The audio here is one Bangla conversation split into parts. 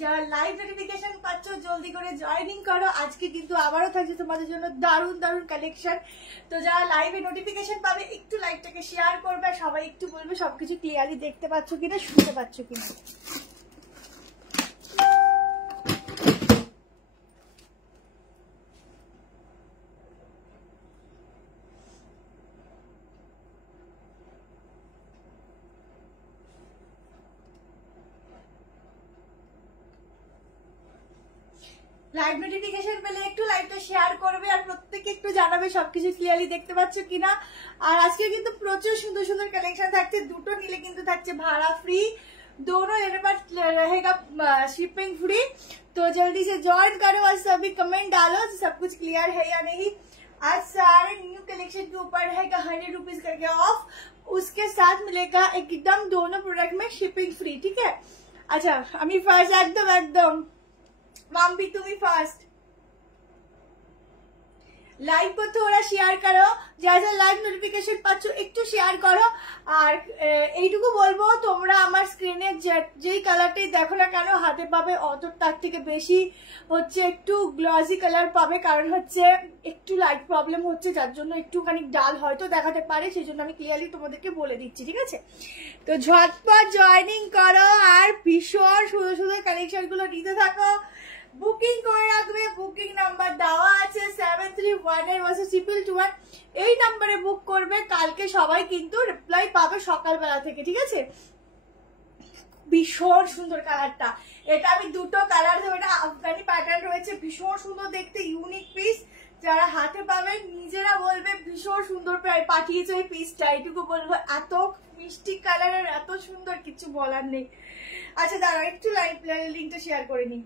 যারা লাইভ নোটিফিকেশন পাচ্ছ জলদি করে জয়েনিং করো। আজকে কিন্তু আবারও থাকছে তোমাদের জন্য দারুণ দারুণ কালেকশন। তো যারা লাইভে নোটিফিকেশন পাবে একটু লাইভটাকে শেয়ার করবে, সবাই একটু বলবে সবকিছু ক্লিয়ারলি দেখতে পাচ্ছ কিনা, শুনতে পাচ্ছ কিনা। লাইভ নোটিফিকেশন পেলে একটু লাইভটা শেয়ার করবে আর প্রত্যেকে একটু জানাবে সবকিছু ক্লিয়ারলি দেখতে পাচ্ছ কিনা। আর আজকে কিন্তু প্রচুর সুন্দর সুন্দর কালেকশন থাকছে, দুটো নিলে কিন্তু থাকছে ভাড়া फ्री, दोनों लेने पर रहेगा शिपिंग फ्री। तो जल्दी से ज्वाइन करो और सभी कमेंट डालो सब कुछ क्लियर है या नहीं। आज सारे न्यू कलेक्शन के ऊपर है 100 रुपीज करके ऑफ, उसके साथ मिलेगा एकदम दोनों प्रोडक्ट में शिपिंग फ्री, ठीक है। अच्छा আমি ফার্স্ট একদম माम्बी तुम्हें फास्ट लाइव को थोड़ा शेयर करो, जैसे लाइव नोटिफिकेशन पाচ্ছ একটু শেয়ার করো। আর এইটুকু বলবো তোমরা আমার স্ক্রিনে যেই কালারটাই দেখো না কেন হাতে পাবে অত তার থেকে বেশি হচ্ছে একটু গ্লসি কালার পাবে, কারণ হচ্ছে একটু লাইট প্রবলেম হচ্ছে যার জন্য একটুখানি ডাল হয়তো দেখাতে পারে, সেই জন্য আমি ক্লিয়ারলি তোমাদেরকে বলে দিচ্ছি, ঠিক আছে। তো ঝটপট জয়েনিং করো আর ভীষণ সুন্দর সুন্দর কালেকশন গুলো নিতে থাকো। বুকিং করে রাখবে, বুকিং নাম্বার দেওয়া আছে 7318 এই নাম্বারে বুক করবে। কালকে সবাই কিন্তু রিপ্লাই পাবে সকালবেলা থেকে, ঠিক আছে। ভীষণ সুন্দর কালারটা, এটা আমি দুটো কালার দেবো, এটা আফগানি প্যাটার্ন রয়েছে, ভীষণ সুন্দর দেখতে, ইউনিক পিস। যারা হাতে পাবে নিজেরা বলবে ভীষণ সুন্দর পাঠিয়েছে এই পিসটা, এইটুকু বলবো। এত মিষ্টি কালার আর এত সুন্দর, কিছু বলার নেই। আচ্ছা দাঁড়াও একটু লাইভ লিঙ্কটা শেয়ার করে নিই।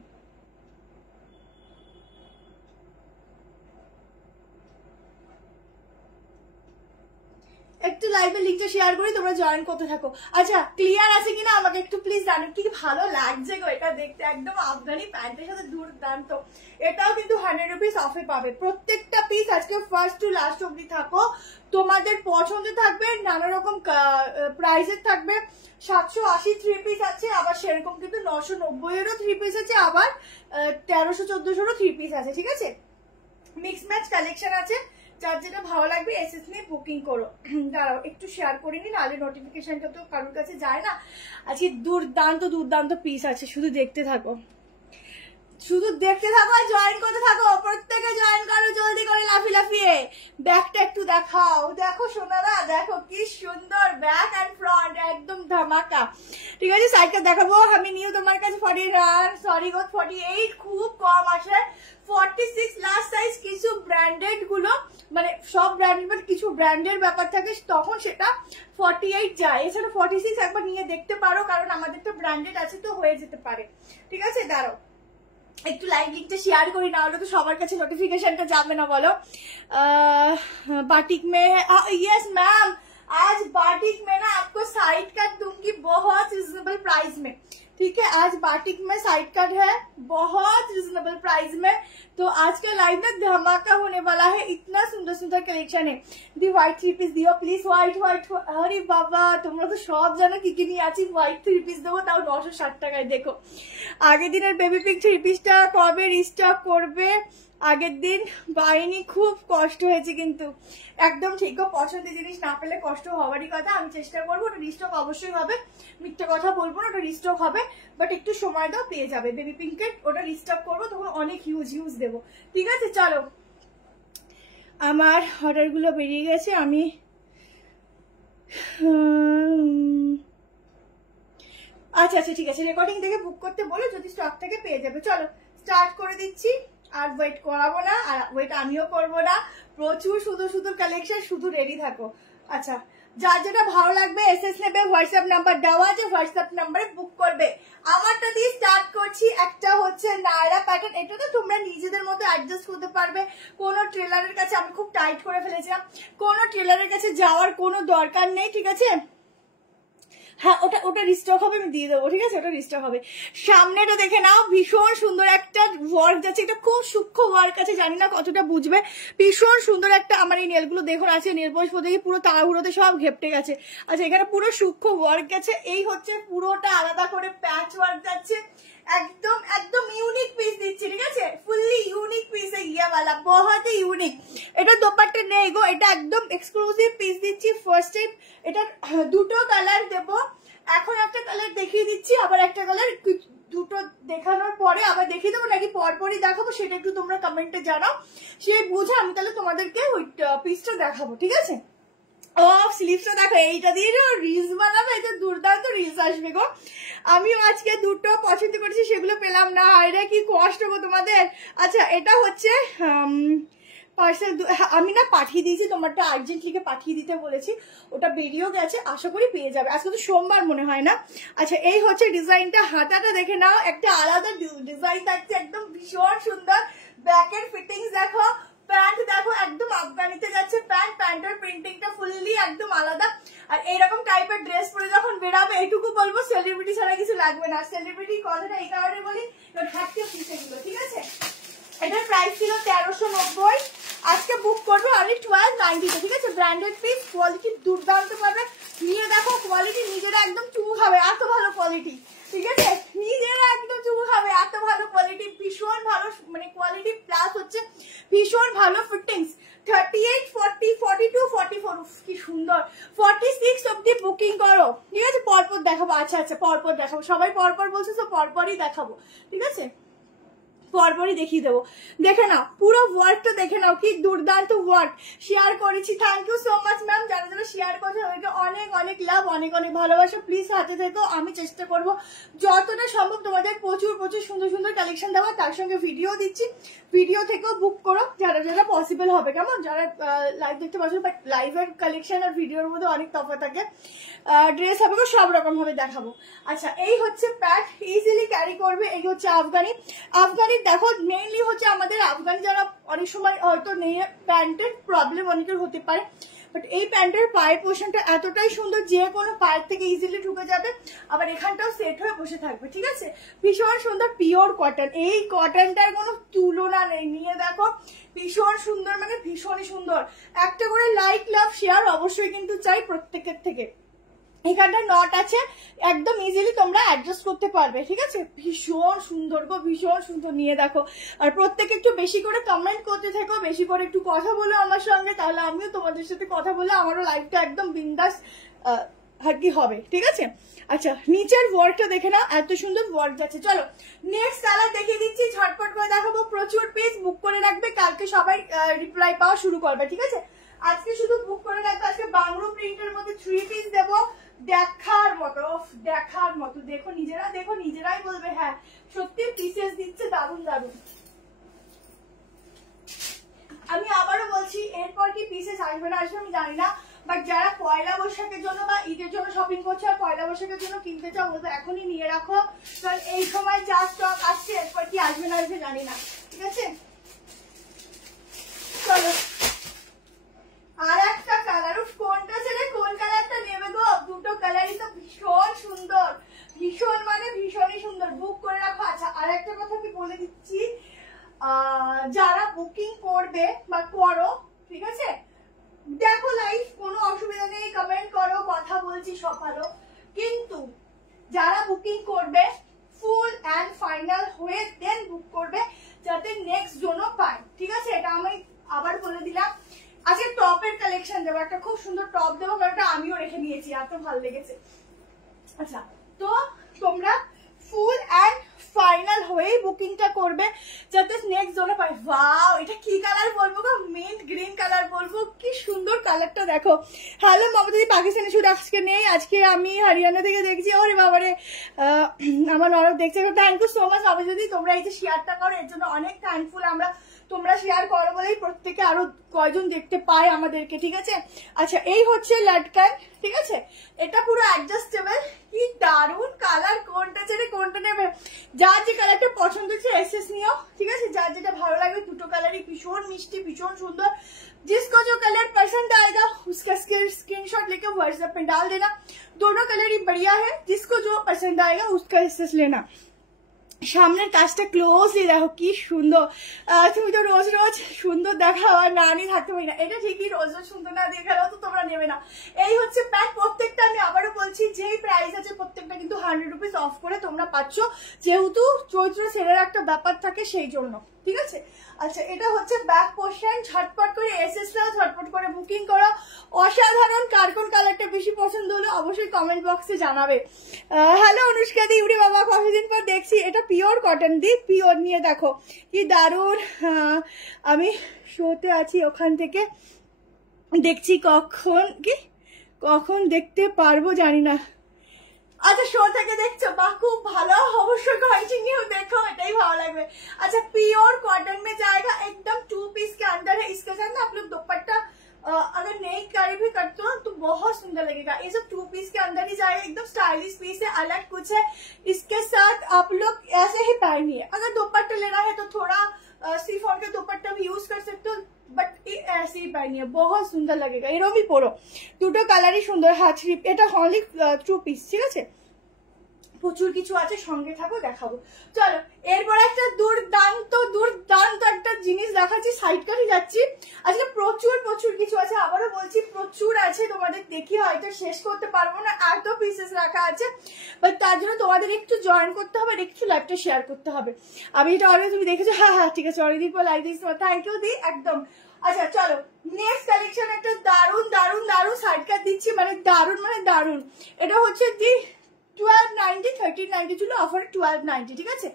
একটু লাইভে লিংকটা শেয়ার করে তোমরা জয়েন করতে থাকো। আচ্ছা ক্লিয়ার আছে কিনা আমাকে একটু প্লিজ জানো, কি ভালো লাগছে গো এটা দেখতে, একদম আফগানি প্যান্টের সাথে দুর্দান্ত। এটাও কিন্তু 100 রুপিস অফে পাবে প্রত্যেকটা পিস। আজকে ফার্স্ট টু লাস্ট অবধি থাকো, তোমাদের পছন্দ থাকবে, নানা রকম প্রাইসের থাকবে। 780 থ্রি পিস আছে, আবার সেরকম কিন্তু 990-এরও থ্রি পিস আছে, আবার 1300-1400-এরও থ্রি পিস আছে, ঠিক আছে। মিক্স ম্যাচ কালেকশন আছে, যার যেটা ভালো লাগবে এসএস নিয়ে বুকিং করো। দাঁড়াও একটু শেয়ার করে নি, নাহলে নোটিফিকেশনটা তো কারোর কাছে যায় না। আজকে দুর্দান্ত দুর্দান্ত পিস আছে, শুধু দেখতে থাকো, শুধু দেখতে থাকো আর জয়েন করতে থাকো। প্রত্যেকে জয়েন করো জলদি করে লাফিয়ে। ব্যাকটা একটু দেখাও, দেখো সোনারা, দেখো কি সুন্দর ব্যাক এন্ড ফ্রন্ট, একদম ধামাকা, ঠিক আছে। সাইডটা দেখাবো আমি নিউ তোমার কাছে 48 খুব কম আসে, 46 লাস্ট সাইজ। কিছু ব্র্যান্ডেড গুলো মানে সব ব্র্যান্ডেড বাট কিছু ব্র্যান্ডের ব্যাপার থাকে, তখন সেটা 48 যায়, এছাড়া 46 একবার নিয়ে দেখতে পারো, কারণ আমাদের তো ব্র্যান্ডেড আছে তো হয়ে যেতে পারে, ঠিক আছে। দাঁড়াও একটু লাইভ লিঙ্কটা শেয়ার করি, না হলে তো সবার কাছে নোটিফিকেশনটা যাবে না। বলো बाटिक में, यस मैम, आज बाटिक में ना आपको साइड कट दूंगी बहुत रिजनेबल प्राइस में, ठीक है। आज बाटिक में साइड कट है बहुत रिजनेबल प्राइस में। तो आज का लाइव में धमाका होने वाला है, इतना सुंदर सुंदर कलेक्शन है। दी व्हाइट थ्री पीस दियो प्लीज, व्हाइट व्हाइट। अरे बाबा তোমরা তো সব জানো কি কি নিয়ে আছি, হোয়াইট থ্রি পিস দেবো তাও 960 টাকায়। দেখো আগের দিনের বেবি পিঙ্ক থ্রি পিসটা কবে রিস্টক করবে, আগের দিন পাইনি, খুব কষ্ট হয়েছে কিন্তু। একদম ঠিক, পছন্দের জিনিস না পেলে কষ্ট হওয়ারই কথা। আমি চেষ্টা করবো ওটা রিস্টক অবশ্যই হবে, মিথ্যে কথা বলবো না, ওটা রিস্টক হবে, বাট একটু সময় দাও, পেয়ে যাবে। বেবি পিঙ্কের ওটা রিস্টক করবো, তখন অনেক হিউজ দেবো, ঠিক আছে। চলো আমার অর্ডার গুলো বেরিয়ে গেছে, আমি আচ্ছা ঠিক আছে, রেকর্ডিং দেখে বুক করতে বলো, যদি স্টক থেকে পেয়ে যাবে। চলো স্টার্ট করে দিচ্ছি, আর ওয়েট করাবো না, আর ওয়েট আমিও করবো না। প্রচুর সুন্দর সুন্দর কালেকশন, শুধু রেডি থাকো। আচ্ছা যার যেটা ভালো লাগবে এসএস নেবে, হোয়াটসঅ্যাপ নাম্বার দেওয়া আছে, হোয়াটসঅ্যাপ নাম্বারে বুক করবে। আমারটা দিয়ে স্টার্ট করছি। একটা হচ্ছে নায়রা প্যাটার্ন, এটা তো তোমরা নিজেদের মতো অ্যাডজাস্ট করতে পারবে, কোনো টেলারের কাছে, আমি খুব টাইট করে ফেলেছিলাম, কোনো টেলারের কাছে যাওয়ার কোনো দরকার নেই, ঠিক আছে। হ্যাঁ ওটা রিস্টক হবে, আমি দিয়ে দেবো, ঠিক আছে, ওটা রিস্টক হবে। সামনেটা দেখে নাও, ভীষণ সুন্দর একটা ওয়ার্ক যাচ্ছে, এটা খুব সূক্ষ্ম ওয়ার্ক আছে, জানি না কতটা বুঝবে। ভীষণ সুন্দর একটা, আমার এই নেলগুলো দেখুন আছে, নেল পলিশ দেখি পুরো তাড়াহুড়োতে সব ঘেপটে গেছে। আচ্ছা এখানে পুরো সূক্ষ্ম ওয়ার্ক গেছে, এই হচ্ছে পুরোটা আলাদা করে প্যাচ ওয়ার্ক যাচ্ছে। एकदम एकदम यूनिक पीस দিচ্ছি, ঠিক আছে? ফুললি ইউনিক পিস है ये वाला, बहुत ही यूनिक। এটা দোপাট্টা নেই গো, এটা একদম এক্সক্লুসিভ পিস দিচ্ছি। ফার্স্ট টাইম এটা দুটো কালার দেব, এখন একটা কালার দেখিয়ে দিচ্ছি, আবার একটা কালার দুটো দেখানোর পরে আবার দেখিয়ে দেবো নাকি পরপরই দেখাবো সেটা একটু তোমরা কমেন্টে জানাও, সে বুঝে আমি তাহলে তোমাদেরকে ওই পিসটা দেখাবো, ঠিক আছে? ও স্লিভসটা দেখো, এইটা দিয়ে রিলস বানাবে, এটা দুর্দান্ত রিলস আসবে গো। আমিও আজকে দুটো পছন্দ করেছি, সেগুলো পেলাম না, এটা কি কষ্ট গো তোমাদের। আচ্ছা এটা হচ্ছে পার্সেল, আমি না পাঠিয়ে দিয়েছি, তোমারটা আর্জেন্টলিকে পাঠিয়ে দিতে বলেছি, ওটা বেরিয়েও গেছে, আশা করি পেয়ে যাবে। আজকে তো সোমবার মনে হয় না। আচ্ছা এই হচ্ছে ডিজাইনটা, হাতাটা দেখে নাও, একটা আলাদা ডিজাইন থাকছে, একদম ভীষণ সুন্দর। ব্যাকের ফিটিংস দেখো, প্যান্ট দেখো একদম আফগানিতে যাচ্ছে প্যান্ট, প্যান্টের প্রিন্টিংটা ফুললি একদম আলাদা। আর এইরকম টাইপের ড্রেস পরে যখন বেরাবে, এইটুকু বলবো সেলিব্রিটি ছাড়া কিছু লাগবে না। সেলিব্রিটি কথাটা এই কারণে বলি, হ্যাটকে পিস এগুলো, ঠিক আছে? এটার প্রাইস ছিল 1390, আজকে বুক করবে অনলি 1290, ঠিক আছে? ব্র্যান্ডেড পিস, কোয়ালিটি দুর্দান্ত পাবে, নিয়ে দেখো কোয়ালিটি নিজেরা একদম চুমু খাবে, এত ভালো কোয়ালিটি, ঠিক আছে? নিজেরা একদম চুমু খাবে, এত ভালো কোয়ালিটি, ভীষণ ভালো মানে কোয়ালিটি, প্লাস হচ্ছে ভীষণ ভালো ফিটিংস। 38, 40, 42, 44, কি সুন্দর, 46 অব্দি বুকিং করো, ঠিক আছে? পরপর দেখাবো, আচ্ছা আচ্ছা পরপর দেখাবো, সবাই পরপর বলছে তো পরপরই দেখাবো, ঠিক আছে? পরপরই দেখিয়ে দেবো। দেখে নাও পুরো ওয়ার্কটা, দেখে নাও কি দুর্দান্ত ওয়ার্ক। শেয়ার করেছি, thank you so much ma'am, যারা যারা শেয়ার করছে তাদেরকে অনেক অনেক লাভ, অনেক অনেক ভালোবাসা। প্লিজ হাতে থেকো, আমি চেষ্টা করব যতটা সম্ভব তোমাদের প্রচুর প্রচুর সুন্দর সুন্দর কালেকশন দেওয়া, তার সঙ্গে ভিডিও দিচ্ছি, ভিডিও থেকেও বুক করো যারা যারা পসিবল হবে, কেমন? যারা লাইভ দেখতে পাচ্ছ, বাট লাইভের কালেকশন আর ভিডিওর মধ্যে অনেক তফাৎ থাকে। ড্রেস হবে সব রকম ভাবে দেখাবো। আচ্ছা এই হচ্ছে প্যান্ট, ইজিলি ক্যারি করবে। এই হচ্ছে আফগানি। আফগানি দেখো মেইনলি হচ্ছে আমাদের আফগানি যারা অনেক সময় হয়তো নেই, প্যান্টের প্রবলেম অনেকের হতে পারে, বাট এই প্যান্টের পায়ের পোর্শনটা এতটাই সুন্দর, যে কোনো পায়ের থেকে ইজিলি ঢুকে যাবে, আবার এখানটাও সেট হয়ে বসে থাকবে, ঠিক আছে? ভীষণ সুন্দর পিওর কটন, এই কটনটার কোনো তুলনা নেই, নিয়ে দেখো ভীষণ সুন্দর, মানে ভীষণই সুন্দর। একটা করে লাইক লাভ শেয়ার অবশ্যই কিন্তু চাই প্রত্যেকের থেকে। এখানটা নট আছে, একদম ইজিলি তোমরা অ্যাডজাস্ট করতে পারবে, ঠিক আছে? ভীষণ সুন্দর গো, ভীষণ সুন্দর, নিয়ে দেখো। আর প্রত্যেকে একটু বেশি করে কমেন্ট করতে থেকো, বেশি করে একটু কথা বলো আমার সঙ্গে, তাহলে আমিও তোমাদের সাথে কথা বলে আমারও লাইফটা একদম বিন্দাস হাকি হবে, ঠিক আছে? আচ্ছা নিচের ওয়ার্কটা দেখে নাও, এত সুন্দর ওয়ার্ক যাচ্ছে। চলো নেক্সট কালার দেখিয়ে দিচ্ছি, ঝটপট করে দেখাবো, প্রচুর পিস বুক করে রাখবে, কালকে সবাই রিপ্লাই পাওয়া শুরু করবে, ঠিক আছে? আজকে শুধু বুক করে রাখবে। আজকে বাংলো প্রিন্টের মধ্যে 3 পিস দেবো, দেখার মতো, দেখার মতো। দেখো নিজেরা, দেখো নিজেরাই বলবে হ্যাঁ সত্যি পিসেস দিচ্ছে দারুন দারুন। আমি আবারও বলছি, এরপর কি পিসেস আসবে না আসবে আমি জানি না, বাট যারা পয়লা বৈশাখের জন্য বা ঈদের জন্য শপিং করছো আর পয়লা বৈশাখের জন্য কিনতে চাও, বলবো এখনই নিয়ে রাখো, কারণ এই সময় যা স্টক আসছে, এরপর কি আসবে না আসবে জানি না, ঠিক আছে? চলো আর একটা কালার, কোনটা ছেড়ে কোন কালারটা নেবে গো? দুটো কালারই তো ভীষণ সুন্দর, ভীষণ মানে ভীষণই সুন্দর, বুক করে রাখো। আচ্ছা আর একটা কথা কি বলে দিচ্ছি, যারা বুকিং করবে বা করো, ঠিক আছে? দেখো লাইভ, কোনো অসুবিধা নেই, কমেন্ট করো, কথা বলছি সব ভালো, কিন্তু যারা বুকিং করবে ফুল অ্যান্ড ফাইনাল হয়ে দেন বুক করবে, যাতে নেক্সট জনও পায়, ঠিক আছে? এটা আমি আবার বলে দিলাম। আজকে টপের কালেকশন দেবো, একটা খুব সুন্দর টপ দেবো, কারণ আমিও রেখে নিয়েছি, এত ভালো লেগেছে। আচ্ছা তো তোমরা ফুল অ্যান্ড ফাইনাল হয়েই বুকিংটা করবে, যাতে নেক্সট জোনে পাই। ওয়াও এটা কি কালার বলবো গো? মিন্ট গ্রিন কালার বলবো, কি সুন্দর কালারটা দেখো। হ্যালো মমতাদি, পাকিস্তানি শুট আজকে নেই, আজকে আমি হরিয়ানা থেকে দেখছি। ওরে বাবারে, আমার নরক দেখছে, থ্যাংক ইউ সো মাচ মমতাদি, তোমরা এই যে শেয়ারটা করো এর জন্য অনেক থ্যাঙ্কফুল আমরা, তোমরা শেয়ার করো বলেই প্রত্যেকে আরো কয়জন দেখতে পায় আমাদেরকে, ঠিক আছে? আচ্ছা এই হচ্ছে লাটকান, ঠিক আছে? এটা পুরো অ্যাডজাস্টেবল, কি দারুন কালার, কোনটা ছেড়ে কোনটা নেবে, যার যে কালারটা পছন্দ হচ্ছে এসএস নিও, ঠিক আছে? যার যেটা ভালো লাগবে, দুটো কালারই ভীষণ মিষ্টি, ভীষণ সুন্দর। जिसको जो कलर पसंद आएगा उसका स्क्रीनशॉट लेके व्हाट्सएप पे डाल देना, दोनों कलर ही बढ़िया है, जिसको जो पसंद आएगा उसका एसएस लेना। সামনের কাজটা ক্লোজলি দেখো কি সুন্দর। তুমি তো রোজ রোজ সুন্দর দেখাও আর না নিয়ে থাকতে পারি না, এটা ঠিকই, রোজ রোজ সুন্দর না দেখালেও তো তোমরা নেবে না। এই হচ্ছে প্যাক, প্রত্যেকটা আমি আবারও বলছি যেই প্রাইস আছে প্রত্যেকটা কিন্তু 100 রুপিস অফ করে তোমরা পাচ্ছ, যেহেতু চৈত্র সেলের একটা ব্যাপার থাকে সেই জন্য, ঠিক আছে। আচ্ছা এটা হচ্ছে ব্যাক পোর্শন, ঝটপট করে এসএসরাও ঝটপট করে বুকিং করো। অসাধারণ, কার কোন কালারটা বেশি পছন্দ হলো অবশ্যই কমেন্ট বক্সে জানাবে। হ্যালো অনুষ্কা দি, উড়ি বাবা কতদিন পর দেখছি। এটা পিওর কটন দি, পিওর নিয়ে দেখো কি দারুণ। আমি শোতে আছি, ওখান থেকে দেখছি, কখন দেখতে পারবো জানি না। আচ্ছা शो থেকে দেখছো, বাহ খুব ভালো, অবশ্যই कंटिन्यू देखो, এটাই ভালো লাগবে। अच्छा प्योर कॉटन में जाएगा, एकदम 2 पीस के अंदर है। इसके साथ ना आप लोग दुपट्टा अगर नहीं कैरी भी करते हो तो बहुत सुंदर लगेगा। ये सब 2 पीस के अंदर ही जाएगा, एकदम स्टाइलिश पीस है, अलग कुछ है। इसके साथ आप लोग ऐसे ही पहनिए, अगर दुपट्टा लेना है तो थोड़ा सिफॉन का दुपट्टा भी यूज कर सकते हो, বাট ऐसे ही पहनिए, बहुत सुंदर लगेगा। এরকমই পরো, দুটো কালারই সুন্দর। হাত এটা অনলি 2 পিস, ঠিক আছে, প্রচুর কিছু আছে, সঙ্গে থাকো দেখাবো। চলো এরপর একটা দুর্দান্ত একটা জিনিস দেখাচ্ছি, সাইড কাটে যাচ্ছি। আজকে প্রচুর কিছু আছে, আবারও বলছি প্রচুর আছে, তোমাদের দেখি হয়তো শেষ করতে পারবো না, এত পিসেস রাখা আছে। বাট তার জন্য তোমাদের একটু জয়েন করতে হবে, একটু লাইভটা শেয়ার করতে হবে। আমি এটা অলরেডি তুমি দেখেছো, হ্যাঁ ঠিক আছে, অলরেডি লাইভ দিচ্ছি, থ্যাংক ইউ দি, একদম। আচ্ছা চলো নেক্সট কালেকশন, একটা দারুন সাইড কাট দিচ্ছি, মানে দারুন। এটা হচ্ছে দি 1290, 1390 ছিল, অফারে 1290, ঠিক আছে।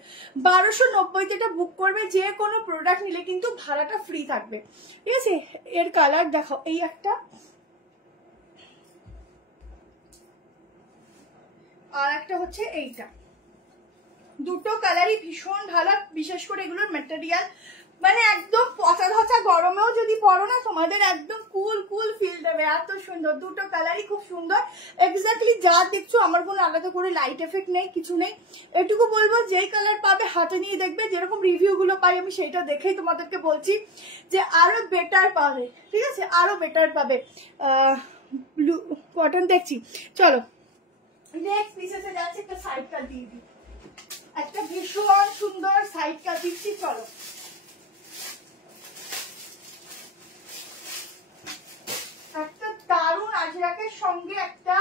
1290 এটা বুক করবে, যে কোনো প্রোডাক্ট নিলে কিন্তু ভাড়াটা ফ্রি থাকবে, ঠিক আছে। এর কালার দেখো, এই একটা আর একটা হচ্ছে এইটা, দুটো কালারই ভীষণ ভালো, বিশেষ করে এগুলোর ম্যাটেরিয়াল মানে একদম পচা ধচা গরমেও যদি পরো না তোমাদের একদম কুল ফিল দেবে, এত সুন্দর। দুটো কালারই খুব সুন্দর, এক্স্যাক্টলি যা দেখছো, আমার কোনো আলাদা করে লাইট এফেক্ট নেই, কিছু নেই। এটুকু বলবো যেই কালার পাবে হাতে নিয়ে দেখবে, যেরকম রিভিউ গুলো পাই আমি সেইটা দেখেই তোমাদেরকে বলছি যে আরো বেটার পাবে, ঠিক আছে, আরো বেটার পাবে। ব্লু কটন দেখছি। চলো নেক্সট পিসেতে যাচ্ছে, একটা সাইড কাট দিয়ে দিই, একটা ভীষণ সুন্দর সাইড কাট দিচ্ছি। চলো একটা দারুন আজরাকের সঙ্গে একটা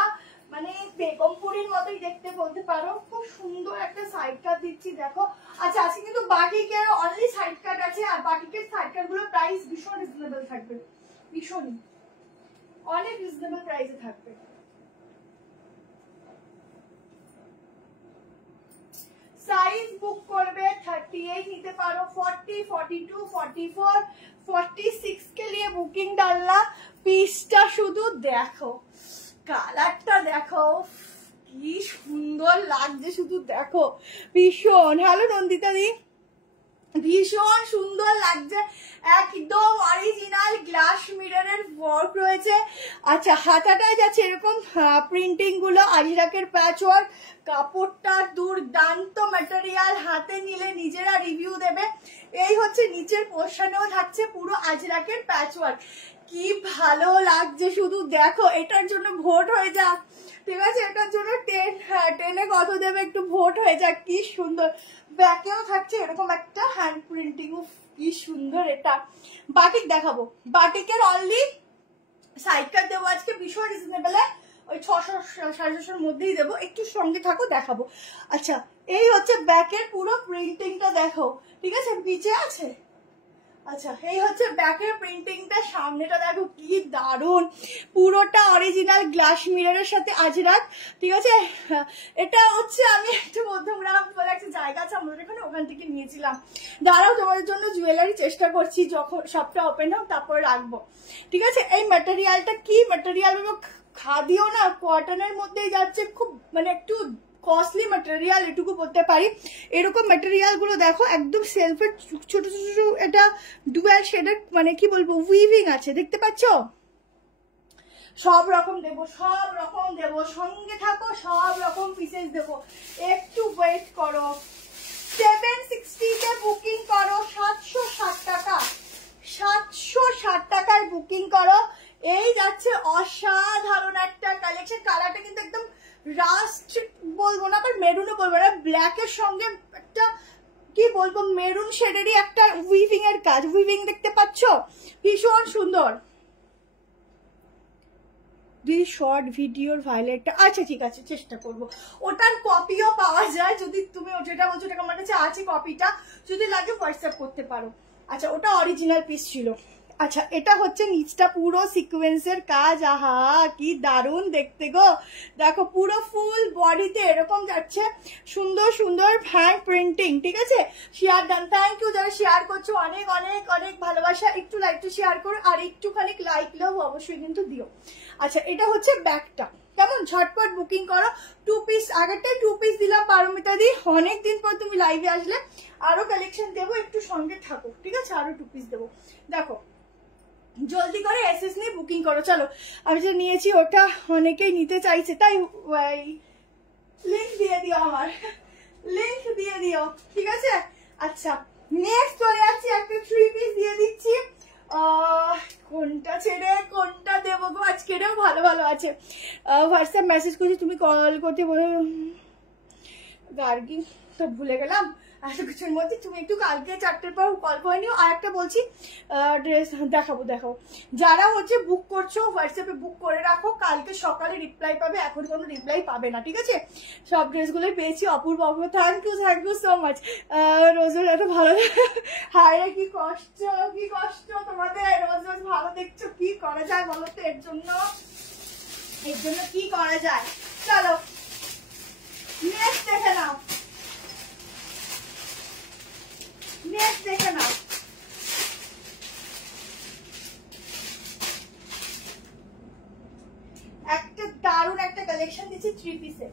মানে বেগমপুরীর মতোই দেখতে বলতে পারো, খুব সুন্দর একটা সাইড কাট দিচ্ছি দেখো। আচ্ছা আজকে কিন্তু বাটিকের অনলি সাইড কাট আছে, আর বাটিকের সাইড কাট গুলোর প্রাইস ভীষণ রিজনেবল থাকবে, ভীষণই অনেক রিজনেবল প্রাইসে থাকবে। সাইজ বুক করবে 38 নিতে পারো, 40, 42, 44, 46 के लिए बुकिंग डालना। পিসটা শুধু দেখো, কালারটা দেখো কি সুন্দর লাগছে, শুধু দেখো ভীষণ। হ্যালো নন্দিতা দি, ভীষণ সুন্দর লাগছে, একদম অরিজিনাল গ্লাস মিররের ওয়ার্ক রয়েছে। আচ্ছা হাতাটায় যাচ্ছে এরকম প্রিন্টিং গুলো, আজরাকের প্যাচ ওয়ার্ক, কাপড়টা দুর্দান্ত ম্যাটেরিয়াল, হাতে নিলে নিজেরা রিভিউ দেবে। এই হচ্ছে নিচের পোর্শনেও থাকছে পুরো আজরাকের প্যাচ ওয়ার্ক, কি ভালো লাগছে শুধু দেখো। এটার জন্য ভোট হয়ে যাক, ঠিক আছে, এটার জন্য 10 কত দেবে একটু ভোট হয়ে যাক, কি সুন্দর। ব্যাকেও থাকছে এরকম একটা হ্যান্ড প্রিন্টিং, কি সুন্দর। এটা বাটিক দেখাবো, বাটিকের অনলি সাইড কাট দেবো আজকে ভীষণ রিজনেবল, ওই 600 650-এর মধ্যেই দেবো, একটু সঙ্গে থাকো দেখাবো। আচ্ছা এই হচ্ছে ব্যাকের পুরো প্রিন্টিংটা দেখো, ঠিক আছে, নিচে আছে। আচ্ছা এই হচ্ছে ব্যাকের প্রিন্টিংটা, সামনেটা দেখো কি দারুন, পুরোটা অরিজিনাল গ্লাস মিররের সাথে আজরাক, ঠিক আছে। এটা হচ্ছে আমি একটু মধ্যমগ্রাম বলে একটা জায়গা আছে আমাদের এখানে, ওখান থেকে নিয়েছিলাম। দাঁড়াও তোমাদের জন্য জুয়েলারি চেষ্টা করছি, যখন সবটা ওপেন হোক তারপরে রাখবো, ঠিক আছে। এই ম্যাটেরিয়ালটা কি ম্যাটেরিয়াল, খাদিও না কটনের মধ্যেই যাচ্ছে, খুব মানে একটু কস্টলি ম্যাটেরিয়াল এটুকু বলতে পারি। এরকম ম্যাটেরিয়াল গুলো দেখো একদম সেলফের ছোট ছোট, এটা ডুয়াল শেডের মানে কি বলবো উইভিং আছে, দেখতে পাচ্ছ। সব রকম দেবো, সঙ্গে থাকো, সব রকম পিসেস দেবো, একটু ওয়েট করো। 760 তে বুকিং করো, 760 টাকা, 760 টাকায় বুকিং করো। এই যাচ্ছে অসাধারণ একটা কালেকশন, কালারটা কিন্তু একদম রাস্ট বলবো না, আবার মেরুনও বলবো না, ব্ল্যাকের সঙ্গে একটা কি বলবো, মেরুন শেডেরই একটা উইভিং এর কাজ, উইভিং দেখতে পাচ্ছ, ভীষণ সুন্দর। শর্ট ভিডিওর ভাইলেটটা, আচ্ছা ঠিক আছে চেষ্টা করব, ওটার কপিও পাওয়া যায়, যদি তুমি যেটা বলছো ওটা আমার কাছে আছে কপিটা, যদি লাগে হোয়াটসঅ্যাপ করতে পারো। আচ্ছা ওটা অরিজিনাল পিস ছিল। আচ্ছা এটা হচ্ছে নিচটা পুরো সিকোয়েন্সের কাজ, আহা কি দারুণ দেখতে গো, দেখো পুরো ফুল বডিতে এরকম যাচ্ছে, সুন্দর সুন্দর হ্যান্ড প্রিন্টিং, ঠিক আছে। শেয়ার ডান, থ্যাংক ইউ যারা শেয়ার করছো, অনেক অনেক অনেক ভালোবাসা, একটু লাইক টু শেয়ার করো, আর একটুখানি লাইক লাভ অবশ্যই কিন্তু দিও। আচ্ছা এটা হচ্ছে ব্যাগটা, কেমন ঝটপট বুকিং করো। 2 পিস, আগেরটাই 2 পিস দিলাম পারমিতা দি, অনেকদিন পর তুমি লাইভে আসলে, আরো কালেকশন দেবো, একটু সঙ্গে থাকো, ঠিক আছে, আরো 2 পিস দেবো। দেখো জলদি করে এসএস নিয়ে বুকিং করো। চলো আমি যে নিয়েছি ওটা অনেকেই নিতে চাইছে, তাই লিংক দিয়ে দিও, আমার লিংক দিয়ে দিও, ঠিক আছে। আচ্ছা নেক্সট চলে যাচ্ছি, একটা 3 পিস দিয়ে দিচ্ছি, কোনটা ছেড়ে কোনটা দেবো গো, আজকেরও ভালো ভালো আছে। হোয়াটসঅ্যাপ মেসেজ করছি, তুমি কল করতে বলো, গার্গি তো ভুলে গেলাম এত কিছুর মধ্যে, তুমি একটু কালকে 4টের পর কল করে নিও। আর একটা বলছি, ড্রেস দেখাবো, যারা হচ্ছে বুক করছো হোয়াটসঅ্যাপে বুক করে রাখো, কালকে সকালে রিপ্লাই পাবে, এখন কোনো রিপ্লাই পাবে না, ঠিক আছে। সব ড্রেসগুলোই পেয়েছি, অপূর্ব অপূর্ব, থ্যাংক ইউ সো মাচ। রোজ রোজ এত ভালো, হায় কি কষ্ট, কি কষ্ট তোমাদের, রোজ রোজ ভালো দেখছো, কি করা যায় বলো তো, এর জন্য কি করা যায়। চলো নেক্সট দেখে নাও, নেক্সট দেখে নাও। একটা দারুণ একটা কালেকশন দিচ্ছি 3 পিসে,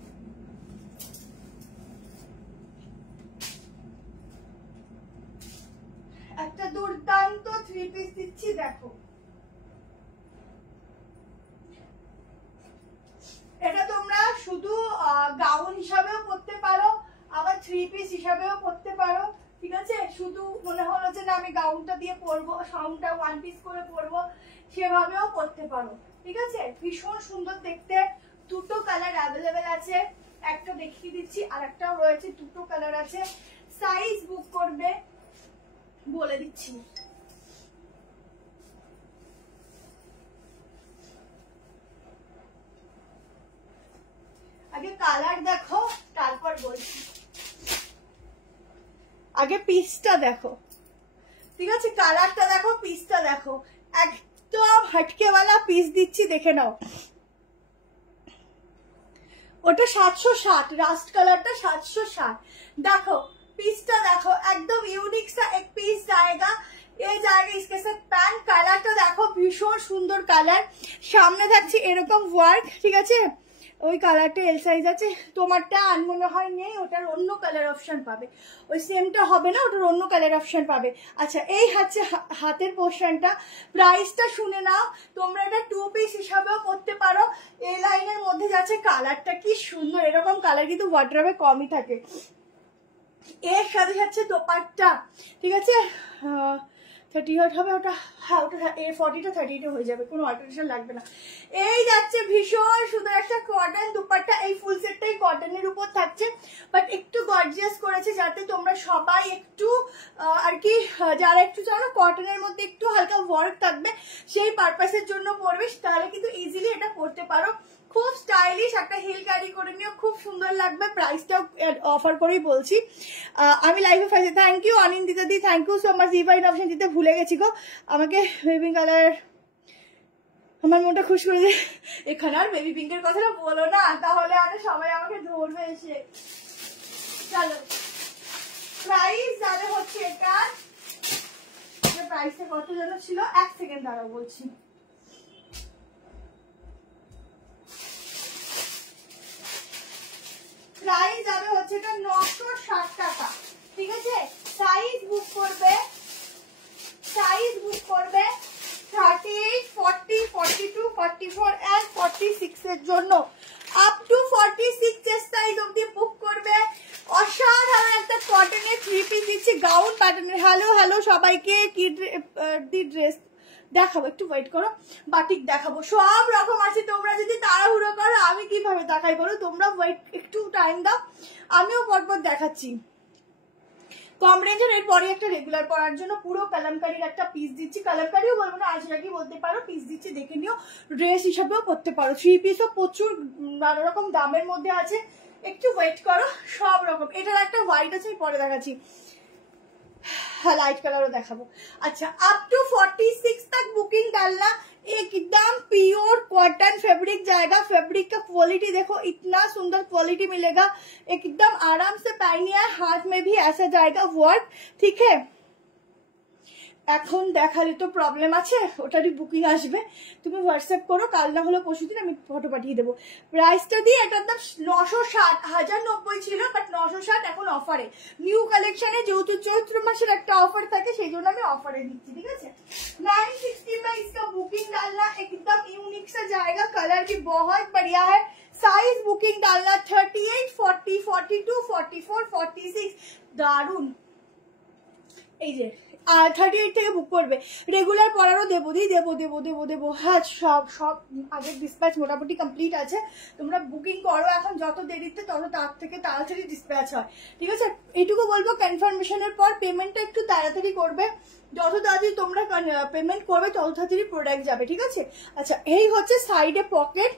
একটা দুর্দান্ত 3 পিস দিচ্ছি, দেখো এটা তোমরা শুধু গাউন হিসাবেও পরতে পারো, আবার 3 পিস হিসাবেও পরতে পারো, ঠিক আছে। শুধু মনে হলো যে না আমি গাউনটা দিয়ে পরবো, সাউন্ডটা 1 পিস করে পরবো, সেভাবেও পরতে পারো, ঠিক আছে। ভীষণ সুন্দর দেখতে, 2টো কালার অ্যাভেলেবেল আছে, একটা দেখিয়ে দিচ্ছি, আর একটাও রয়েছে, 2টো কালার আছে। সাইজ বুক করবে বলে দিচ্ছি, আগে কালার দেখো তারপর বলছি, আগে পিসটা দেখো, ঠিক আছে, কালারটা দেখো, পিসটা দেখো, একদম হটকেওয়ালা পিস দিচ্ছি, দেখে নাও। ওটা 760, রাস্ট কালারটা 760, দেখো পিসটা দেখো, एकदम यूनिक सा एक पीस जाएगा, ये जाएगा इसके साथ पैंट। কালারটা দেখো ভীষণ সুন্দর কালার, সামনে থাকছে এরকম ওয়ার্ক, ঠিক আছে। ওই কালারটা এল সাইজ আছে, তোমারটা আর মনে হয় নেই, ওটার অন্য কালার অপশন পাবে, ওই সেমটা হবে না, ওটার অন্য কালার অপশন পাবে। আচ্ছা এই হচ্ছে হাতের পোর্শনটা, প্রাইসটা শুনে নাও, তোমরা এটা 2 পিস হিসাবেও করতে পারো। এই লাইনের মধ্যে যাচ্ছে, কালারটা কি সুন্দর, এরকম কালার কিন্তু ওয়ার্ড্রবে কমই থাকে। এর সাথে যাচ্ছে দোপাট্টা, ঠিক আছে, 38 হবে ওটা, হ্যাঁ ওটা 40টা 38 হয়ে যাবে, কোনো অল্টারেশন লাগবে না। এই যাচ্ছে ভীষণ সুন্দর একটা কটন দুপাট্টা, এই ফুল সেটটাই কটনের উপর থাকছে, বাট একটু গর্জিয়াস করেছে যাতে তোমরা সবাই একটু আর কি, যারা একটু জানো কটনের মধ্যে একটু হালকা ওয়ার্ক থাকবে, সেই পারপাসের জন্য পরবে, তাহলে কিন্তু ইজিলি এটা পরতে পারো। খুব স্টাইলিশ, একটা হিল ক্যারি করে নিও, খুব সুন্দর লাগবে। প্রাইসটাও অফার করেই বলছি, আমি লাইভে পাইছি। Thank you Anindita di, thank you so much. রিভাইন অপশন দিতে ভুলে গেছি গো, আমাকে বেবি কালার, আমার মনটা খুশ করে দিয়ে, এখানে আর বেবি পিঙ্কের কথাটা বলো না, তাহলে আর সবাই আমাকে ধরবে এসে। চলো প্রাইস যাবে হচ্ছে এটা, প্রাইসটা কত যেন ছিল, 1 সেকেন্ড দাঁড়াও বলছি। প্রাইস যাবে হচ্ছে এটা 960 টাকা, ঠিক আছে। সাইজ বুক করবে, সাইজ বুক করবে 38, 40, 42, 44 and 46 এর জন্য, আপ টু 46 এর সাইজ অবধি বুক করবে। অসাধারণ একটা কটনের 3 পিস দিচ্ছি, গাউন প্যাটার্নের। হ্যালো হ্যালো সবাইকে, কি ড্রেস দেখাবো, একটু ওয়েট করো, বাটিক দেখাবো, সব রকম আছে। তোমরা যদি তাড়াহুড়ো করো আমি কিভাবে দেখাই বলো, তোমরা ওয়েট একটু টাইম দাও, আমিও পরপর দেখাচ্ছি। কম রেঞ্জের এরপরে একটা রেগুলার পরার জন্য পুরো কালামকারীর একটা পিস দিচ্ছি, কালামকারীও বলবো না, আজরাকি বলতে পারো, পিস দিচ্ছি, দেখে নিও। ড্রেস হিসাবেও পরতে পারো, 3 পিসও প্রচুর নানা রকম দামের মধ্যে আছে, একটু ওয়েট করো, সব রকম। এটার একটা হোয়াইট আছে, পরে দেখাচ্ছি, हाँ लाइट कलर देखाबो। अच्छा अप टू 46 तक बुकिंग डालना, एकदम प्योर कॉटन फैब्रिक जाएगा। फैब्रिक का क्वालिटी देखो, इतना सुंदर क्वालिटी मिलेगा, एकदम आराम से पहनिए, हाथ में भी ऐसा जाएगा वर्क, ठीक है। এখন দেখালে তো প্রবলেম আছে, ওটারই বুকিং আসবে, তুমি হোয়াটসঅ্যাপ করো, কাল না হলে পরশুদিন আমি ফটো পাঠিয়ে দেবো। প্রাইসটা দিয়ে এটার দাম 960, 1090 ছিল, বাট 960 এখন অফারে, নিউ কালেকশনে, যেহেতু চৈত্র মাসের একটা অফার থাকে সেই জন্য আমি অফারে দিচ্ছি, ঠিক আছে। 960 में इसका बुकिंग डालना, एकदम यूनिक सा जाएगा, कलर भी बहुत बढ़िया है। साइज बुकिंग डालना 38, 40, 42, 44, 46, দারুন। এই যে 38 থেকে বুক করবে, রেগুলার পরারও দেবো দেবো। হ্যাঁ সব আগের ডিসপ্যাচ মোটামুটি কমপ্লিট আছে, তোমরা বুকিং করো, এখন যত দেরিতে তত তার থেকে তাড়াতাড়ি ডিসপ্যাচ হয়, ঠিক আছে। এইটুকু বলবো, কনফার্মেশনের পর পেমেন্টটা একটু তাড়াতাড়ি করবে, যত তাড়াতাড়ি তোমরা পেমেন্ট করবে তত তাড়াতাড়ি প্রোডাক্ট যাবে, ঠিক আছে। আচ্ছা এই হচ্ছে সাইডে পকেট,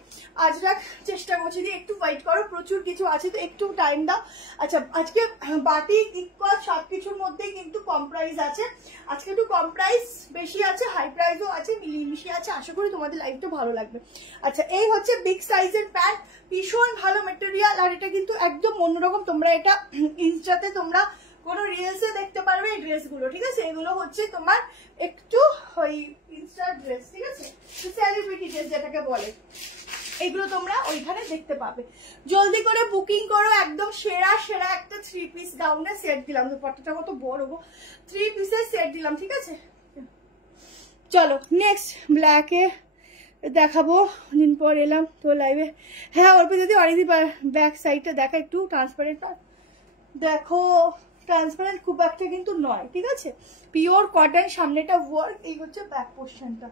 আজরাক চেষ্টা করছি দিয়ে, একটু ওয়েট করো, প্রচুর কিছু আছে তো একটু টাইম দাও। আচ্ছা আজকে বাটিক ইকুয়াল সব কিছুর মধ্যেই কিন্তু কম প্রাইস আছে, আজকে একটু কম প্রাইস বেশি আছে, হাই প্রাইসও আছে, মিলিয়ে আছে, আশা করি তোমাদের লাইফটা ভালো লাগবে। আচ্ছা এই হচ্ছে বিগ সাইজের প্যান্ট, ভীষণ ভালো মেটেরিয়াল, আর এটা কিন্তু একদম অন্যরকম, তোমরা এটা ইনস্টাতে তোমরা কোনো রিলসে দেখতে পারবে এই ড্রেসগুলো, ঠিক আছে। এগুলো হচ্ছে তোমার একটু ওই ইনস্টার ড্রেস, ঠিক আছে, সেলিব্রিটি ড্রেস যেটাকে বলে, এগুলো তোমরা ওইখানে দেখতে পাবে। জলদি করে বুকিং করো, একদম সেরা সেরা একটা 3 পিস গাউনের সেট দিলাম, দুপাট্টাটা কত বড়, 3 পিসের সেট দিলাম, ঠিক আছে। চলো নেক্সট ব্ল্যাকে দেখাবো, দিন পর এলাম তো লাইভে। হ্যাঁ অল্প যদি অরিদি ব্যাক সাইডটা দেখা একটু ট্রান্সপারেন্ট, দেখো ট্রান্সপারেন্ট খুব একটা কিন্তু নয়, ঠিক আছে, পিওর কটন, সামনেটা ওয়ার্ক, এই হচ্ছে ব্যাক পোর্শনটা,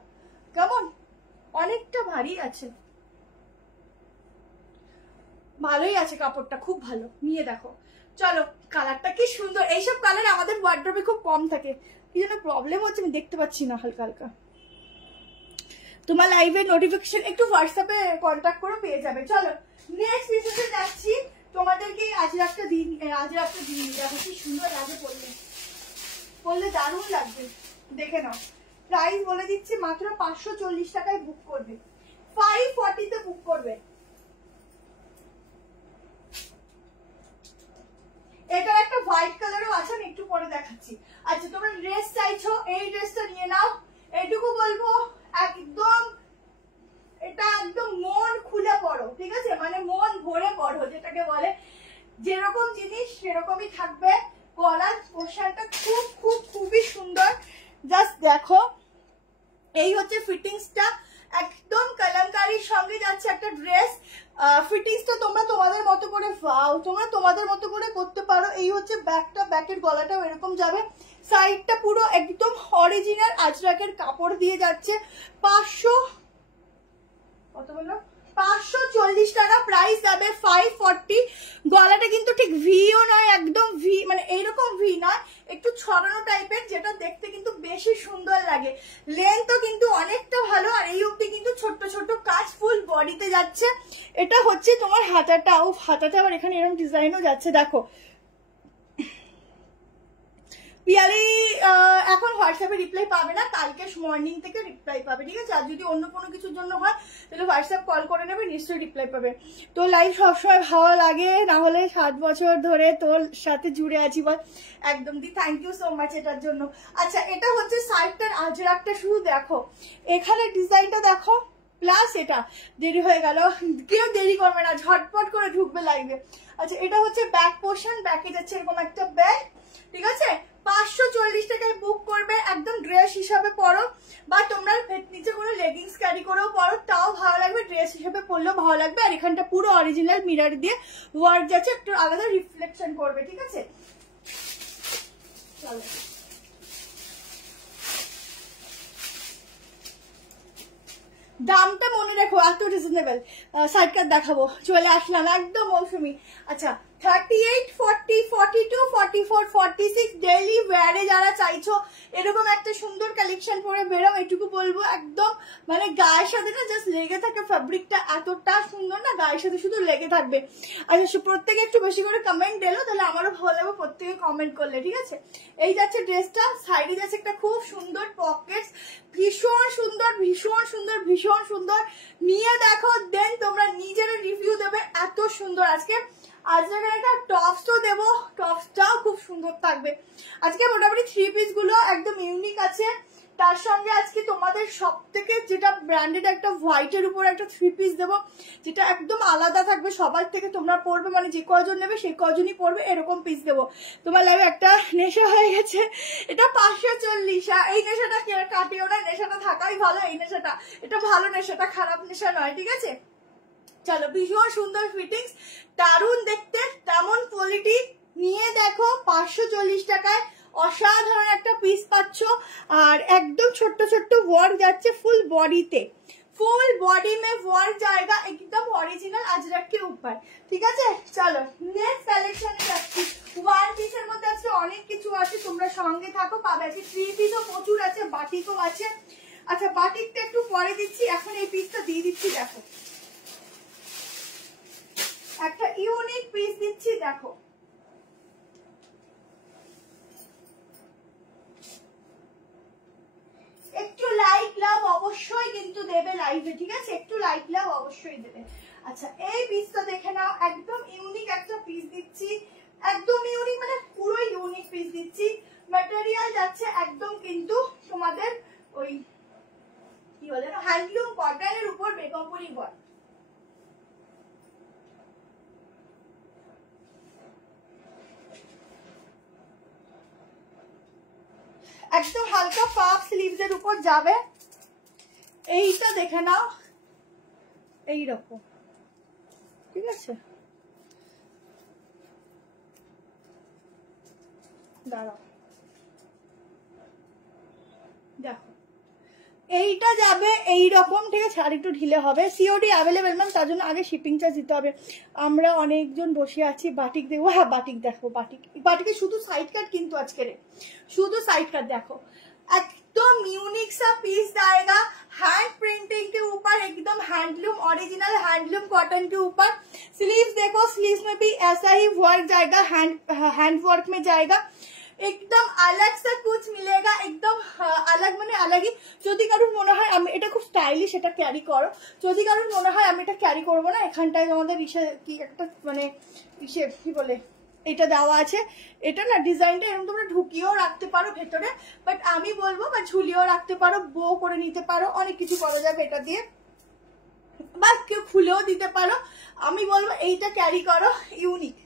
কেমন অনেকটা ভারী আছে, ভালোই আছে কাপড়টা, খুব ভালো, নিয়ে দেখো। চলো কালারটা কি সুন্দর, এইসব কালার আমাদের ওয়ার্ড্রোবে খুব কম থাকে, কি যেন প্রবলেম হচ্ছে, আমি দেখতে পাচ্ছি না হালকা হালকা। তোমার লাইভের নোটিফিকেশন একটু হোয়াটসঅ্যাপে কন্ট্যাক্ট করে পেয়ে যাবে। চলো নেক্সট পিসে যাচ্ছি, তোমাদেরকে আজরাকটা দিন দেখো কি সুন্দর লাগে, পরলে দারুণ লাগবে, দেখে নাও। প্রাইস বলে দিচ্ছি, মাত্র 540 টাকায় বুক করবে, 540 তে বুক করবে। এটার একটা হোয়াইট কালারও আছে, আমি একটু পরে দেখাচ্ছি। আচ্ছা তোমরা ড্রেস চাইছো, এই ড্রেসটা নিয়ে নাও, এইটুকু বলবো, একদম এটা একদম মন খুলে পড়ো, ঠিক আছে, মানে মন ভরে পড়ো যেটাকে বলে, যেরকম জিনিস সেরকমই থাকবে। গলার পোশাকটা খুবই সুন্দর, জাস্ট দেখো, এই হচ্ছে ফিটিংসটা, একদম কালামকারীর সঙ্গে যাচ্ছে একটা ড্রেস। ফিটিংসটা তোমরা তোমাদের মতো করে তোমরা তোমাদের মতো করে করতে পারো। এই হচ্ছে ব্যাকটা, ব্যাকের গলাটাও এরকম যাবে, সাইডটা পুরো একদম অরিজিনাল আজরাকের কাপড় দিয়ে যাচ্ছে। 540 টাকা প্রাইস যাবে, 540। গলাটা কিন্তু ঠিক ভিও নয়, একদম ভি, মানে এইরকম ভি নয়, একটু ছড়ানো টাইপের, যেটা দেখতে কিন্তু বেশি সুন্দর লাগে। লেন্থও কিন্তু অনেকটা ভালো, আর এই অবধি কিন্তু ছোট্ট ছোট্ট কাজ ফুল বডিতে যাচ্ছে। এটা হচ্ছে তোমার হাতাটা, ও হাতাটা আবার এখানে এরকম ডিজাইনও যাচ্ছে, দেখো। পিয়ালি এখন হোয়াটসঅ্যাপে রিপ্লাই পাবে না, কালকে মর্নিং থেকে রিপ্লাই পাবে, ঠিক আছে। আর যদি অন্য কোনো কিছুর জন্য হয় তাহলে হোয়াটসঅ্যাপ কল করে নেবে, নিশ্চয়ই রিপ্লাই পাবে। তো লাইভ সবসময় ভালো লাগে, না হলে 7 বছর ধরে তোর সাথে জুড়ে আছি বল। একদম দি, থ্যাংক ইউ সো মাচ এটার জন্য। আচ্ছা এটা হচ্ছে সাইডটার আজরাকটা, শুধু দেখো এখানে ডিজাইনটা দেখো, প্লাস এটা দেরি হয়ে গেল, কেউ দেরি করবে না, ঝটপট করে ঢুকবে লাইভে। আচ্ছা এটা হচ্ছে ব্যাক পোর্শন, ব্যাকে যাচ্ছে এরকম একটা ব্যাগ, ঠিক আছে। 540 টাকায় বুক করবে, একদম ড্রেস হিসাবে পরো, বা তোমরা নিচে কোনো লেগিংস ক্যারি করেও পরো, তাও ভালো লাগবে, ড্রেস হিসাবে পরলেও ভালো লাগবে। আর এখানটা পুরো অরিজিনাল মিরর দিয়ে ওয়ার্ক যাচ্ছে, একটু আলাদা রিফ্লেকশন করবে, ঠিক আছে। চলো দামটা মনে রেখো, এত রিজনেবল। সাইড কাট দেখাবো, চলে আসলাম একদম মৌসুমি। আচ্ছা 38, 40, 42, 44, 46 ডেইলি ওয়্যারে যারা চাইছো এরকম একটা সুন্দর কালেকশন পরে বেরো, এটুকু বলবো। একদম মানে গায়ের সাথে না জাস্ট লেগে থাকে, ফ্যাব্রিকটা এতটা সুন্দর না, গায়ের সাথে শুধু লেগে থাকবে। আচ্ছা প্রত্যেকে একটু বেশি করে কমেন্ট দিলো, তাহলে আমারও ভালো লাগবে প্রত্যেকে কমেন্ট করলে, ঠিক আছে। এই যাচ্ছে ড্রেসটা, সাইডে যাচ্ছে একটা খুব সুন্দর পকেটস, ভীষণ সুন্দর ভীষণ সুন্দর ভীষণ সুন্দর। নিয়ে দেখো, দেন তোমরা নিজেরা রিভিউ দেবে, এত সুন্দর। আজকে একটা টপসও দেবো, টপসটাও খুব সুন্দর থাকবে। আজকে মোটামুটি 3 পিস গুলো একদম ইউনিক আছে। তার সঙ্গে আজকে তোমাদের সব থেকে যেটা ব্র্যান্ডেড একটা হোয়াইটের উপর একটা 3 পিস দেবো, যেটা একদম আলাদা থাকবে সবার থেকে। তোমরা পরবে মানে যে কজন নেবে সেই কজনই পরবে, এরকম পিস দেবো। তোমার লাইভে একটা নেশা হয়ে গেছে, এটা 540। এই নেশাটা কাটিও না, নেশাটা থাকাই ভালো। এই নেশাটা, এটা ভালো নেশাটা, খারাপ নেশা নয়, ঠিক আছে। চলো, ভীষণ সুন্দর ফিটিংস, দারুণ দেখতে, তেমন কোয়ালিটি। নিয়ে দেখো 540 টাকায় অসাধারণ একটা পিস পাচ্ছ। আর একদম ছোট্ট ছোট্ট ওয়ার্ক যাচ্ছে ফুল বডিতে, ফুল बॉडी में वर्क जाएगा, एकदम ओरिजिनल अजरक के ऊपर, ঠিক আছে। চলো নেক্সট কালেকশনে যাচ্ছি। ওয়ান পিসের মধ্যে আজকে অনেক কিছু আছে, তোমরা সঙ্গে থাকো, পাবে। আজকে 3 পিসও প্রচুর আছে, বাটিকও আছে। আচ্ছা বাটিকটা একটু পরে দিচ্ছি, এখন এই পিসটা দিয়ে দিচ্ছি। দেখো একটা ইউনিক পিস দিচ্ছি, দেখো একটু লাইক লাভ অবশ্যই কিন্তু দেবে লাইভে, ঠিক আছে, একটু লাইক লাভ অবশ্যই দেবে। আচ্ছা এই পিসটা দেখে নাও, একদম ইউনিক একটা পিস দিচ্ছি, একদম ইউনিক মানে পুরো ইউনিক পিস দিচ্ছি। ম্যাটেরিয়াল যাচ্ছে একদম কিন্তু তোমাদের ওই কি বলে না, হ্যান্ডলুম কটনের উপর বেগমপুরি ওয়ার্ক। একদম হালকা পাফ স্লিভস এর উপর যাবে। এইটা দেখে নাও, এইরকম, ঠিক আছে। দাঁড়াও, দেখো এইটা যাবে এইরকম, ঠিক আছে। আর একটু ঢিলে হবে, সিওডি অ্যাভেলেবেল ম্যাম, তার জন্য আগে শিপিং চার্জ দিতে হবে। আমরা অনেকজন বসে আছি, বাটিক দেখবো। হ্যাঁ বাটিক দেখো, বাটিকে শুধু साइड कट কিন্তু আজকে রে, শুধু साइड कट देखो, एकदम यूनिक सा पीस आएगा, हैंड प्रिंटिंग के ऊपर, एकदम हैंडलूम ओरिजिनल हैंडलूम कॉटन के ऊपर। स्लीव्स देखो, स्लीव्स में भी ऐसा ही वर्क जाएगा, हैंड वर्क में जाएगा, एकदम अलग सा कुछ मिलेगा, एकदम अलग মানে আলাদা। যদি কারোর মনে হয় আমি এটা খুব স্টাইলিশ, এটা ক্যারি করো। যদি কারোর মনে হয় আমি এটা ক্যারি করবো না, এখানটায় আমাদের ইসে কি একটা মানে ইসে কি বলে এটা দেওয়া আছে, এটা না ডিজাইনটা এরকম তোমরা ঢুকিয়েও রাখতে পারো ভেতরে, বাট আমি বলবো বা ঝুলিয়েও রাখতে পারো, বো করে নিতে পারো, অনেক কিছু করা যাবে এটা দিয়ে, বা কেউ খুলেও দিতে পারো। আমি বলবো এইটা ক্যারি করো, ইউনিক,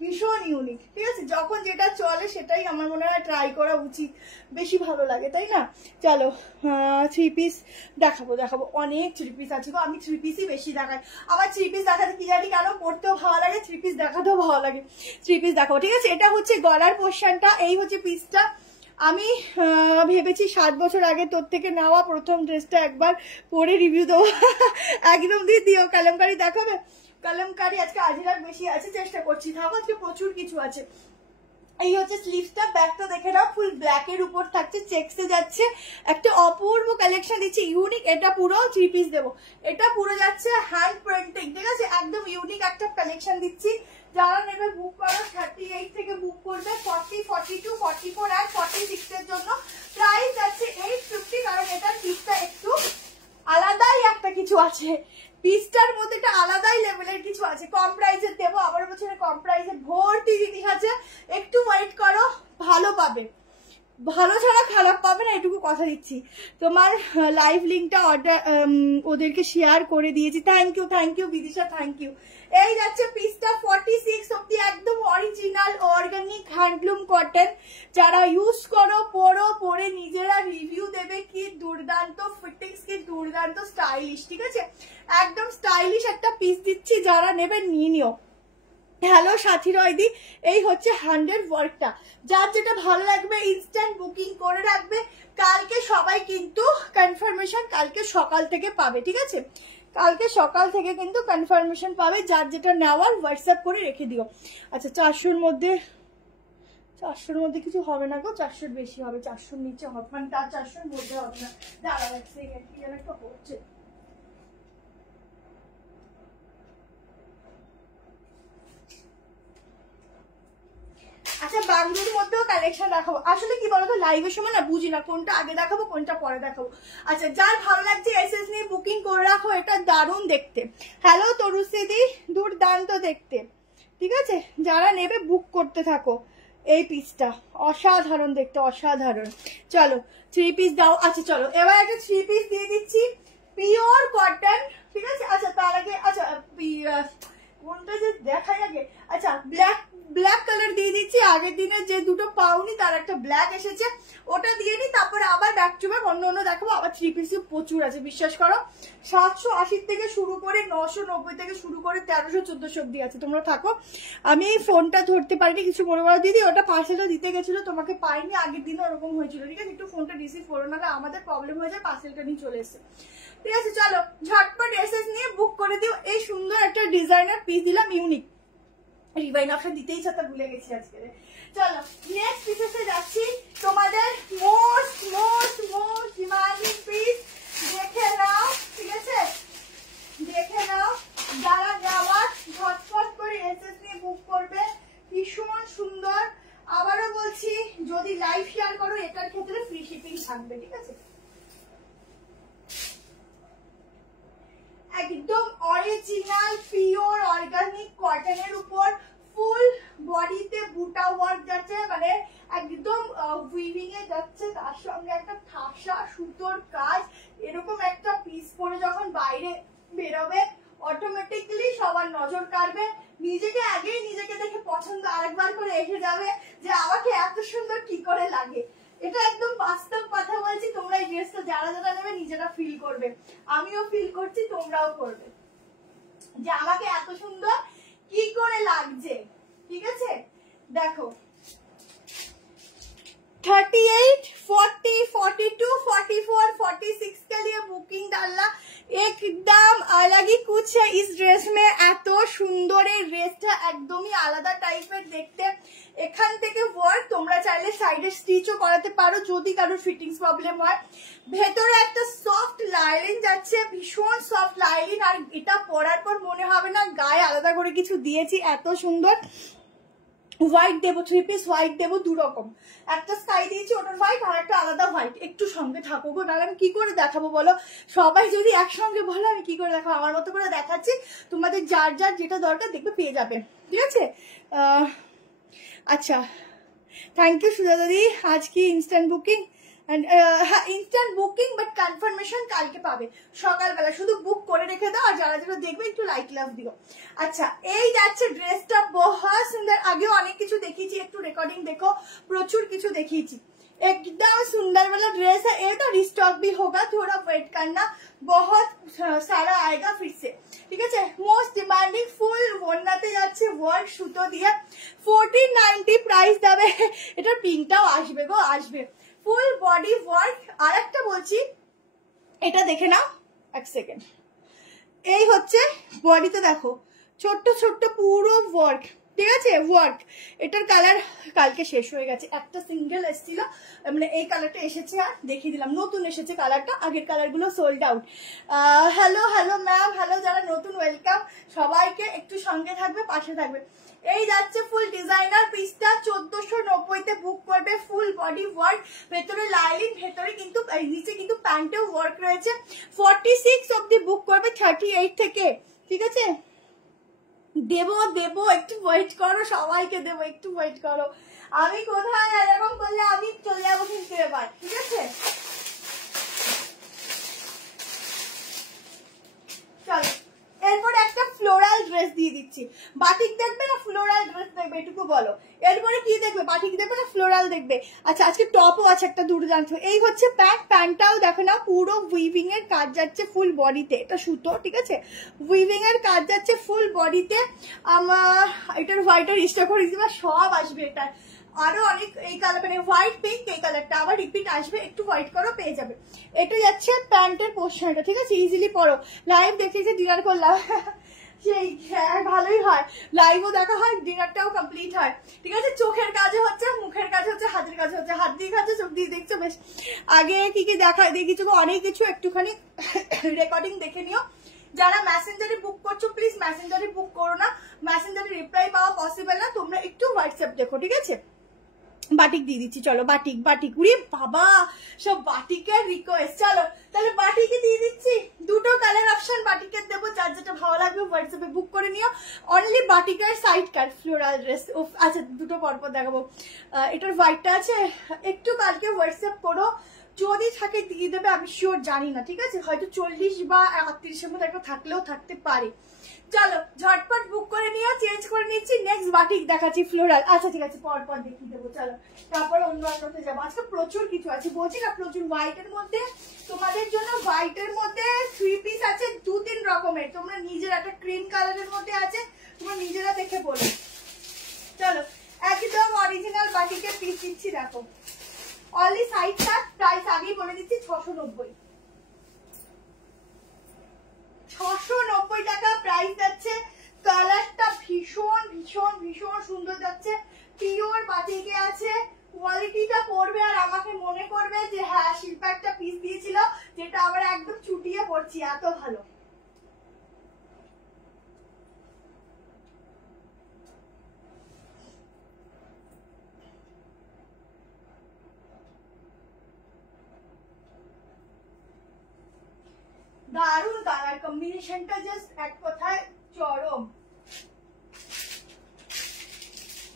ভীষণ ইউনিক, ঠিক আছে। যখন যেটা চলে সেটাই আমার মনে হয় ট্রাই করা উচিত, বেশি ভালো লাগে, তাই না। চলো 3 পিস দেখাবো, অনেক 3 পিস আছে গো, আমি 3 পিসই বেশি দেখাই। আমার 3 পিস দেখাতে কি জানি কেন, পড়তেও ভালো লাগে, 3 পিস দেখাতেও ভালো লাগে। 3 পিস দেখাবো, ঠিক আছে। এটা হচ্ছে গলার পোর্শনটা, এই হচ্ছে পিসটা। আমি ভেবেছি 7 বছর আগে তোর থেকে নেওয়া প্রথম ড্রেসটা একবার পরে রিভিউ দেবো। একদম দিও, কালামকারি দেখাবে, কালামকারি আজকে আজরাক বেশি আছে, চেষ্টা করছি থাকো, আজকে প্রচুর কিছু আছে। এই হচ্ছে স্লিভসটা, ব্যাকটা দেখে নাও, ফুল ব্ল্যাক এর উপর থাকছে, চেকসে যাচ্ছে, একটা অপূর্ব কালেকশন দিচ্ছে, ইউনিক। এটা পুরো 3 পিস দেবো, এটা পুরো যাচ্ছে হ্যান্ড প্রিন্টিং, ঠিক আছে, একদম ইউনিক একটা কালেকশন দিচ্ছি। যারা নেবে বুক করো, 38 থেকে বুক করবে, 40, 42, 44 আর 46 এর জন্য প্রাইস আছে 850, কারণ এটার পিসটা একটু আলাদাই একটা কিছু আছে, পিসটার মধ্যে একটা আলাদাই লেভেলের কিছু আছে। কম প্রাইসে দেবো, আবার বছরে কম প্রাইসে ভর্তি জিনিস আছে, একটু ওয়েট করো, ভালো পাবে, ভালো ছাড়া খারাপ পাবে না, এটুকু কথা দিচ্ছি। তোমার লাইভ লিঙ্কটা অর্ডার ওদেরকে শেয়ার করে দিয়েছি, thank you Bidisha, thank you. এই যাচ্ছে পিসটা 46 অব্দি, একদম অরিজিনাল অর্গানিক হ্যান্ডলুম কটন। যারা ইউজ করো, পরে নিজেরা রিভিউ দেবে, কি দুর্দান্ত ফিটিংস, কি দুর্দান্ত স্টাইলিশ, ঠিক আছে, একদম স্টাইলিশ একটা পিস দিচ্ছি, যারা নেবে নিয়ে নিও। হ্যালো সাথী রয়দি, এই হচ্ছে 100 ওয়ার্কটা, যার যেটা ভালো লাগবে ইনস্ট্যান্ট বুকিং করে রাখবে। কালকে সবাই কিন্তু কনফার্মেশন কালকে সকাল থেকে পাবে, ঠিক আছে, কালকে সকাল থেকে কিন্তু কনফার্মেশন পাবে, যার যেটা নেওয়ার হোয়াটসঅ্যাপ করে রেখে দিও। আচ্ছা 400-র মধ্যে কিছু হবে না গো, 400-র বেশি হবে, 400-র নিচে হবে, মানে তার 400-র মধ্যে হবে না। দাঁড়াও এক সেকেন্ড, কি যেন একটা হচ্ছে। আচ্ছা বাংলোর মধ্যেও কালেকশন দেখাবো। আসলে কি বলতো, লাইভের সময় না বুঝি না কোনটা আগে দেখাবো কোনটা পরে দেখাবো। আচ্ছা যার ভালো লাগছে এসএস নিয়ে বুকিং করে রাখো, এটা দারুণ দেখতে। হ্যালো তরুশ্রীদি, দুর্দান্ত দেখতে, ঠিক আছে? যারা নেবে বুক করতে থাকো। এই পিসটা অসাধারণ দেখতে, অসাধারণ। চলো 3 পিস দাও। আচ্ছা চলো এবার একটা 3 পিস দিয়ে দিচ্ছি, পিওর কটন, ঠিক আছে? আচ্ছা তার আগে আচ্ছা কোনটা যে দেখাই আগে, আচ্ছা ব্ল্যাক কালার দিয়ে দিচ্ছি। আগের দিনে যে দুটো পাউনি তার একটা ব্ল্যাক এসেছে, ওটা দিয়ে নি, তারপরে আবার ব্যাক টু ব্যাক অন্য দেখাবো। আবার 3 পিস প্রচুর আছে, বিশ্বাস করো। 780 থেকে শুরু করে 990 থেকে শুরু করে 1300-1400 অব্দি আছে। তোমরা থাকো, আমি ফোনটা ধরতে পারিনি, কিছু মনে করো দিদি, ওটা পার্সেলটা দিতে গেছিল, তোমাকে পাইনি, আগের দিনও ওরকম হয়েছিল, ঠিক আছে? একটু ফোনটা রিসিভ করো, নাহলে আমাদের প্রবলেম হয়ে যায়, পার্সেলটা নিয়ে চলে এসছে, ঠিক আছে? চলো ঝটপট এসএস নিয়ে বুক করে দিও। এই সুন্দর একটা ডিজাইনার পিস দিলাম, ইউনিক। রিভাইন অপশন দিতেই সাথে ভুলে গেছি আজকে। চলো নেক্সট পিসে যাচ্ছি, তোমাদের মোস্ট ডিমান্ডিং পিস। দেখে নাও, ঠিক আছে? দেখে নাও, যারা যাওয়ার ঝটপট করে এসএস নিয়ে বুক করবে। ভীষণ সুন্দর, আবারও বলছি যদি লাইভ শেয়ার করো এটার ক্ষেত্রে ফ্রি শিপিং থাকবে, ঠিক আছে? একদম অরিজিনাল পিওর অর্গানিক কটনের উপর ফুল বডিতে বুটা ওয়ার্ক যাচ্ছে, মানে একদম উইভিং এ যাচ্ছে, তার সঙ্গে একটা ঠাসা সুতোর কাজ। এরকম একটা পিস পরে যখন বাইরে বেরোবে অটোমেটিক্যালি সবার নজর কাড়বে, নিজেকে দেখে পছন্দ আরেকবার করে এসে যাবে যে আমাকে এত সুন্দর কি করে লাগে। এটা একদম বাস্তব কথা বলছি, তোমরা এই ড্রেসটা যারা নেবে নিজেরা ফিল করবে, আমিও ফিল করছি, তোমরাও করবে যে আমাকে এত সুন্দর কি করে লাগছে, ঠিক আছে? দেখো 38, 40, 42, 44, 46 के लिए बुकिंग डालना, एकदम अलग ही कुछ है इस ड्रेस में। এত সুন্দর এই ড্রেসটা, একদমই আলাদা টাইপের দেখতে। এখান থেকে ওয়ার্ক তোমরা চাইলে সাইডে স্টিচও করাতে পারো যদি কারোর ফিটিংস প্রবলেম হয়। ভেতরে একটা সফট লাইলিন যাচ্ছে, ভীষণ সফট লাইলিন, আর এটা পরার পর মনে হবে না গায়ে আলাদা করে কিছু দিয়েছি, এত সুন্দর। হোয়াইট দেবো, 3 পিস হোয়াইট দেবো, 2 রকম, একটা স্কাই দিয়েছি ওটার হোয়াইট, আর একটা আলাদা হোয়াইট। একটু সঙ্গে থাকো গো, নাহলে আমি কি করে দেখাবো বলো? সবাই যদি একসঙ্গে বলো আমি কি করে দেখাবো? আমার মতো করে দেখাচ্ছি, তোমাদের যার যেটা দরকার দেখবে পেয়ে যাবে, ঠিক আছে? আচ্ছা থ্যাংক ইউ সুজা দাদি। আজ কি ইনস্ট্যান্ট বুকিং? হ্যাঁ ইনস্ট্যান্ট বুকিং, বাট কনফার্মেশন কালকে পাবে সকালবেলা। শুধু বুক করে রেখে দাও, আর যারা দেখবে একটু লাইক লাভ দিও। আচ্ছা এই যাচ্ছে ড্রেসটা, बहुत সুন্দর। আগেও অনেক কিছু দেখিয়েছি, একটু রেকর্ডিং দেখো, প্রচুর কিছু দেখিয়েছি। एकदम सुंदर वाला ड्रेस है ये, तो रिस्टॉक भी होगा, थोड़ा वेट करना, बहुत सारा आएगा फिर से, ঠিক আছে? মোস্ট ডিমান্ডিং ফুল ওন্নাতে যাচ্ছে ওয়ার্ক সুতো দিয়ে, 1490 প্রাইস দেবে। এটা পিঙ্কটাও আসবে গো, আসবে ফুল বডি ওয়ার্ক। আর একটা বলছি, এটা দেখে নাও এক সেকেন্ড, এই হচ্ছে বডিতে দেখো ছোট্ট ছোট্ট পুরো ওয়ার্ক, ঠিক আছে? ওয়ার্ক। এটার কালার কালকে শেষ হয়ে গেছে, একটা সিঙ্গেল এসেছিল, মানে এই কালারটা এসেছে, আর দেখিয়ে দিলাম নতুন এসেছে কালারটা, আগের কালারগুলো sold out. Hello ma'am, hello যারা নতুন ওয়েলকাম, সবাইকে একটু সঙ্গে থাকবে, পাশে থাকবে। এই যাচ্ছে ফুল ডিজাইনার পিসটা, 1490-তে বুক করবে, ফুল বডি ওয়ার্ক, ভেতরে লাইলিন, ভেতরে কিন্তু নিচে কিন্তু প্যান্টেও ওয়ার্ক রয়েছে। 46 অব্দি বুক করবে 38 থেকে, ঠিক আছে? দেবো একটু ওয়েট করো, সবাইকে দেবো, একটু ওয়েট করো। আমি কোথায় এরকম করলে আমি চলে যাবো কিন্তু এবার, ঠিক আছে? চলো এরপর একটা ফ্লোরাল ড্রেস দিয়ে দিচ্ছি। বাটিক দেখবে না ফ্লোরাল ড্রেস দেখবে, এটুকু বলো। এরপরে কি দেখবে, বাটিক দেখবে না ফ্লোরাল দেখবে? আচ্ছা আজকে টপও আছে একটা দুর্দান্ত। এই হচ্ছে প্যান্টটাও দেখো না, পুরো উইভিং এর কাজ যাচ্ছে ফুল বডিতে, এটা সুতো, ঠিক আছে? উইভিং এর কাজ যাচ্ছে ফুল বডিতে। আমার এটার হোয়াইটের স্টক করে দিবা, সব আসবে এটার। আরো অনেক এই কালার মানে হোয়াইট পিঙ্ক এই কালারটা আবার রিপিট আসবে, একটু হোয়াইট করো পেয়ে যাবে। এটা যাচ্ছে প্যান্টের পোর্শনটা, ঠিক আছে, ইজিলি পরো। লাইভ দেখেছি, ডিনার করলাম সেই হ্যাঁ ভালোই হয়, লাইভও দেখা হয়, ডিনারটাও কমপ্লিট হয়, ঠিক আছে। চোখের কাজে হচ্ছে, মুখের কাজে হচ্ছে, হাতের কাজে হচ্ছে, হাত দিয়ে খাচ্ছে, চোখ দিয়ে দেখছো বেশ। আগে কি কি দেখায় দেখিছো অনেক কিছু, একটুখানি রেকর্ডিং দেখে নিও। যারা মেসেঞ্জারে বুক করছো প্লিজ মেসেঞ্জারে বুক করো না, মেসেঞ্জারে রিপ্লাই পাওয়া পসিবল না, তোমরা একটু হোয়াটসঅ্যাপ দেখো, ঠিক আছে। বাটিক দিয়ে দিচ্ছি, চলো বাটিক বাটিক, উড়ি বাবা সব বাটিকের রিকোয়েস্ট। চলো তাহলে বাটিকে দিয়ে দিচ্ছি, দুটো কালার অপশন বাটিকের দেবো, যার যেটা ভালো লাগবে হোয়াটসঅ্যাপে বুক করে নিও। অনলি বাটিকের সাইড কাট ফ্লোরাল ড্রেস। আচ্ছা দুটো পরপর দেখাবো। এটার হোয়াইটটা আছে, একটু কালকে হোয়াটসঅ্যাপ করো, যদি থাকে দিয়ে দেবে, আমি শিওর জানি না, ঠিক আছে, হয়তো 40 বা 38-এর মধ্যে একটা থাকলেও থাকতে পারে। চলো ঝটপট বুক করে নিও, চেঞ্জ করে নিচ্ছি, নেক্সট বাটিক দেখাচ্ছি ফ্লোরাল। আচ্ছা ঠিক আছে পরপর দেখিয়ে দেবো, চলো তারপরে অন্য অন্যতে যাবো। আজকে প্রচুর কিছু আছে, বলছি না প্রচুর। হোয়াইটের মধ্যে তোমাদের জন্য, হোয়াইটের মধ্যে 3 পিস আছে 2-3 রকমের, তোমরা নিজের, একটা ক্রিম কালারের মধ্যে আছে, তোমরা নিজেরা দেখে বলো। চলো একদম অরিজিনাল বাটিকের পিস দিচ্ছি, দেখো অনলি সাইড কাট, প্রাইস আগেই বলে দিচ্ছি 690, 690 টাকা প্রাইস যাচ্ছে। কালারটা ভীষণ ভীষণ ভীষণ সুন্দর যাচ্ছে, পিওর বাটিকে আছে, কোয়ালিটিটা পড়বে আর আমাকে মনে করবে যে হ্যাঁ শিল্পা একটা পিস দিয়েছিল, যেটা আবার একদম চুটিয়ে পড়ছি, এত ভালো। দারুণ কালার কম্বিনেশনটা, জাস্ট এক কথায় চরম।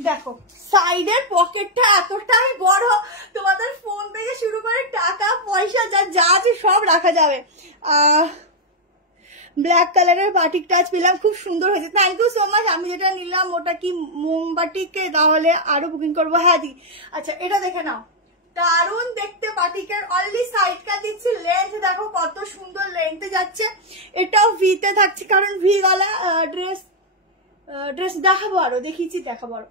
দেখো সাইডের পকেটটা এতটাই বড়, তোমাদের ফোন থেকে শুরু করে টাকা পয়সা যা যা আছে সব রাখা যাবে। ব্ল্যাক কালারের বাটিক টাচ পেলাম, খুব সুন্দর হয়েছে, থ্যাংক ইউ সো মাচ। আমি যেটা নিলাম ওটা কি মোমবাটিকে, তাহলে আরো বুকিং করবো। হ্যাঁ দি, আচ্ছা এটা দেখে নাও, দারুণ দেখতে বাটিকের। অনলি সাইড কাট দিচ্ছি, লেন্থ দেখো কত সুন্দর লেন্থে যাচ্ছে, এটাও ভিতে থাকছে, কারণ ভি গলা ড্রেস দেখাবো, আরো দেখিয়েছি দেখাবো আরো।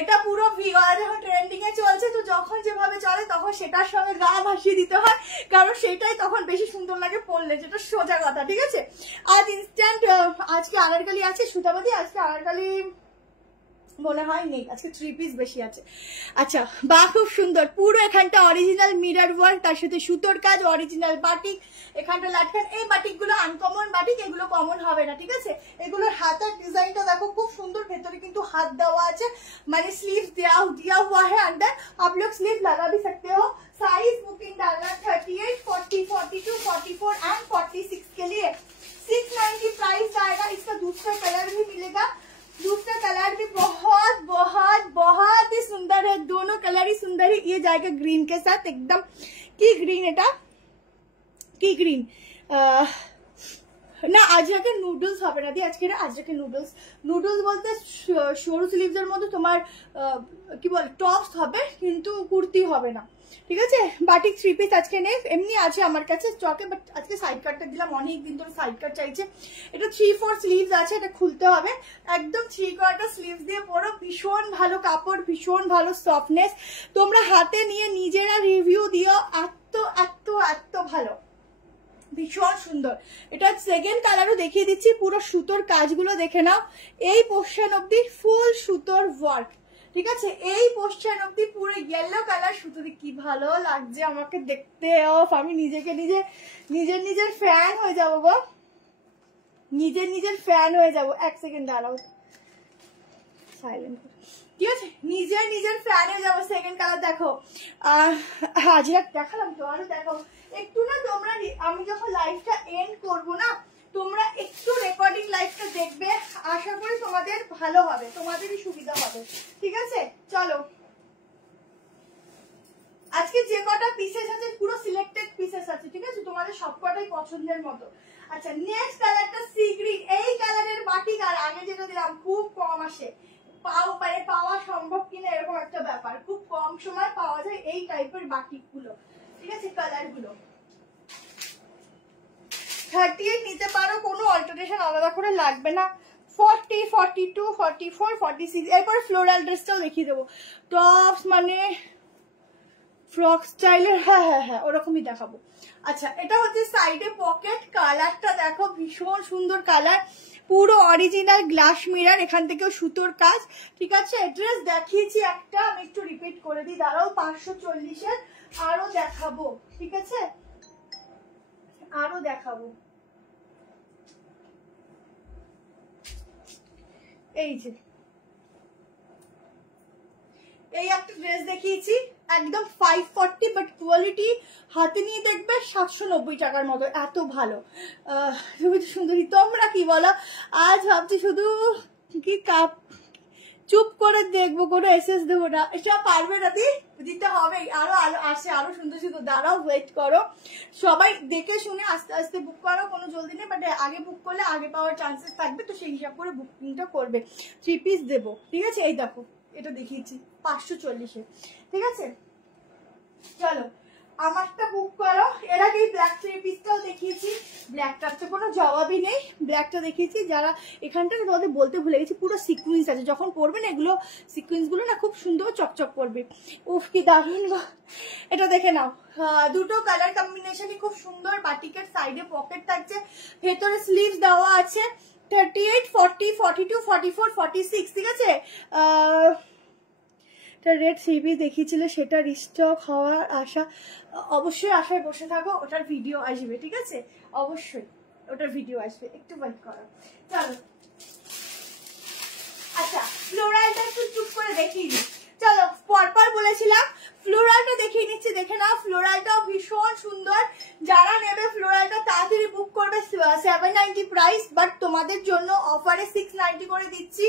এটা পুরো ভি গলা, যখন ট্রেন্ডিং এ চলছে, তো যখন যেভাবে চলে তখন সেটার সঙ্গে গা ভাসিয়ে দিতে হয়, কারণ সেটাই তখন বেশি সুন্দর লাগে পরলে, যেটা সোজা কথা, ঠিক আছে। আজ ইনস্ট্যান্ট, আজকে আনারকলি আছে সুতাবাদী, আজকে আনারকলি মনে হয় নেই, আজকে 3 পিস বেশি আছে। আচ্ছা বা খুব সুন্দর, পুরো এখানটা অরিজিনাল মিরর ওয়ার্ক, তার সাথে সুতোর কাজ, অরিজিনাল বাটিক, এখানটা লাটকান। এই বাটিক গুলো আনকমন বাটিক, এগুলো কমন হবে না, ঠিক আছে। এগুলোর হাতের ডিজাইনটা দেখো খুব সুন্দর, ভেতরে কিন্তু হাত দেওয়া আছে, মানে স্লিভ दिया हुआ है अंदर, आप लोग स्लीव लगा भी सकते हो। साइज बुकिंग डालना 38, 40, 42, 44 एंड 46 के लिए। 690 प्राइस आएगा। इसका दूसरा कलर भी मिलेगा, दूसरा कलर भी बहुत बहुत बहुत ही सुंदर है, दोनों कलर ही सुंदर है। ये जाएगा ग्रीन के साथ, एकदम की ग्रीन, এটা কি গ্রিন না, আজরাকে নুডলস হবে না দি, আজকে আজরাকে নুডলস, নুডলস বলতে সরু স্লিভস এর মধ্যে তোমার কি বল টপস হবে, কিন্তু কুর্তি হবে না, ঠিক আছে। বাটিক 3 পিস আজকে নেই, এমনি আছে আমার কাছে স্টকে, বাট আজকে সাইড কাটটা দিলাম, অনেকদিন ধরে সাইড কাট চাইছে। এটা 3-4 স্লিভস আছে, এটা খুলতে হবে, একদম 3/4 স্লিভস দিয়ে পরো, ভীষণ ভালো কাপড়, ভীষণ ভালো সফটনেস, তোমরা হাতে নিয়ে নিজেরা রিভিউ দিও, এত এত এত ভালো, ভীষণ সুন্দর। এটা সেকেন্ড কালারও দেখিয়ে দিচ্ছি, পুরো সুতোর কাজগুলো দেখে নাও, এই পোর্শন অব্দি ফুল সুতোর ওয়ার্ক, ঠিক আছে। এই পোর্শন অব্দি পুরো ইয়েলো কালার সুতো, কি ভালো লাগছে আমাকে দেখতে, অফ আমি নিজেকে নিজের ফ্যান হয়ে যাবো গো, নিজের ফ্যান হয়ে যাবো। এক সেকেন্ড দাঁড়াও, সাইলেন্ট, ঠিক আছে, নিজের ফ্যান হয়ে যাবো। সেকেন্ড কালার দেখো, হাজিরা দেখালাম তো, আরো দেখো একটু না তোমরা, আমি যখন লাইভটা এন্ড করবো না, তোমরা একটু রেকর্ডিং লাইভটা দেখবে, আশা করি তোমাদের ভালো হবে, তোমাদেরই সুবিধা হবে, ঠিক আছে। চলো আজকে যে কটা পিসেস আছে পুরো সিলেক্টেড পিসেস আছে, ঠিক আছে, তোমাদের সব কটাই পছন্দের মতো। আচ্ছা নেক্সট কালারটা সি গ্রিন, এই কালারের বাটিক আর আগে যেটা দিলাম খুব কম আসে, পাওয়া সম্ভব কিনা এরকম একটা ব্যাপার, খুব কম সময় পাওয়া যায় এই টাইপের বাটিক গুলো, ঠিক আছে। কালার গুলো 38 নিতে পারো, কোনো অল্টারেশন আলাদা করে লাগবে না, 40, 42, 44, 46। এরপরে ফ্লোরাল ড্রেসটাও দেখিয়ে দেবো। টপস মানে ফ্রক স্টাইলের, হ্যাঁ ওরকমই দেখাবো। আচ্ছা, এটা হচ্ছে সাইডে পকেট, কালারটা দেখো ভীষণ সুন্দর কালার, পুরো অরিজিনাল গ্লাস মিরর, এখান থেকেও সুতোর কাজ। ঠিক আছে, ড্রেস দেখিয়েছি একটা, আমি একটু রিপিট করে দিই, দাঁড়াও। 540-এর আরো দেখাবো, ঠিক আছে, আরো দেখাবো। এই যে এই একটা ড্রেস দেখিয়েছি, একদম 540, বাট কোয়ালিটি হাতে নিয়ে দেখবে 790 টাকার মতো, এত ভালো। তুমি তো সুন্দরী, তোমরা কি বলো? আজ ভাবছি শুধু কি কাপ চুপ করে দেখবো, কোনো এসএস দেবো না, এটা পারবে না, দিতে হবে। আরো আরো আসে, আরো সুন্দর সুন্দর, দাঁড়াও, ওয়েট করো, সবাই দেখে শুনে আস্তে আস্তে বুক করো, কোনো জলদি নেই, বাট আগে বুক করলে আগে পাওয়ার চান্সেস থাকবে, তো সেই হিসাব করে বুকিংটা করবে। 3 পিস দেবো, ঠিক আছে। এই দেখো, এটা দেখিয়েছি 540-এ, ঠিক আছে। চলো আমারটা বুক করো। এর আগে ব্ল্যাক 3 পিসটাও দেখিয়েছি, ব্ল্যাকটার তো কোনো জবাবই নেই, ব্ল্যাকটা দেখিয়েছি। যারা এখানটা তোমাদের বলতে ভুলে গেছি, পুরো সিকুয়েন্স আছে, যখন পরবে না এগুলো সিকুয়েন্সগুলো না খুব সুন্দর চকচক করবে। উফ কি দারুণ, এটা দেখে নাও। দুটো কালার কম্বিনেশনই খুব সুন্দর, বাটিকের সাইডে পকেট থাকছে, ভেতরে স্লিভস দেওয়া আছে। 38, 40, 42, 44, 46, ঠিক আছে। রেড 3 পিস দেখিয়েছিলে, সেটা রিস্টক হওয়ার আশা, অবশ্যই আশায় বসে থাকো, ওটার ভিডিও আসবে, ঠিক আছে, অবশ্যই ওটার ভিডিও আসবে, একটু ওয়েট করো। চলো আচ্ছা, ফ্লোরালটা একটু চুপ করে দেখিয়ে দিই। চলো পরপর বলেছিলাম, ফ্লোরালটা দেখিয়ে নিচ্ছি, দেখে নাও। ফ্লোরালটাও ভীষণ সুন্দর, যারা নেবে ফ্লোরালটা তাড়াতাড়ি বুক করবে। 790 প্রাইস, বাট তোমাদের জন্য অফারে 690 করে দিচ্ছি,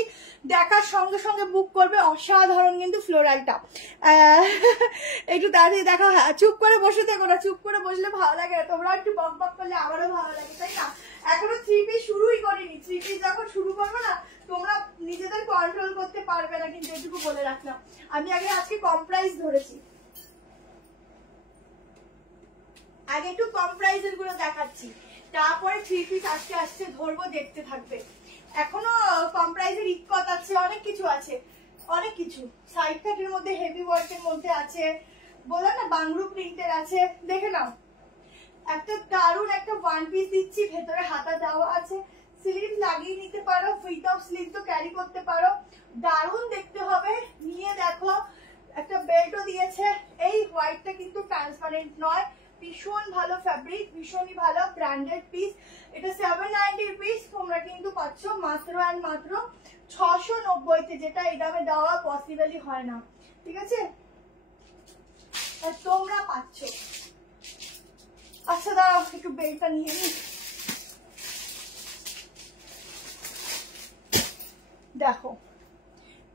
দেখার সঙ্গে সঙ্গে বুক করবে। অসাধারণ কিন্তু ফ্লোরালটা, একটু তাড়াতাড়ি দেখো। হ্যাঁ, চুপ করে বসে থাকো না, চুপ করে বসলে ভালো লাগে না, তোমরা একটু বক বক করলে আমারও ভালো লাগে, তাই না? এখনো 3 পিস শুরুই করিনি, 3 পিস যখন শুরু করবো না তোমরা নিজেদের কন্ট্রোল করতে পারবে না, কিন্তু এটুকু বলে রাখলাম। আমি আগে আজকে কম প্রাইস ধরেছি, আগে একটু কম প্রাইসের গুলো দেখাচ্ছি, তারপরে 3 পিস আস্তে আস্তে ধরবো, দেখতে থাকবে। এখনো কম প্রাইসের ইক্কত আছে, অনেক কিছু আছে, অনেক কিছু। সাইড কাটের মধ্যে হেভি ওয়ার্কের মধ্যে আছে, বললাম না বাংরু প্রিন্টের আছে, দেখে নাও। একটা দারুন একটা 1 পিস দিচ্ছি, ভেতরে হাতা দেওয়া আছে, স্লিভ লাগিয়ে নিতে পারো, উইদাউট স্লিভ তো ক্যারি করতে পারো, দারুন দেখতে হবে। নিয়ে দেখো, একটা বেল্টও দিয়েছে। এই হোয়াইটটা কিন্তু ট্রান্সপারেন্ট নয়, ভীষণ ভালো ফ্যাব্রিক, ভীষণই ভালো ব্র্যান্ডেড পিস। এটা 790 পিস, তোমরা কিন্তু পাচ্ছ মাত্র আর মাত্র 690-তে, যেটা এই দামে দেওয়া পসিবলই হয় না, ঠিক আছে, তোমরা পাচ্ছ। আচ্ছা দাঁড়াও, একটু বেল্টটা নিয়ে নি। দেখো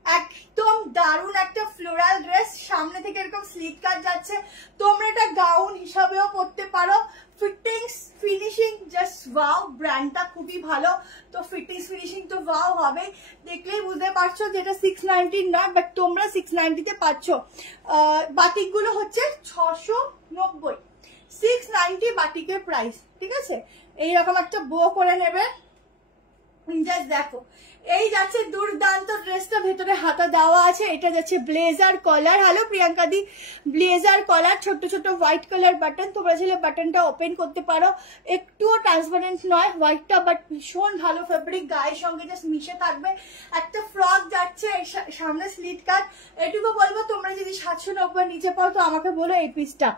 একদম দারুণ একটা ফ্লোরাল ড্রেস, সামনে থেকে এরকম স্লিট কাট যাচ্ছে, তোমরা এটা গাউন হিসাবেও পরতে পারো। ফিটিংস ফিনিশিং জাস্ট ওয়াও, ব্র্যান্ডটা খুবই ভালো, তো ফিটিংস ফিনিশিং তো ওয়াও হবে, দেখলেই বুঝতে পারছো যেটা 690 নয়, বাট তোমরা 690-তে পাচ্ছ। বাটিকগুলো হচ্ছে 690, 690 বাটিকের প্রাইস, ঠিক আছে। এইরকম একটা বো করে নেবে, জাস্ট দেখো। এই যাচ্ছে দুর্দান্ত ড্রেসটা, ভেতরে হাতা দেওয়া আছে, এটা যাচ্ছে ব্লেজার কলার। হ্যালো প্রিয়াঙ্কা দি, ব্লেজার কলার, ছোট ছোট হোয়াইট কালার বাটন, তোমরা চাইলে বাটনটা ওপেন করতে পারো, একটুও ট্রান্সপারেন্ট নয় হোয়াইটটা, বাট ভীষণ ভালো ফেব্রিক, গায়ের সঙ্গে জাস্ট মিশে থাকবে। একটা ফ্রক যাচ্ছে, সামনে স্লিট কাট। এটুকু বলবো, তোমরা যদি 790 নিচে পাও তো আমাকে বলো এই পিসটা।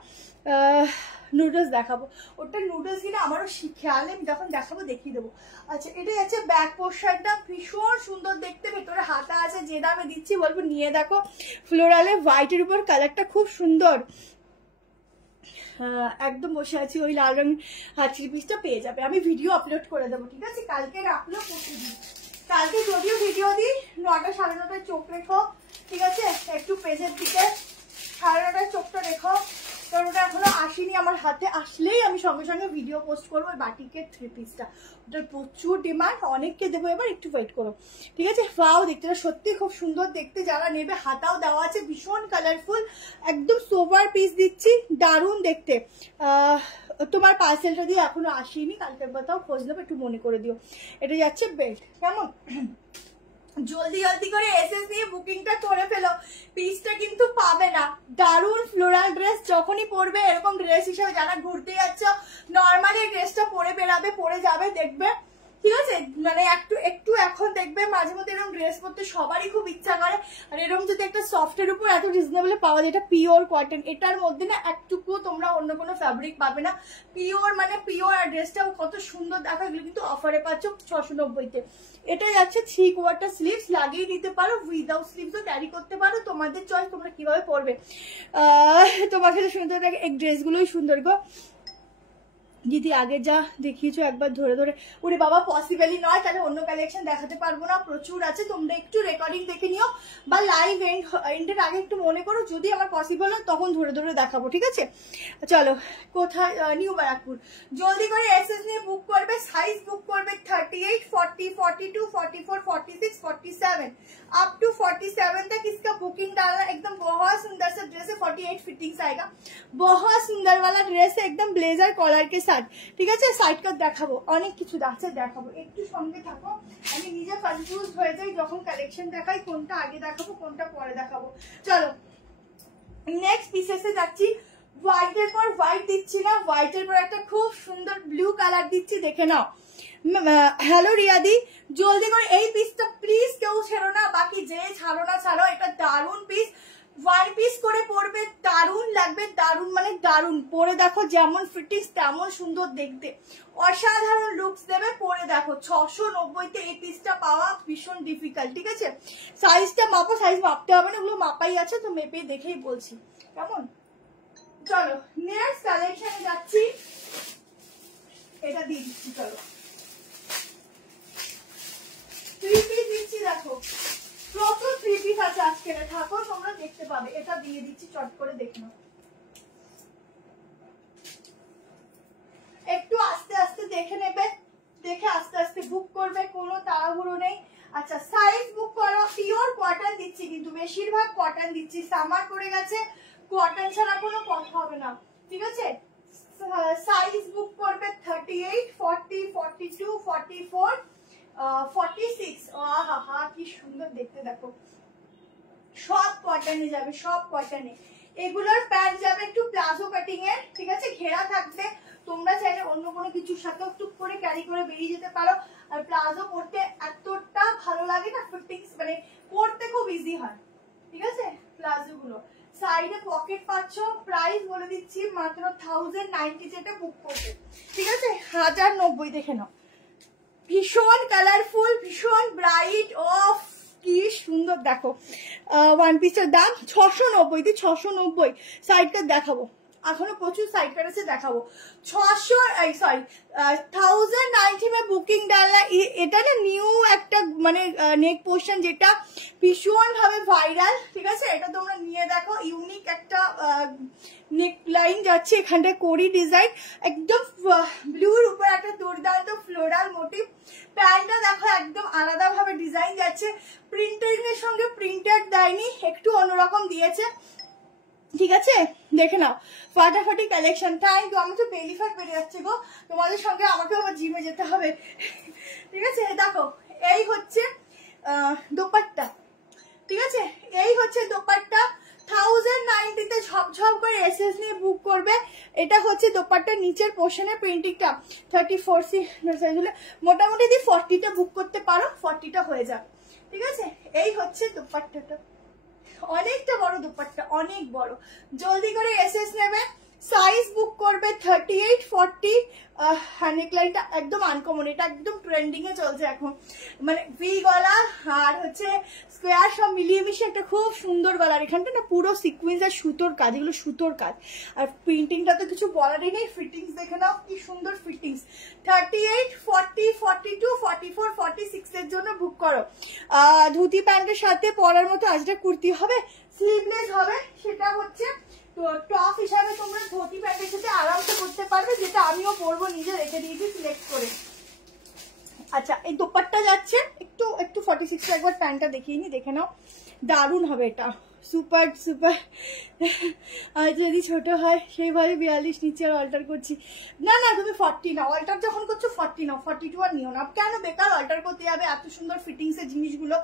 নুডলস দেখাবো, ওটা নুডলস কিনা আমারও খেয়াল নেই, যখন দেখাবো দেখিয়ে দেবো। আচ্ছা, এটা হচ্ছে ব্যাক পোর্শনটা, ভীষণ সুন্দর দেখতে, ভেতরে হাতা আছে, যে দামে দিচ্ছি বলবো নিয়ে দেখো। ফ্লোরালে হোয়াইটের উপর কালারটা খুব সুন্দর, একদম বসে আছি, ওই লাল রঙ 3 পিসটা পেয়ে যাবে। আমি ভিডিও আপলোড করে দেবো, ঠিক আছে, কালকে রাখলো করতে দিই, কালকে যদিও ভিডিও দিই 9টা 9:30 চোখ রেখো, ঠিক আছে, একটু পেজের দিকে 9:30 চোখটা রেখো, কারণ ওটা এখনো আসেনি আমার হাতে, আসলেই আমি সঙ্গে সঙ্গে ভিডিও পোস্ট করবো ওই বাটিকের 3 পিসটা। ওটার প্রচুর ডিমান্ড, অনেককে দেবো, এবার একটু ওয়েট করো, ঠিক আছে। ওয়াও, দেখতে সত্যি খুব সুন্দর দেখতে, যারা নেবে হাতাও দেওয়া আছে, ভীষণ কালারফুল, একদম সোভার পিস দিচ্ছি, দারুণ দেখতে। তোমার পার্সেলটা দিয়ে এখনো আসেনি, কালকের কথাও খোঁজ নেবো, একটু মনে করে দিও। এটা যাচ্ছে বেল্ট, কেমন? জলদি জলদি করে এসএস নিয়ে বুকিংটা করে ফেলো, পিসটা কিন্তু পাবে না। দারুণ ফ্লোরাল ড্রেস, যখনই পরবে এরকম ড্রেস হিসেবে, যারা ঘুরতে যাচ্ছ নর্মালি ড্রেসটা পরে বেরাবে, পরে যাবে, দেখবে, ঠিক আছে। মানে একটু এখন দেখবে মাঝে মধ্যে এরকম ড্রেস পরতে সবারই খুব ইচ্ছা করে, আর এরকম যদি একটা সফটের উপর এত রিজনেবলে পাওয়া যায়, এটা পিওর কটন, এটার মধ্যে না একটুকুও তোমরা অন্য কোনো ফ্যাব্রিক পাবে না, পিওর মানে পিওর। আর ড্রেসটাও কত সুন্দর দেখা, এগুলো কিন্তু অফারে পাচ্ছ 690-তে। এটা যাচ্ছে 3 কোয়ার্টার স্লিভস, লাগিয়ে দিতে পারো, উইদাউট স্লিভসও ক্যারি করতে পারো, তোমাদের চয়েস, তোমরা কিভাবে পরবে। তোমাকে তো সুন্দর লাগে, এই ড্রেসগুলোই সুন্দর গো দিদি, আগে যা দেখিয়েছো একবার ধরে ধরে, ওরে বাবা পসিবলই নয়, তাহলে অন্য কালেকশন দেখাতে পারবো না, প্রচুর আছে, তোমরা একটু রেকর্ডিং দেখে নিও বা লাইভ এন্ডের আগে একটু মনে করো, যদি আমার পসিবল হয় তখন ধরে ধরে দেখাবো, ঠিক আছে। চলো, কোথায়? নিউ ব্যারাকপুর। জলদি করে এসএস নিয়ে বুক করবে, সাইজ বুক করবে 38, 40, 42, 44, 46, 47 अप टू 47 तक इसका बुकिंग डालना। एकदम बहुत सुंदर सा ड्रेस है, 48 फिटिंग्स आएगा, बहुत सुंदर वाला ड्रेस है, एकदम ब्लेजर कॉलर के साथ, ঠিক আছে। সাইড কাট দেখাবো, অনেক কিছু আছে দেখাবো, একটু সঙ্গে থাকো। আমি নিজে কনফিউজ হয়ে যাই যখন কালেকশন দেখাই, কোনটা আগে দেখাবো কোনটা পরে দেখাবো। চলো নেক্সট পিসেসে যাচ্ছি। হোয়াইটের পর হোয়াইট দিচ্ছি না, হোয়াইটের পর একটা খুব সুন্দর ব্লু কালার দিচ্ছি, দেখে নাও। হ্যালো রিয়াদি, জলদি করে এই পিসটা প্লিজ কেউ ছেড়ো না, বাকি যে ছাড়ো না ছাড়ো, এটা দারুণ পিস, 1 পিস করে পরবে, দারুণ লাগবে, দারুণ মানে দারুণ, পরে দেখো যেমন ফিটিংস তেমন সুন্দর দেখতে, অসাধারণ লুকস দেবে, পরে দেখো। 690-তে এই পিসটা পাওয়া ভীষণ ডিফিকাল্ট, ঠিক আছে। সাইজটা মাপো, সাইজ মাপতে হবে না, ওগুলো মাপাই আছে, তো মেপে দেখেই বলছি, কেমন। চলো নেক্সট কালেকশনে যাচ্ছি, এটা দিয়ে দিচ্ছি, চলো 3 পিস দিচ্ছি, দেখো প্রচুর 3 পিস আছে আজকে, থাকো তোমরা দেখতে পাবে, এটা দিয়ে দিচ্ছি, চট করে দেখে নাও। একটু আস্তে আস্তে দেখে নেবে, দেখে আস্তে আস্তে বুক করবে, কোনো তাড়াহুড়ো নেই। আচ্ছা সাইজ বুক করো, পিওর কটন দিচ্ছি, কিন্তু বেশিরভাগ কটন দিচ্ছি, সামার পড়ে গেছে, কটন ছাড়া কোনো কথা হবে না, ঠিক আছে। সাইজ বুক করবে 38, 40, 42, 44, 46। আহা কি সুন্দর দেখতে, দেখো সব কটনে যাবে, সব কটনে। এগুলোর প্যান্ট যাবে একটু প্লাজো কাটিং এর, ঠিক আছে, ঘেরা থাকবে, তোমরা চাইলে অন্য কোনো কিছুর সাথেও টুক করে ক্যারি করে বেরিয়ে যেতে পারো। আর প্লাজো পরতে এতটা ভালো লাগে না, ফিটিংস মানে পরতে খুব ইজি হয়, ঠিক আছে প্লাজো গুলো। সাইডে পকেট পাচ্ছ, প্রাইস বলে দিচ্ছি মাত্র 1090, যেটা বুক করবে, ঠিক আছে 1090, দেখে নাও। ভীষণ কালারফুল, ভীষণ ব্রাইট, অফ কি সুন্দর দেখো। 1 পিসের দাম 690, 690। সাইড কাট দেখাবো, এখনো প্রচুর সাইড কাট আছে, দেখাবো। 1090 में बुकिंग डालना। এটা না নিউ একটা মানে নেক পোর্শন, যেটা ভীষণ ভাবে ভাইরাল, ঠিক আছে। এটা তোমরা নিয়ে দেখো, ইউনিক একটা নেক লাইন যাচ্ছে, এখানটা কোরি ডিজাইন, একদম ব্লুর উপর একটা দুর্দান্ত ফ্লোরাল মোটিভ। প্যান্টটা দেখো একদম আলাদা ভাবে ডিজাইন যাচ্ছে, প্রিন্টের সঙ্গে প্রিন্টেড দেয়নি, একটু অন্যরকম দিয়েছে, ঠিক আছে দেখে নাও। ফাটাফাটি কালেকশন, থ্যাংক ইউ। আমি তো বেলি ফ্যাট বেরিয়ে যাচ্ছে গো, তোমাদের সঙ্গে আমাকে আবার জিমে যেতে হবে, ঠিক আছে। দেখো এই হচ্ছে দোপাট্টা, ঠিক আছে, এই হচ্ছে দোপাট্টা। 1090-তে ঝপঝপ করে এসএস নিয়ে বুক করবে। এটা হচ্ছে দোপাট্টার নিচের পোর্শনের প্রিন্টিংটা। 34C সাইজ হলে মোটামুটি 40টা বুক করতে পারো, 40টা হয়ে যাবে, ঠিক আছে। এই হচ্ছে দোপাট্টাটা, অনেকটা বড় দোপাট্টা, অনেক বড়। জলদি করে এসএস নেবে, সাইজ বুক করবে 38, 40। নেকলাইনটা একদম আনকমন, এটা একদম ট্রেন্ডিং এ চলছে এখন, মানে ভি গলা আর হচ্ছে স্কোয়ার সব মিলিয়ে মিশিয়ে একটা খুব সুন্দর গলার। এখানটা না পুরো সিকুয়েন্স আর সুতোর কাজ, এগুলো সুতোর কাজ। আর প্রিন্টিংটা তো কিছু বলারই নেই, ফিটিংস দেখে নাও কি সুন্দর ফিটিংস। 38, 40, 42, 44, 46 এর জন্য বুক করো। ধুতি প্যান্টের সাথে পরার মতো আজটা কুর্তি হবে, স্লিভলেস হবে, সেটা হচ্ছে তো টপ হিসাবে তোমরা ধুতি প্যান্টের সাথে আরামসে করতে পারবে, যেটা আমিও পরবো, নিজে রেখে দিয়েছি সিলেক্ট করে। আচ্ছা এই দোপাট্টা যাচ্ছে একটু একটু 46 একবার প্যান্টটা দেখিয়ে নি, দেখে নাও, দারুণ হবে এটা, সুপার সুপার। আর যদি ছোট হয় সেইভাবে 42 নিচে আর অল্টার করছি। না না তুমি 40 নাও, অল্টার যখন করছো 40 নাও, 42 আর নিও না, কেন বেকার অল্টার করতে যাবে, এত সুন্দর ফিটিংস এর জিনিসগুলো,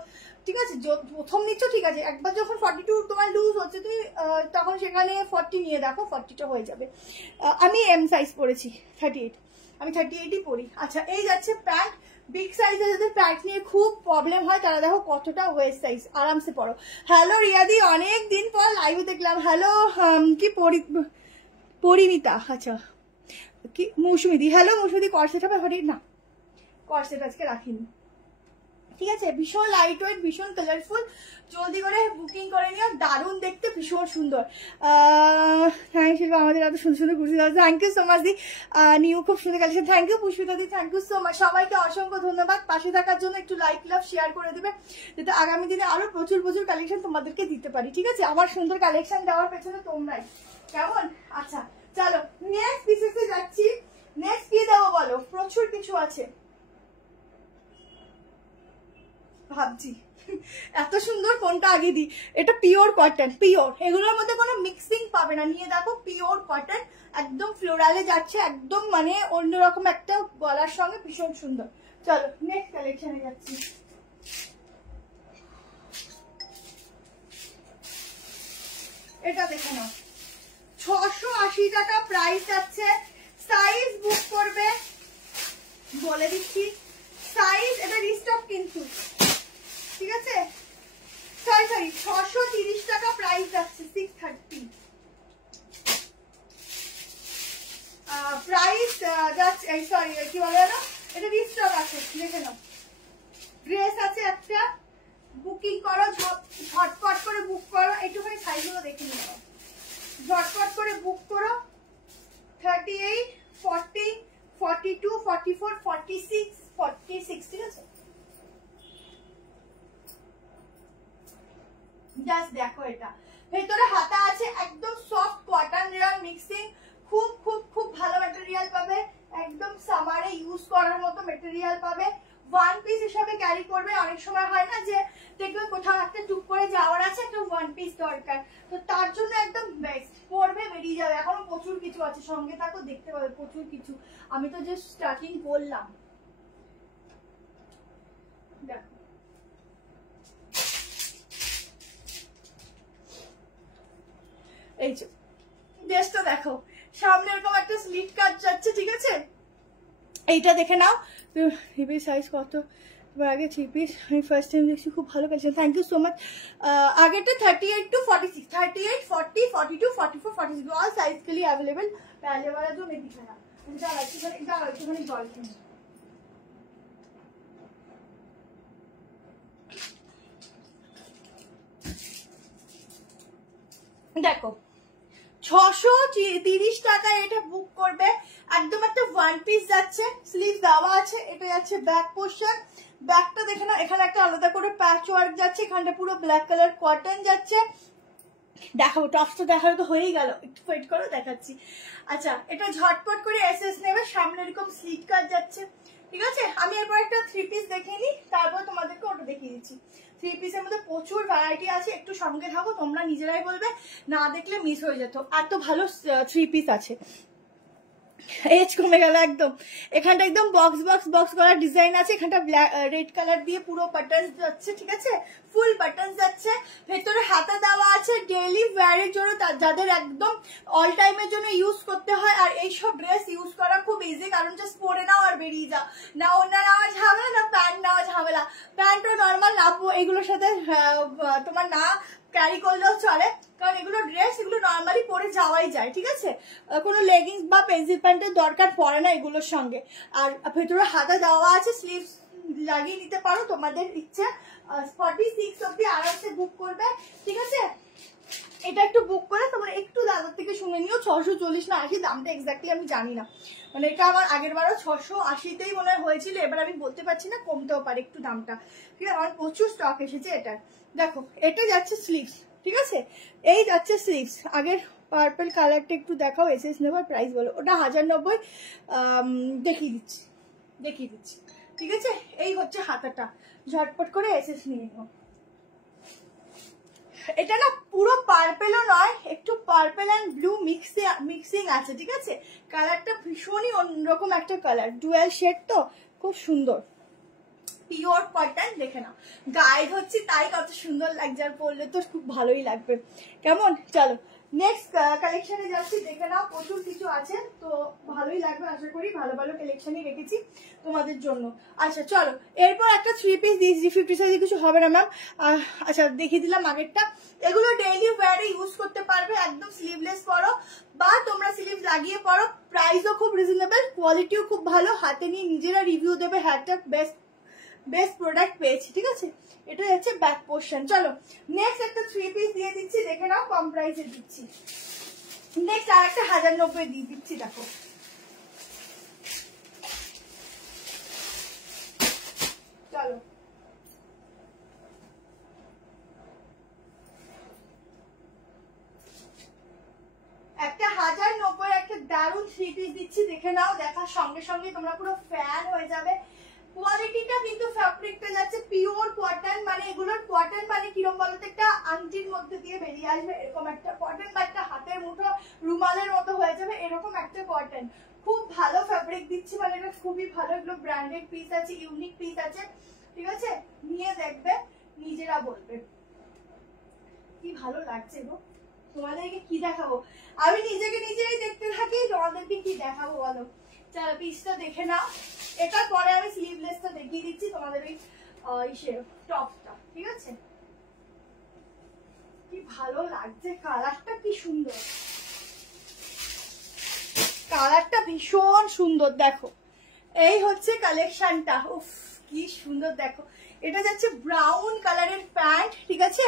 ঠিক আছে। প্রথম নিচ্ছ ঠিক আছে, একবার যখন 42 তোমার লুজ হচ্ছে তুমি তখন সেখানে 40 নিয়ে দেখো, 40টা হয়ে যাবে। আমি এম সাইজ পরেছি 38, আমি 38ই পরি। আচ্ছা এই যাচ্ছে প্যান্ট, বিগ সাইজে যাদের প্যান্ট নিয়ে খুব প্রবলেম হয় তারা দেখো কতটা ওয়েস্ট সাইজ, আরামসে পরো। হ্যালো রিয়াদি, অনেক দিন পর লাইভে দেখলাম। হ্যালো কি পরিমিতা, আচ্ছা কি মৌসুমিদি, হ্যালো মৌসুমিদি, কর্সেট হবে হরি না, কর্সেট আজকে রাখিনি, ঠিক আছে। ভীষণ লাইট ওয়েট, ভীষণ কালারফুল, জলদি করে বুকিং করে নিও, দারুণ দেখতে, ভীষণ সুন্দর। থ্যাংক ইউ আমাদের এত সুন্দর সুন্দর kurti, thank you so much দি, নিউ খুব সুন্দর কালেকশন, থ্যাংক ইউ পুষ্পিতা দি, থ্যাংক ইউ সো মাচ। সবাইকে অসংখ্য ধন্যবাদ পাশে থাকার জন্য, একটু লাইক লাভ শেয়ার করে দেবে যাতে আগামী দিনে আরো প্রচুর প্রচুর কালেকশন তোমাদেরকে দিতে পারি, ঠিক আছে। আমার সুন্দর কালেকশন দেওয়ার পেছনে তোমরাই, কেমন। আচ্ছা চলো নেক্সট পিসেসে যাচ্ছি, নেক্সট কি দেবো বলো, প্রচুর কিছু আছে ভাবছি, এত সুন্দর কোনটা আগে দিই। এটা পিওর কটন, পিওর, এগুলোর মধ্যে কোনো মিক্সিং পাবে না, নিয়ে দেখো পিওর কটন, একদম ফ্লোরালে যাচ্ছে, একদম মানে অন্যরকম একটা গলার সঙ্গে, ভীষণ সুন্দর। চলো নেক্সট কালেকশনে যাচ্ছি। এটা দেখে নাও, 680 টাকা প্রাইস আছে, সাইজ বুক করবে, বলে দিচ্ছি সাইজ, এটা রিস্টক কিন্তু, ঠিক আছে। সরি 630 টাকা প্রাইস যাচ্ছে, 630 প্রাইস যাচ্ছে, সরি কি বলে না, এটা রিস্টক আছে, দেখে নাও। ড্রেস আছে একটা, বুকিং করো, ঝটপট করে বুক করো, একটুখানি সাইজগুলো দেখে নিও, ঝটপট করে বুক করো। 38, 40, 42, 44, 46, 46, ঠিক আছে। জাস্ট দেখো, এটা ভেতরে হাতা আছে, একদম সফট কটন রেয়ার মিক্সিং, খুব খুব খুব ভালো ম্যাটেরিয়াল পাবে, একদম সামারে ইউজ করার মতো ম্যাটেরিয়াল পাবে। ওয়ান পিস হিসাবে ক্যারি করবে, অনেক সময় হয় না যে দেখবে কোথাও একটা টুক করে যাওয়ার আছে, একটা ওয়ান পিস দরকার, তো তার জন্য একদম বেস্ট, পরবে বেরিয়ে যাবে। এখনো প্রচুর কিছু আছে, সঙ্গে থাকো দেখতে পাবে প্রচুর কিছু, আমি তো জাস্ট স্টার্টিং করলাম। দেখো এই যে ড্রেসটা দেখো, সামনে এরকম একটা স্লিট কাট যাচ্ছে, ঠিক আছে। এইটা দেখে নাও, থ্রি পিস সাইজ কত, আগে থ্রি পিস আমি ফার্স্ট টাইম দেখছি, খুব ভালো collection, thank you so much. আগেটা 38 to 46, 38, 40, 42, 44, 46 ऑल साइज के लिए अवेलेबल। पहले वाला जो मैं दिखाया, একটুখানি জল খেয়ে দেখো, 630 টাকায় এটা বুক করবে, একদম একটা ওয়ান পিস যাচ্ছে, স্লিভ দেওয়া আছে, এটা যাচ্ছে ব্যাক পোর্শন, ব্যাকটা দেখে না, এখানে একটা আলাদা করে প্যাচ ওয়ার্ক যাচ্ছে, এখানটা পুরো ব্ল্যাক কালার কটন যাচ্ছে। দেখাবো, টপসটা দেখানো তো হয়েই গেল, একটু ওয়েট করো দেখাচ্ছি। আচ্ছা এটা ঝটপট করে এসএস নেবে, সামনে এরকম স্লিট কাট যাচ্ছে, ঠিক আছে। আমি এরপর একটা থ্রি পিস দেখে নিই, তারপর তোমাদেরকে ওটা দেখিয়ে দিচ্ছি। থ্রি পিসের মধ্যে প্রচুর ভ্যারাইটি আছে, একটু সঙ্গে থাকো, তোমরা নিজেরাই বলবে, না দেখলে মিস হয়ে যেত, এত ভালো থ্রি পিস আছে। এজ কমে গেল একদম, এখানটা একদম বক্স বক্স বক্স করার ডিজাইন আছে, এখানটা রেড কালার দিয়ে পুরো বাটন যাচ্ছে, ঠিক আছে, ফুল বাটন যাচ্ছে, ভেতরে হাতা দেওয়া আছে, ডেইলি ওয়্যারের জন্য, যাদের একদম অল টাইমের জন্য ইউজ করতে হয়। আর এইসব ড্রেস ইউজ করা খুব ইজি, কারণ জাস্ট পরে নাও আর বেরিয়ে যাও, না ওড়না নেওয়া ঝামেলা, না প্যান্ট নেওয়া ঝামেলা, প্যান্টও নর্মাল নাবো, এগুলোর সাথে তোমার না ক্যারি করলেও চলে, কারণ এগুলো ড্রেস, এগুলো নর্মালি পরে যাওয়াই যায়, ঠিক আছে। কোনো লেগিংস বা পেন্সিল প্যান্টের দরকার পড়ে না এগুলোর সঙ্গে। আর ভেতরে হাতা দেওয়া আছে, স্লিভস লাগিয়ে নিতে পারো তোমাদের ইচ্ছে। 46 অব্দি আরামসে বুক করবে, ঠিক আছে। এটা একটু বুক করে তোমরা একটু দাদার থেকে শুনে নিও, 640 না 80, দামটা এক্স্যাক্টলি আমি জানি না, মানে এটা আমার আগের বারও 680তেই মনে হয়েছিল, এবার আমি বলতে পারছি না, কমতেও পারে একটু দামটা, ঠিক আছে। আমার প্রচুর স্টক এসেছে এটার। দেখো এটা যাচ্ছে স্লিভস, ঠিক আছে, এই যাচ্ছে স্লিভস, আগের পার্পল কালারটা একটু দেখাও, এসএস নেবার প্রাইস বলো। ওটা 1090, দেখিয়ে দিচ্ছি ঠিক আছে। এই হচ্ছে হাতাটা, ঝটপট করে এসএস নিয়ে নাও। এটা না পুরো পার্পেলও নয়, একটু পার্পেল অ্যান্ড ব্লু মিক্সিং আছে ঠিক আছে। কালারটা ভীষণই অন্যরকম একটা কালার, ডুয়াল শেড তো খুব সুন্দর, পিওর কটন। দেখে নাও গায়ে হচ্ছে তাই কত সুন্দর লাগছে, আর পরলে তো খুব ভালোই লাগবে। কেমন, চলো নেক্সট কালেকশনে যাচ্ছি, দেখে নাও প্রচুর কিছু আছে, তো ভালোই লাগবে আশা করি। ভালো ভালো কালেকশনই রেখেছি তোমাদের জন্য। আচ্ছা চলো, এরপর একটা 3 পিস দিয়েছি, 50 সাইজে কিছু হবে না ম্যাম। আচ্ছা দেখিয়ে দিলাম আগেরটা। এগুলো ডেইলি ওয়্যারে ইউজ করতে পারবে, একদম স্লিভলেস পরো বা তোমরা স্লিভ লাগিয়ে পরো। প্রাইসও খুব রিজনেবল, কোয়ালিটিও খুব ভালো, হাতে নিয়ে নিজেরা রিভিউ দেবে। হ্যাটটা বেস্ট প্রোডাক্ট পেয়েছি ঠিক আছে। এটা হচ্ছে ব্যাক পোর্শন। চলো নেক্সট একটা 3 পিস দিয়ে দিচ্ছি, দেখে নাও কম প্রাইসে দিচ্ছি। নেক্সট আর একটা 1090 দিয়ে দিচ্ছি, দেখো চলো। একটা 1090 একটা দারুণ 3 পিস দিচ্ছি, দেখে নাও। দেখার সঙ্গে সঙ্গে তোমরা পুরো ফ্যান হয়ে যাবে। কোয়ালিটিটা কিন্তু ফ্যাব্রিকটা যাচ্ছে পিওর কটন, মানে এগুলোর কটন মানে কিরকম বলতো, একটা আংটির মধ্যে দিয়ে বেরিয়ে আসবে এরকম একটা কটন, বা একটা হাতের মুঠো রুমালের মতো হয়ে যাবে এরকম একটা কটন। খুব ভালো ফ্যাব্রিক দিচ্ছি, মানে এটা খুবই ভালো। এগুলো ব্র্যান্ডেড পিস আছে, ইউনিক পিস আছে ঠিক আছে। নিয়ে দেখবে, নিজেরা বলবে কি ভালো লাগছে গো। তোমাদেরকে কি দেখাবো, আমি নিজেকে নিজেই দেখতে থাকি, তোমাদেরকে কি দেখাবো বলো। চলো পিসটা দেখে নাও, এটার পরে আমি স্লিভলেসটা দেখিয়ে দিচ্ছি তোমাদের ওই টপটা ঠিক আছে। কি ভালো লাগছে, কালারটা কি সুন্দর, কালারটা ভীষণ সুন্দর। দেখো এই হচ্ছে কালেকশনটা, উফ কি সুন্দর। দেখো এটা যাচ্ছে ব্রাউন কালারের প্যান্ট ঠিক আছে।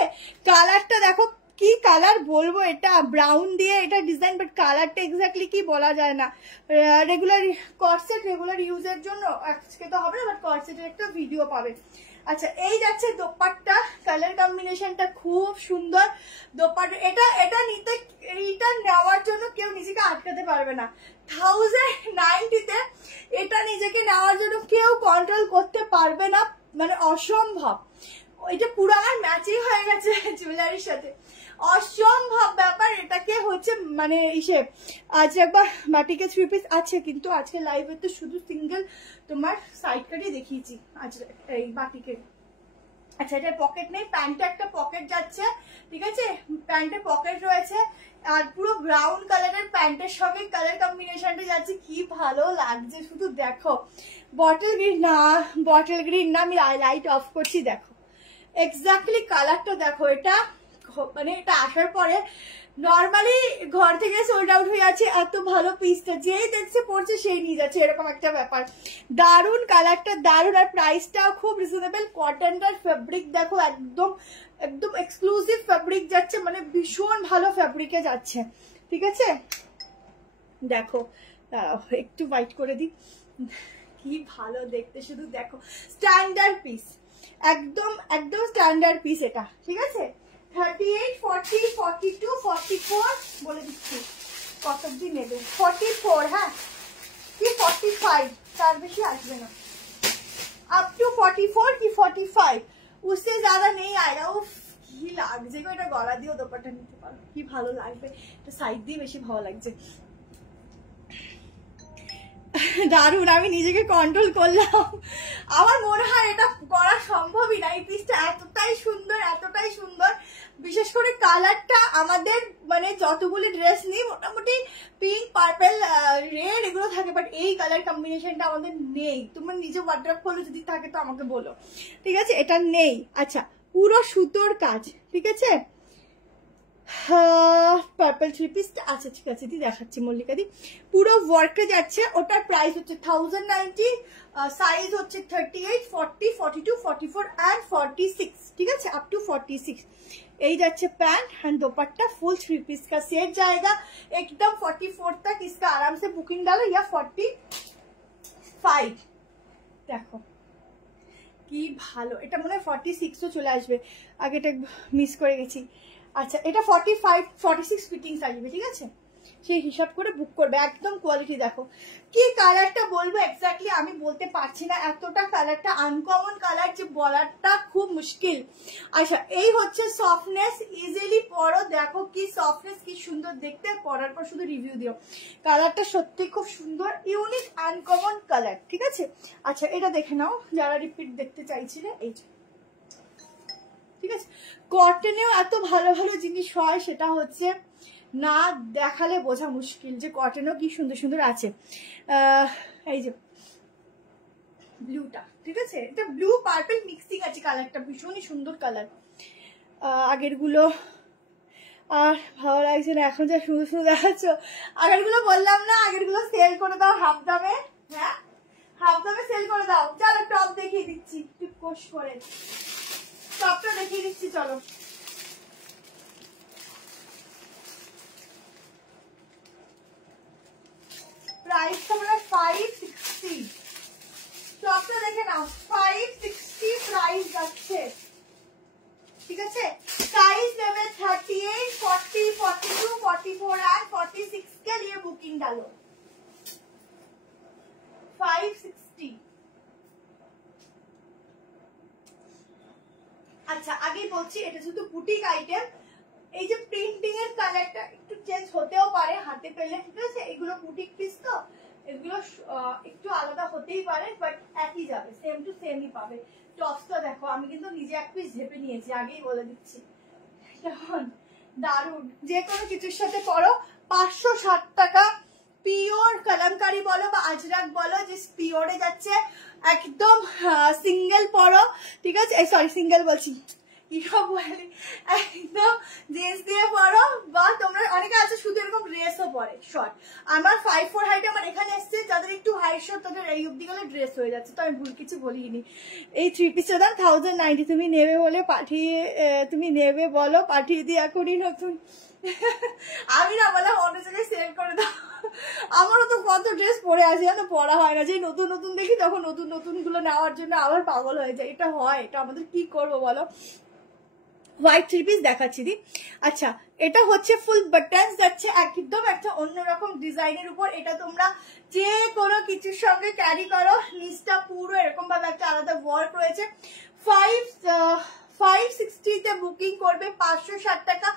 কালারটা দেখো কি কালার বলবো, এটা ব্রাউন দিয়ে এটা ডিজাইন, বাট কালারটা এক্স্যাক্টলি কি বলা যায় না। রেগুলার কর্সেট, রেগুলার ইউজের জন্য আজকে তো হবে না, বাট কর্সেটের একটা ভিডিও পাবে। আচ্ছা এই যাচ্ছে দোপাট্টা, কালার কম্বিনেশনটা খুব সুন্দর। দোপাট্টা এটা নিতে, এইটা নেওয়ার জন্য কেউ নিজেকে আটকাতে পারবে না। 1090-তে এটা নিজেকে নেওয়ার জন্য কেউ কন্ট্রোল করতে পারবে না, মানে অসম্ভব। এটা পুরো আমার ম্যাচিং হয়ে গেছে জুয়েলারির সাথে, অসম্ভব ব্যাপার। এটাকে হচ্ছে মানে আজ একবার বাটিকে 3 পিস আছে, কিন্তু আজকে লাইভে তো শুধু সিঙ্গেল তোমার সাইড কাটই দেখিয়েছি আজ এই বাটিকে। আচ্ছা এটা পকেট নেই, প্যান্টে একটা পকেট যাচ্ছে ঠিক আছে, প্যান্টে পকেট রয়েছে, আর পুরো ব্রাউন কালারের প্যান্টের সঙ্গে কালার কম্বিনেশনটা যাচ্ছে, কি ভালো লাগছে শুধু দেখো। বটল গ্রিন না, আমি লাইট অফ করছি, দেখো এক্স্যাক্টলি কালারটা দেখো। এটা মানে এটা আসার পরে নর্মালি ঘর থেকে সোল্ড আউট হয়ে যাচ্ছে, এত ভালো পিসটা যেই দেখছে পড়ছে সেই নিয়ে যাচ্ছে, এরকম একটা ব্যাপার। দারুণ কালারটা, দারুণ, আর প্রাইসটাও খুব রিজনেবল। কটনটার ফ্যাব্রিক দেখো, একদম একদম এক্সক্লুসিভ ফ্যাব্রিক যাচ্ছে, মানে ভীষণ ভালো ফ্যাব্রিকে যাচ্ছে ঠিক আছে। দেখো একটু হোয়াইট করে দিই, কি ভালো দেখতে শুধু দেখো। স্ট্যান্ডার্ড পিস, একদম একদম স্ট্যান্ডার্ড পিস এটা ঠিক আছে। 38, 40, 42, 44 বলে দিচ্ছি, কত অব্দি নেবে। 44 হ্যাঁ কি 45, তার বেশি আসবে না। अप टू 44 কি 45, उससे ज्यादा नहीं आएगा। उफ কি লাগছে গো, এটা গলা দিয়েও দোপাট্টা নিতে পারো, কি ভালো লাগবে। এটা সাইড দিয়ে বেশি ভালো লাগছে, দারুণ। আমি নিজেকে কন্ট্রোল করলাম, আমার মনে হয় এটা করা সম্ভবই না। এই পিসটা এতটাই সুন্দর, এতটাই সুন্দর, বিশেষ করে কালারটা আমাদের মানে যতগুলো ড্রেস নিই মোটামুটি পিঙ্ক, পার্পল, রেড এগুলো থাকে, বাট এই কালার কম্বিনেশনটা আমাদের নেই। তোমার নিজে ওয়ার্ড্রপ করলে যদি থাকে তো আমাকে বলো ঠিক আছে, এটা নেই। আচ্ছা পুরো সুতোর কাজ ঠিক আছে, পার্পল 3 পিসটা আচ্ছা ঠিক আছে দি দেখাচ্ছি মল্লিকা দি, পুরো ওয়ার্কে যাচ্ছে। ওটার প্রাইস হচ্ছে 1090, সাইজ হচ্ছে 38, 40, 42, 44 एंड 46 ठीक है, अप टू 46। यही जाच्छे pant and dupatta, full 3 piece का सेट जाएगा एकदम 44 तक। इसका आराम से बुकिंग डालो, या 45 देखो কি ভালো। এটা মনে হয় 46ও চলে আসবে, আগেটা মিস করে গেছি। আচ্ছা এটা 45 46 ফিটিংস আসবে, ঠিক আছে, সেই হিসাব করে বুক করবে। একদম কোয়ালিটি দেখো, কি কালারটা বলবো এক্স্যাক্টলি আমি বলতে পারছি না, এতটা কালারটা আনকমন কালার যে বলারটা খুব মুশকিল। আচ্ছা এই হচ্ছে সফটনেস, ইজিলি পরো, দেখো কি সফটনেস, কি সুন্দর দেখতে, পরার পর শুধু রিভিউ দিও। কালারটা সত্যি খুব সুন্দর, ইউনিক আনকমন কালার, ঠিক আছে। আচ্ছা এটা দেখে নাও যারা রিপিট দেখতে চাইছিলে, এই যে ঠিক আছে। কটনেও এত ভালো ভালো জিনিস হয়, সেটা হচ্ছে না দেখালে বোঝা মুশকিল যে কটনেও কি সুন্দর সুন্দর আছে। এই যে ব্লুটা, ঠিক আছে, এটা ব্লু পার্পল মিক্সিং আছে, কালারটা ভীষণই সুন্দর কালার। আগের গুলো আর ভালো লাগছে না, এখন যা সুন্দর সুন্দর দেখাচ্ছ। আগের গুলো বললাম না, আগের গুলো সেল করে দাও হাফ দামে, হ্যাঁ হাফ দামে সেল করে দাও। চলো টপ দেখিয়ে দিচ্ছি একটু কোশ করে, টপটা দেখিয়ে দিচ্ছি চলো। প্রাইস তোমরা 560, টপটা দেখে নাও 560 প্রাইস যাচ্ছে, ঠিক আছে। साइज लेवल 38, 40, 42, 44 एंड 46 के लिए बुकिंग डालो। 560। আচ্ছা আগেই বলছি এটা শুধু বুটিক আইটেম, এই যে প্রিন্টিং এর কালারটা একটু চেঞ্জ হতেও পারে হাতে পেলে, ঠিক আছে, এগুলো বুটিক পিস তো এগুলো একটু আলাদা হতেই পারে, বাট একই যাবে, সেম টু সেমই পাবে। টপসটা দেখো, আমি কিন্তু নিজে এক পিস ঝেপে নিয়েছি, আগেই বলে দিচ্ছি, কেমন দারুন, যে কোনো কিছুর সাথে পরো। 560 টাকা, পিওর কলমকারি বলো বা আজরাক বলো, যে পিওরে যাচ্ছে, একদম সিঙ্গেল পরো, ঠিক আছে, সরি সিঙ্গেল বলছি একদম জিন্স দিয়ে পরো, বা তোমরা অনেকে আছে শুধু এরকম ড্রেসও পরে শর্ট। আমার 5'4" হাইট আমার এখানে এসছে, যাদের একটু হাইট শর্ট তাদের এই অব্দি গেলে ড্রেস হয়ে যাচ্ছে, তো আমি ভুল কিছু বলিনি। এই 3 পিসের দাম 1090, তুমি নেবে বলে পাঠিয়ে, তুমি নেবে বলো পাঠিয়ে দিই এখনই নতুন। আমি না বলে অন্য জায়গায় সেল করে দাও, আমারও তো কত ড্রেস পরে আসে জানো, পড়া হয় না, যে নতুন নতুন দেখি তখন নতুন নতুন গুলো নেওয়ার জন্য আবার পাগল হয়ে যায়, এটা হয়, এটা আমাদের কি করবো বলো। হোয়াইট 3 পিস দেখাচ্ছি দি। আচ্ছা এটা হচ্ছে ফুল বাটন যাচ্ছে, একদম একটা অন্যরকম ডিজাইনের উপর, এটা তোমরা যে কোনো কিছুর সঙ্গে ক্যারি করো, নিচটা পুরো এরকম ভাবে একটা আলাদা ওয়ার্ক রয়েছে। 560 তে বুকিং করবে, 560 টাকা।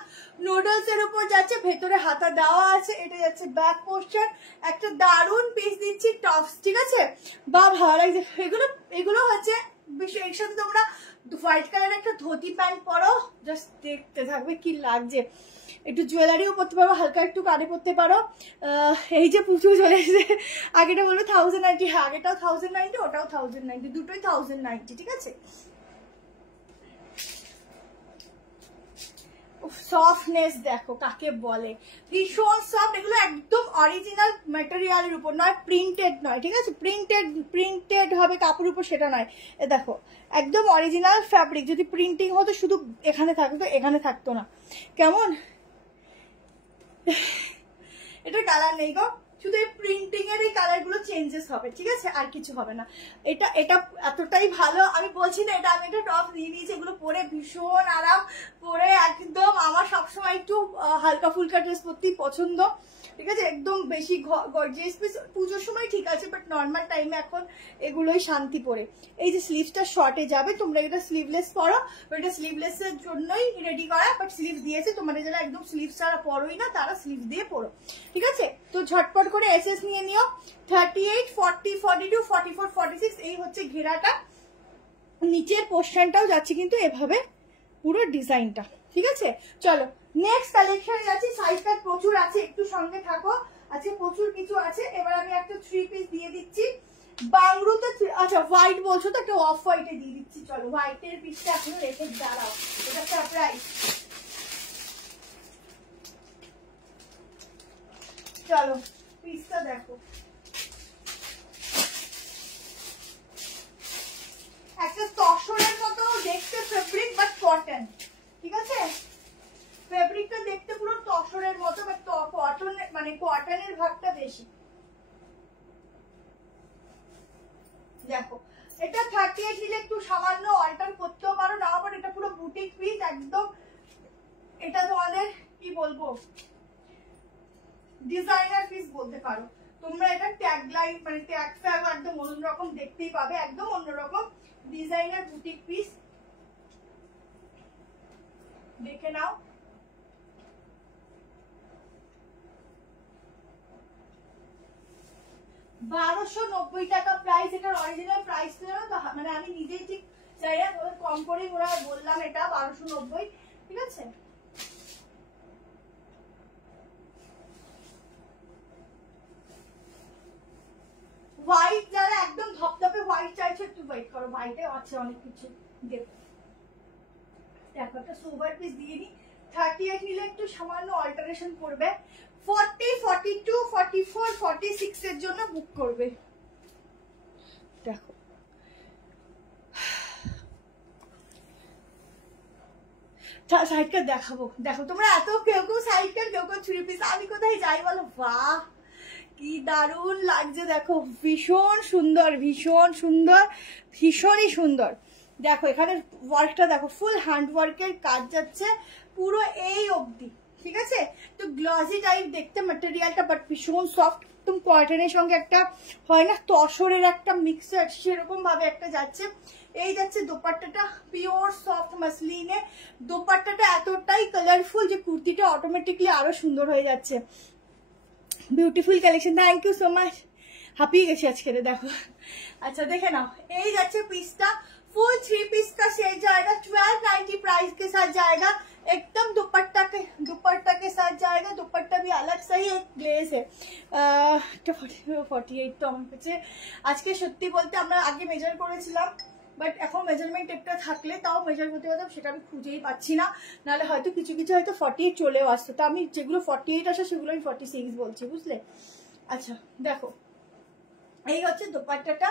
নুডলস এর উপর যাচ্ছে, ভেতরে হাতা দেওয়া আছে, এটা যাচ্ছে ব্যাক পোস্টার, একটা দারুন পিস দিচ্ছি টপস, ঠিক আছে, বা ভালো লাগছে এগুলো। এগুলো হচ্ছে এর সাথে তোমরা হোয়াইট কালার একটা ধুতি প্যান্ট পরো, জাস্ট দেখতে থাকবে কি লাগছে। একটু জুয়েলারিও পরতে পারো, হালকা একটু কানে পরতে পারো। এই যে পুজো চলে এসেছে, আগেটা বলবো 1090, হ্যাঁ আগেটাও 1090, ওটাও 1090, দুটোই 1090, ঠিক আছে। সফটনেস দেখো কাকে বলে, ভীষণ সফট, এগুলো একদম অরিজিনাল ম্যাটেরিয়ালের উপর নয়, প্রিন্টেড নয়, ঠিক আছে, প্রিন্টেড হবে কাপড়ের উপর সেটা নয়, এ দেখো একদম অরিজিনাল ফ্যাব্রিক। যদি প্রিন্টিং হতো শুধু এখানে থাকতো, এখানে থাকতো না, কেমন, এটা কালার নেই গো, শুধু এই প্রিন্টিং এর এই কালার গুলো চেঞ্জেস হবে, ঠিক আছে, আর কিছু হবে না। এটা এতটাই ভালো, আমি বলছি না এটা আমি একটা টপ নিয়ে নিয়েছি, এগুলো পরে ভীষণ আরাম, পরে একদম আমার সবসময় একটু হালকা ফুলকা ড্রেস পরতেই পছন্দ, ঠিক আছে, একদম বেশি গর্জিয়াস পিস পুজোর সময় ঠিক আছে, বাট নর্মাল টাইমে এখন এগুলোই শান্তি পরে। এই যে স্লিভসটা শর্টে যাবে, তোমরা এটা স্লিভলেস পরো, এটা স্লিভলেস এর জন্যই রেডি করা, বাট স্লিভ দিয়েছে, তোমাদের যারা একদম স্লিভ ছাড়া পরোই না তারা স্লিভ দিয়ে পরো, ঠিক আছে। তো ঝটপট করে এসএস নিয়ে নিও। 38, 40, 42, 44, 46 এই হচ্ছে ঘেরাটা, নিচের পোর্শনটাও যাচ্ছে কিন্তু এভাবে পুরো ডিজাইনটা, ঠিক আছে। চলো নেক্সট কালেকশন যাচ্ছি, সাইজটা প্রচুর আছে, একটু সঙ্গে থাকো, আজকে প্রচুর কিছু আছে। এবার আমি একটা 3 পিস দিয়ে দিচ্ছি বাংরুতে, আচ্ছা হোয়াইট বলছো তো, একটা অফ হোয়াইটে দিয়ে দিচ্ছি, চলো হোয়াইটের পিসটা এখনো রেখে দাঁড়াও, এটা সারপ্রাইজ। চলো পিসটা দেখো, একটা তসরের মতো দেখতে ফেব্রিক, বাট কটন, ঠিক আছে, ফেব্রিকটা দেখতে পুরো তসরের মতো, বাট কটন, মানে কটনের ভাগটা বেশি। দেখো এটা 38 নিলে একটু সামান্য অল্টার করতেও পারো, না বাট এটা পুরো বুটিক পিস একদম, এটা বলবো, ডিজাইনার পিস বলতে পারো তোমরা। এটা ট্যাগ লাইন মানে ট্যাগ ফ্যাগ একদম অন্যরকম দেখতেই পাবে, একদম অন্যরকম ডিজাইনার বুটিক পিস। দেখে নাও। $1290 প্রাইস। এটার অরিজিনাল প্রাইস মানে আমি নিজেই ঠিক চাই না, কম করেই ওরা বললাম এটা 1290, ঠিক আছে। হোয়াইট যারা একদম ধপধপে হোয়াইট চাইছো একটু ওয়েট করো, হোয়াইটে আছে অনেক কিছু। দেখো একটা সোবার পিস দিয়ে নি। 38 নিলে একটু সামান্য অল্টারেশন করবে। 40, 42, 44, 46 এর জন্য বুক করবে। দেখো সাইড কাট দেখাবো। দেখো তোমরা এত কেউ কেউ সাইড কাট, কেউ কেউ 3 পিস, আমি কোথায় যাই বলো। বাহ কি দারুণ লাগছে দেখো, ভীষণ সুন্দর, ভীষণ সুন্দর, ভীষণই সুন্দর। দেখো এখানে ওয়ার্কটা দেখো, ফুল হ্যান্ড ওয়ার্কের কাজ যাচ্ছে পুরো এই অবধি, ঠিক আছে। তো গ্লসি টাইপ দেখতে ম্যাটেরিয়ালটা, বাট ভীষণ সফট, একদম কটনের সঙ্গে একটা হয় না তসরের একটা মিক্সার, সেরকম ভাবে একটা যাচ্ছে। এই যাচ্ছে দোপাট্টাটা পিওর সফট মাসলিনে, দোপাট্টাটা এতটাই কালারফুল যে কুর্তিটা অটোমেটিকলি আরো সুন্দর হয়ে যাচ্ছে। Beautiful collection, thank you so much. হাঁপিয়ে গেছি আজকে দেখো। আচ্ছা দেখে নাও, এই যাচ্ছে পিসটা, फुल 3 पीस का सेट जाएगा, 1290 प्राइस के साथ जाएगा, एकदम दुपट्टा के साथ जाएगा। दुपट्टा भी अलग सही एक ग्लेज है। 48 তো আমার কাছে আজকে সত্যি বলতে আমরা আগে মেজার করেছিলাম, বাট এখন মেজারমেন্ট একটা থাকলে তাও মেজার করতে পারতাম, সেটা আমি খুঁজেই পাচ্ছি না, নাহলে হয়তো কিছু কিছু হয়তো 48 চলেও আসতো। তো আমি যেগুলো 48 আসে সেগুলো আমি 46 বলছি, বুঝলে। আচ্ছা দেখো এই হচ্ছে দোপাট্টাটা,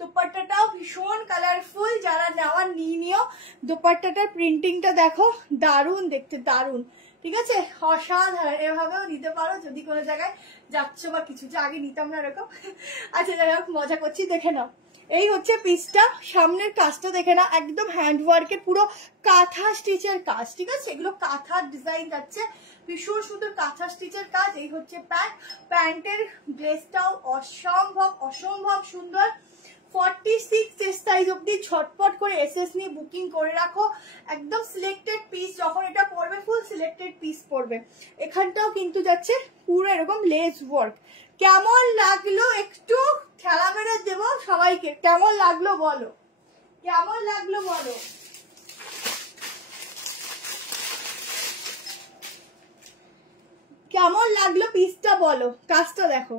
দুপাট্টাটাও ভীষণ কালারফুল, যারা নেওয়ার নিও। দুপাট্টাটার প্রিন্টিংটা দেখো, দারুণ দেখতে, দারুণ, ঠিক আছে, অসাধারণ। এভাবেও নিতে পারো যদি কোনো জায়গায় যাচ্ছ বা কিছু, যে আগে নিতাম না এরকম। আচ্ছা যাই হোক, মজা করছি, দেখে নাও। এই হচ্ছে পিসটা, সামনের কাজটা দেখে নাও, একদম হ্যান্ড ওয়ার্কের পুরো কাঁথা স্টিচের কাজ, ঠিক আছে। এগুলো কাঁথার ডিজাইন যাচ্ছে, ভীষণ সুন্দর কাঁথা স্টিচের কাজ। এই হচ্ছে প্যান্ট, প্যান্টের গ্লেজটাও অসম্ভব অসম্ভব সুন্দর। 46 সাইজ অব্দি ঝটপট করে এসএস নিয়ে বুকিং করে রাখো, একদম সিলেক্টেড পিস। যখন এটা পড়বে ফুল সিলেক্টেড পিস পড়বে। এখানটাও কিন্তু যাচ্ছে পুরো এরকম লেস ওয়ার্ক। কেমন লাগলো একটু খেলা মেরে দেবো সবাইকে, কেমন লাগলো বলো, কেমন লাগলো বলো। কেমন লাগলো পিসটা বলো, কাজটা দেখো,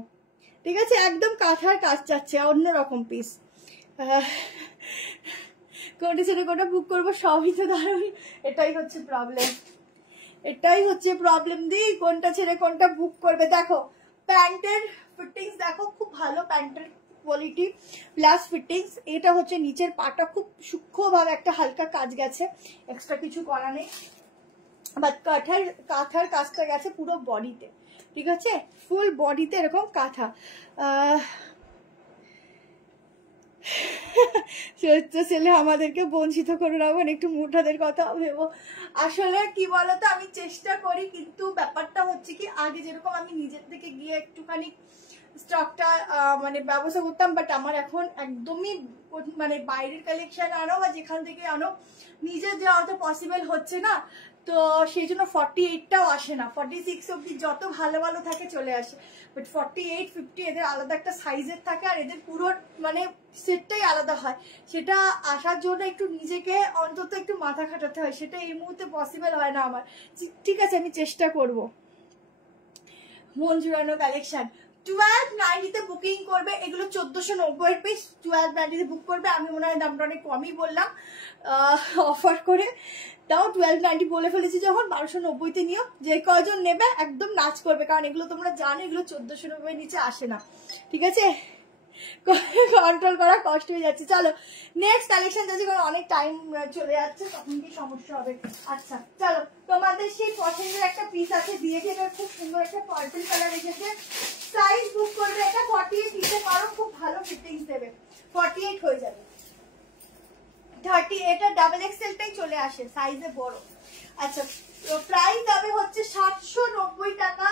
ঠিক আছে, একদম কাঁথার কাজ যাচ্ছে, অন্যরকম পিস। কোনটা ছেড়ে কোনটা বুক করবো, সবই তো দারুণ, এটাই হচ্ছে প্রবলেম, এটাই হচ্ছে প্রবলেম দি, কোনটা ছেড়ে কোনটা বুক করবে। দেখো প্যান্টের ফিটিংস দেখো, খুব ভালো প্যান্টের কোয়ালিটি প্লাস ফিটিংস। এটা হচ্ছে নিচের পাটা খুব সূক্ষ্মভাবে একটা হালকা কাজ গেছে, এক্সট্রা কিছু করা নেই, বাট কাঁথার কাজটা গেছে পুরো বডিতে, ঠিক আছে, ফুল বডিতে এরকম কাঁথা। ছেলে আমাদেরকে বঞ্চিত করে রাখবেন, একটু মোটাদের কথা ভেবো। আসলে কি বলতো, আমি চেষ্টা করি, কিন্তু ব্যাপারটা হচ্ছে কি, আগে যেরকম আমি নিজের থেকে গিয়ে একটুখানি স্টকটা মানে ব্যবস্থা করতাম, বাট আমার এখন একদমই মানে বাইরের কালেকশন আনো বা যেখান থেকে আনো, নিজের যাওয়া তো পসিবল হচ্ছে না। তো সেই জন্য 48টাও আসে না, 46 অব্দি যত ভালো ভালো থাকে চলে আসে, বাট 48, 50 এদের আলাদা একটা সাইজের থাকে, আর এদের পুরো মানে সেটটাই আলাদা হয়। সেটা আসার জন্য একটু নিজেকে অন্তত একটু মাথা খাটাতে হয়, সেটা এই মুহূর্তে পসিবল হয় না আমার। ঠিক আছে, আমি চেষ্টা করব। মন জুড়ানো কালেকশন 1290 বুকিং করবে, এগুলো 1490 পিস, 1290 বুক করবে। আমি মনে হয় দামটা অনেক কমই বললাম অফার করে, তাও 1290 বলে ফেলেছি যখন, 1290 নিও। যে কয়জন নেবে একদম নাচ করবে, কারণ এগুলো তোমরা জানো এগুলো 1490 নিচে আসে না, ঠিক আছে, কন্ট্রোল করা কষ্ট হয়ে যাচ্ছে। চলো নেক্সট কালেকশন যাচ্ছে, কারণ অনেক টাইম চলে যাচ্ছে, তখন কি সমস্যা হবে। আচ্ছা চলো, তোমাদের সেই পছন্দের একটা পিস আছে দিয়েছে, এটা খুব সুন্দর একটা পার্পল কালার এসেছে। সাইজ বুক করবে, এটা 48 নিতে পারো, খুব ভালো ফিটিংস দেবে, 48 হয়ে যাবে। 30, এটা ডাবল এক্সেলটাই চলে আসে, সাইজে বড়। আচ্ছা প্রাইস যাবে হচ্ছে 790 টাকা।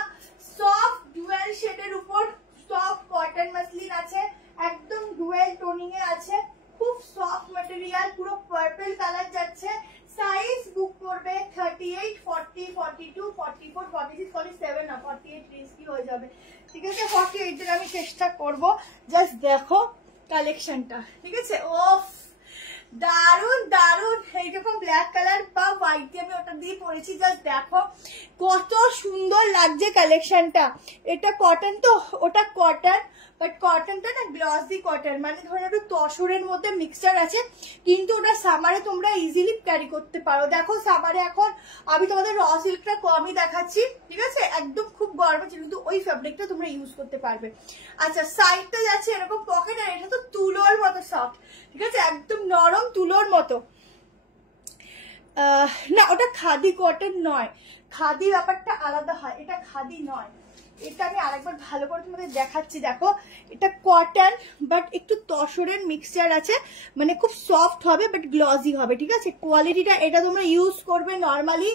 সফট ডুয়েল শেডের উপর সফট কটন মাসলিন আছে, একদম ডুয়েল টোনিং এ আছে, খুব সফট ম্যাটেরিয়াল, পুরো পার্পল কালার যাচ্ছে। সাইজ বুক করবে 38, 40, 42, 44, 46, 47 না 48 রিস্কি হয়ে যাবে, ঠিক আছে? 48 এর আমি চেষ্টা করব। জাস্ট দেখো কালেকশনটা, ঠিক আছে? ওফ দারুন দারুন, এইরকম ব্ল্যাক কালার বা হোয়াইট দিয়ে আমি ওটা দিয়ে পরেছি, জাস্ট দেখো কত সুন্দর লাগছে কালেকশনটা। এটা কটন তো, ওটা কটন, বাট কটনটা না গ্লসি কটন, মানে ধরো একটু তসরের মধ্যে মিক্সচার আছে, কিন্তু ওটা সামারে তোমরা ইজিলি ক্যারি করতে পারো। দেখো সামারে এখন আমি তোমাদের র সিল্কটা কমই দেখাচ্ছি, ঠিক আছে? একদম খুব গরমে কিন্তু ওই ফ্যাব্রিকটা তোমরা ইউজ করতে পারবে। আচ্ছা সাইডটা যাচ্ছে এরকম পকেট, আর এটা তো তুলোর মতো সফট, ঠিক আছে? একদম নরম তুলোর মতো। না ওটা খাদি কটন নয়, খাদি ব্যাপারটা আলাদা হয়, এটা খাদি নয়। এটা আমি আরেকবার ভালো করে তোমাদের দেখাচ্ছি, দেখো এটা কটন বাট একটু তসরের মিক্সচার আছে, মানে খুব সফট হবে বাট গ্লসি হবে, ঠিক আছে? কোয়ালিটিটা এটা তোমরা ইউজ করবে নর্মালি,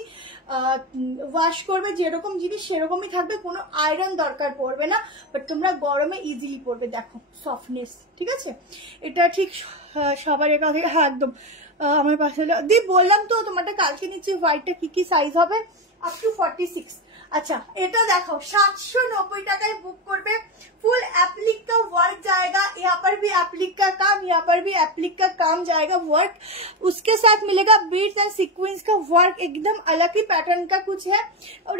ওয়াশ করবে যেরকম জিনিস সেরকমই থাকবে, কোনো আয়রন দরকার পড়বে না, বাট তোমরা গরমে ইজিলি পরবে। দেখো সফটনেস, ঠিক আছে? এটা ঠিক সবার একা থেকে, হ্যাঁ একদম আমার পাশে দি বললাম তো তোমারটা কালকে নিচে হোয়াইটটা কি সাইজ হবে, আপ টু 46। अच्छा এটা দেখো 790 টাকায় বুক করবে। फुल एप्लिक का वर्क जाएगा, यहाँ पर भी एप्लिक का काम, यहाँ पर भी एप्लिक का काम जाएगा वर्क, उसके साथ मिलेगा बीट्स एंड सीक्वेंस का वर्क, एकदम अलग ही पैटर्न का कुछ है। और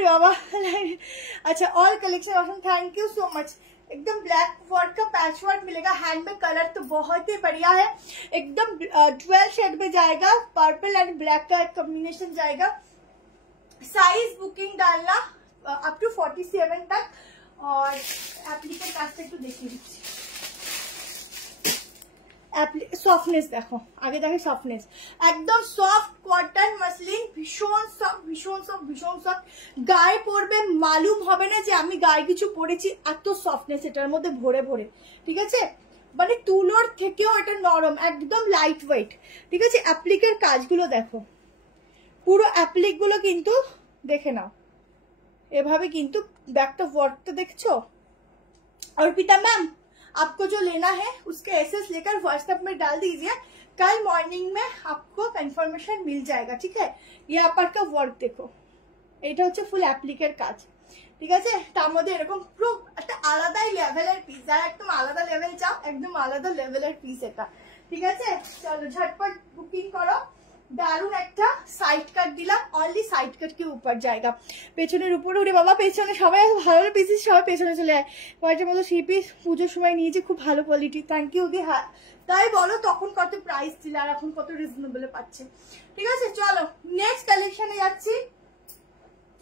अच्छा all collection awesome, thank you so much. एकदम ब्लैक वर्क का पैच वर्क मिलेगा, हैंड में कलर तो बहुत ही बढ़िया है, एकदम 12 शेड में जाएगा, पर्पल एंड ब्लैक का कॉम्बिनेशन जाएगा। साइज बुकिंग डालना अप टू 47 तक। और एप्लीकेट काज একটু দেখিয়ে দিচ্ছি, সফটনেস দেখো, আগে দেখো সফটনেস, একদম সফট কটন মাসলিন, ভীষণ সফট ভীষণ সফট ভীষণ সফট, গায়ে পরবে মালুম হবে না যে আমি গায়ে কিছু পরেছি, এত সফটনেস এটার মধ্যে ভরে ভরে, ঠিক আছে? মানে তুলোর থেকেও এটা নরম, একদম লাইট ওয়েট, ঠিক আছে? অ্যাপ্লিকের কাজগুলো দেখো, পুরো অ্যাপ্লিক গুলো কিন্তু দেখে নাও এভাবে, কিন্তু ব্যাকটা ওয়ার্কটা দেখছো। अर्पिता मैम आपको जो लेना है उसके एसेस लेकर व्हाट्सएप में डाल दीजिए, कल मॉर्निंग में आपको कंफर्मेशन मिल जाएगा, ठीक है? यहाँ पर का वर्क देखो, এটা হচ্ছে ফুল অ্যাপ্লিকের কাজ, ঠিক আছে? তার মধ্যে এরকম পুরো একটা আলাদাই লেভেলের পিস, যারা একদম আলাদা লেভেল চাও একদম আলাদা লেভেলের পিস এটা, ঠিক আছে? চলো ঝটপট বুকিং করো। দারুন একটা সাইড কাট দিলাম, অনলি সাইড কাট के ऊपर जाएगा, পেছনের উপরে। ওরে বাবা পেছনে সবাই ভালো পিস, সবাই পেছনে চলে যায়। কয়েকটার মতো সেই পিস পুজোর সময় নিয়েছি, খুব ভালো কোয়ালিটি, থ্যাংক ইউ। কি হ্যাঁ তাই বলো, তখন কত প্রাইস ছিল আর এখন কত রিজনেবলে পাচ্ছে, ঠিক আছে? চলো নেক্সট কালেকশনে যাচ্ছি।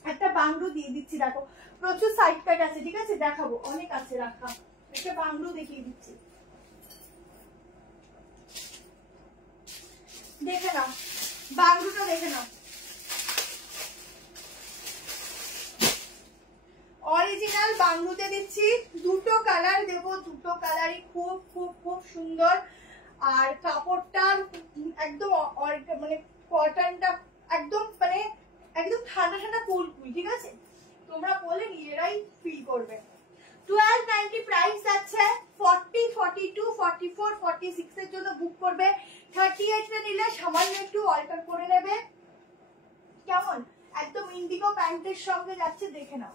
একটা বাংলু দিয়ে দিচ্ছি, দেখো প্রচুর সাইড কাট আছে, ঠিক আছে? দেখাবো, অনেক আছে রাখা। একটা বাংলু দেখিয়ে দিচ্ছি, দেখে নাও বাংলুটা, দেখে নাও। অরিজিনাল বাংলুতে দিচ্ছি, দুটো কালার দেবো, দুটো কালারই খুব খুব খুব সুন্দর। আর কাপড়টা একদম মানে কটনটা একদম মানে একদম ঠান্ডা ঠান্ডা কুল কুল, ঠিক আছে? তোমরা বলে নিজেরাই ফিল করবে। 1290 প্রাইস আছে। 40, 42, 44, 46 এর জন্য বুক করবে। 38 এ নিলে সামান্য একটু অল্টার করে নেবে, কেমন? একদম ইন্ডিগো প্যান্টের সঙ্গে যাচ্ছে, দেখে নাও।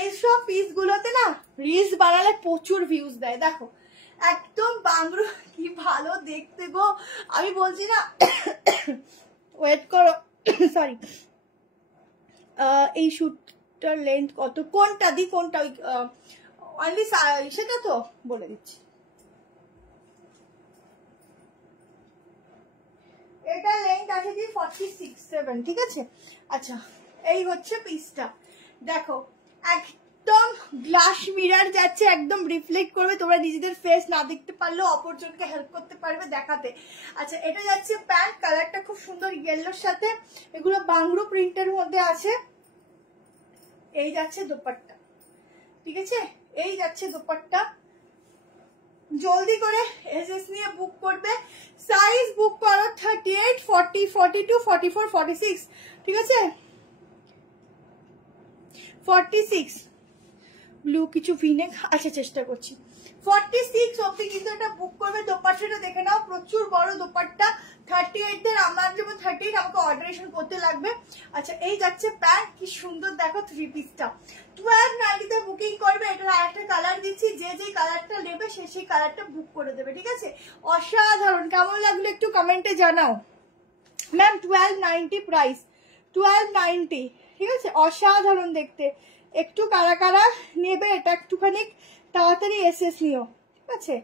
এইসব পিস গুলোতে না রিলস বানালে প্রচুর ভিউজ দেয়, দেখো একদম বাংলু কি ভালো দেখতে গো, আমি বলছি না। ওয়েট করো, সরি। এই শুটটার লেন্থ কত, কোনটা দি কোনটা, অনলি সেটা তো বলে দিচ্ছি। এটা লেন্থ আছে যে 46, 7, ঠিক আছে? আচ্ছা এই হচ্ছে পিসটা, দেখো একদম গ্লাস মিরার যাচ্ছে, একদম রিফ্লেক্ট করবে, তোমরা নিজেদের ফেস না দেখতে পারলেও অপরজনকে হেল্প করতে পারবে দেখাতে। আচ্ছা এটা যাচ্ছে প্যান্ট, কালারটা খুব সুন্দর ইয়েলোর সাথে, এগুলো বাংলো প্রিন্টের মধ্যে আছে। এই যাচ্ছে দোপাট্টা, ঠিক আছে, এই যাচ্ছে দোপাট্টা। জলদি করে এসএস নিয়ে বুক করবে, সাইজ বুক করো 38, 40, 42, 44, 46, ঠিক আছে 46 ব্লু কিছু ভিনেক, আচ্ছা চেষ্টা করছি 46 অব্দি কিন্তু এটা বুক করবে। দোপাট্টাটা দেখে নাও, প্রচুর বড় দোপাট্টা, 38 এর আমার যেমন 38 আমাকে অল্টারেশন করতে লাগবে। আচ্ছা এই যাচ্ছে প্যান্ট, কি সুন্দর দেখো 3 পিসটা, 1290 তে বুকিং করবে। এটার আরেকটা কালার দিচ্ছি, যে যে কালারটা নেবে সে সেই কালারটা বুক করে দেবে, ঠিক আছে। অসাধারণ, কেমন লাগলো একটু কমেন্টে জানাও। ম্যাম 1290 প্রাইস, 1290, ঠিক আছে, অসাধারণ দেখতে। একটু কারা কারা নেবে এটা একটুখানি তাড়াতাড়ি এসএস নিও, ঠিক আছে,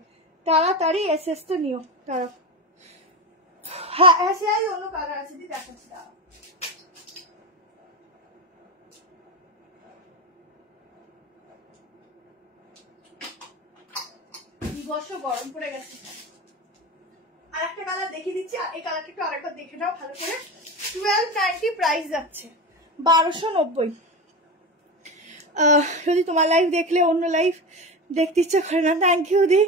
তাড়াতাড়ি এসএসটা নিও তারা। হ্যাঁ এসআই অন্য কালার আছে, দি দেখাচ্ছি দাঁড়াও। দিবস গরম পড়ে গেছে। আর একটা কালার দেখিয়ে দিচ্ছি, আর এই কালারটা একটু আরেকবার দেখে নাও ভালো করে। 1290 প্রাইস যাচ্ছে, 1290। যদি তোমার লাইভ দেখলে অন্য লাইভ দেখতে ইচ্ছা করে না, thank you di.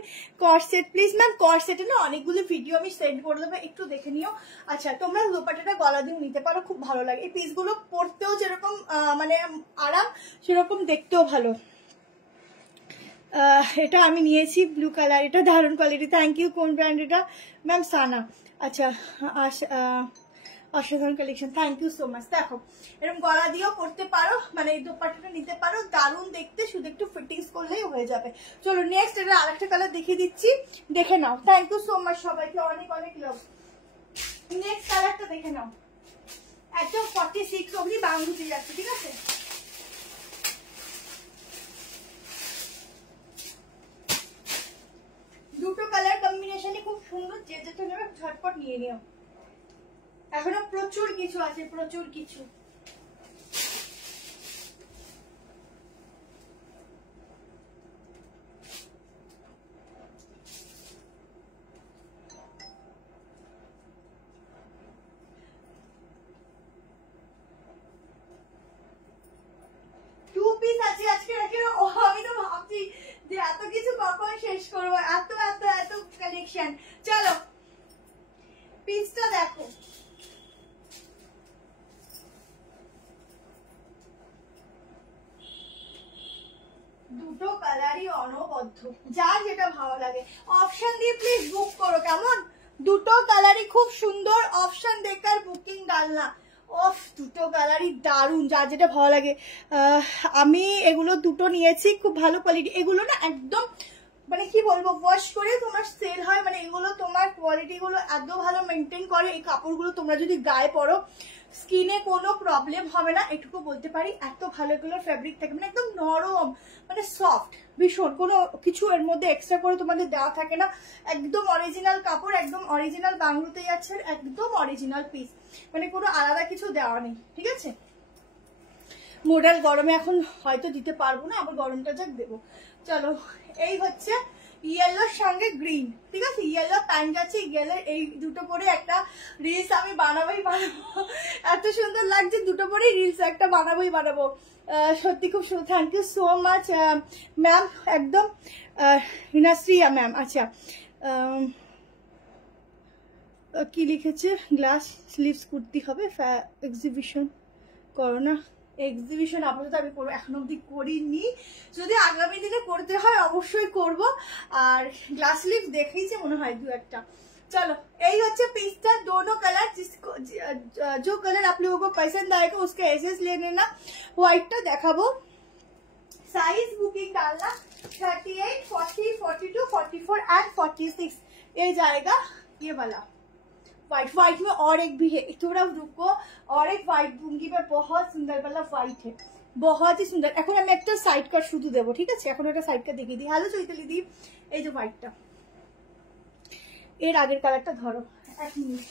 Corset please ma'am, কর্সেটে না অনেকগুলো ভিডিও আমি সেন্ড করে দেবো, একটু দেখে নিও। আচ্ছা তোমরা দোপাট্টাটা গলা দিয়েও নিতে পারো, খুব ভালো লাগে। এই পিসগুলো পরতেও যেরকম মানে আরাম, সেরকম দেখতেও ভালো। এটা আমি নিয়েছি ব্লু কালার, এটা দারুণ কোয়ালিটি, থ্যাংক ইউ। কোন ব্র্যান্ড এটা ম্যাম? সানা। আচ্ছা অসাধারণ collection, thank you so much. দেখো এরকম গলা দিয়েও করতে পারো, মানে এই দোপাট্টাটা নিতে পারো, দারুণ দেখতে, শুধু একটু ফিটিংস করলেই হয়ে যাবে। চলো নেক্সট এটা আরেকটা কালার দেখিয়ে দিচ্ছি, দেখে নাও। থ্যাংক ইউ সো মাচ সবাইকে, অনেক অনেক লাভ। নেক্সট কালারটা দেখে নাও, একদম 46 অবধি বাংলুতে যাচ্ছে, ঠিক আছে। দুটো কালার কম্বিনেশনই খুব সুন্দর, যে যেটা নেবে ঝটপট নিয়ে নিও। এখনো প্রচুর কিছু আছে, প্রচুর কিছু। টু পিস আছে আজকে রাখি। ও আমি তো ভাবছি যে এত কিছু কখন শেষ করবো, এত এত এত কালেকশন। চলো পিসটা দেখো, দুটো কালারই অনবদ্য, যার যেটা ভালো লাগে অপশন দিয়ে প্লিজ বুক করো, কেমন? দুটো কালারই খুব সুন্দর, অপশন দেখার বুকিং ডালনা। অফ দুটো কালারই দারুণ, যার যেটা ভালো লাগে। আমি এগুলো দুটো নিয়েছি, খুব ভালো কোয়ালিটি। এগুলো না একদম মানে কি বলবো, ওয়াশ করে তোমার সেল হয়, মানে এগুলো তোমার কোয়ালিটি গুলো এত ভালো মেনটেন করে। এই কাপড়গুলো তোমরা যদি গায়ে পরো স্কিনে কোনো প্রবলেম হবে না, এটুকু বলতে পারি। এত ভালো এগুলোর ফ্যাব্রিক থাকে, মানে একদম নরম, মানে সফট ভীষণ, কোনো কিছু এর মধ্যে এক্সট্রা করে তোমাদের দেওয়া থাকে না। একদম অরিজিনাল কাপড়, একদম অরিজিনাল বাংলুতে যাচ্ছে, একদম অরিজিনাল পিস, মানে কোনো আলাদা কিছু দেওয়া নেই, ঠিক আছে। মডেল গরমে এখন হয়তো দিতে পারবো না, আবার গরমটা যাক দেবো। চলো এই হচ্ছে ইয়েলোর সঙ্গে গ্রিন, ঠিক আছে, ইয়েলো প্যান্ট আছে, ইয়েলো এই দুটো পরে একটা রিলস আমি বানাবোই বানাবো, এত সুন্দর লাগছে দুটো পরে রিলস একটা বানাবোই বানাবো। সত্যি খুব সুন্দর, thank you so much ma'am. একদম হিনাশ্রিয়া ম্যাম। আচ্ছা কি লিখেছে, গ্লাস স্লিভস কুর্তি হবে, এক্সিবিশন করো না। এক্সিবিশন আপাতত আমি এখন অব্দি করিনি, যদি আগামী দিনে করতে হয় অবশ্যই করব। আর গ্লাস স্লিভ দেখেইছে মনে হয় দু একটা। चलो यही হচ্ছে পিসটা, दोनों कलर जिसको जो कलर आप लोगों को पसंद आएगा उसका एसेस ले लेना। व्हाइटটা দেখাবো, साइज बुकिंग डालना 38, 40, 42, 44 एंड 46 ये जाएगा। ये वाला व्हाइट, व्हाइट में और एक भी है, थोड़ा रुको, और एक व्हाइट दूंगी मैं, बहुत सुंदर वाला व्हाइट है, बहुत ही सुंदर। এখন আমি একটা সাইড কাট শুধু দেবো, ঠিক আছে, এখন একটা সাইড কাট দেখিয়ে দিই। হ্যালো চৈতালি দি, এই যে হোয়াইটটা, এর আগের কালারটা ধরো, এক মিনিট।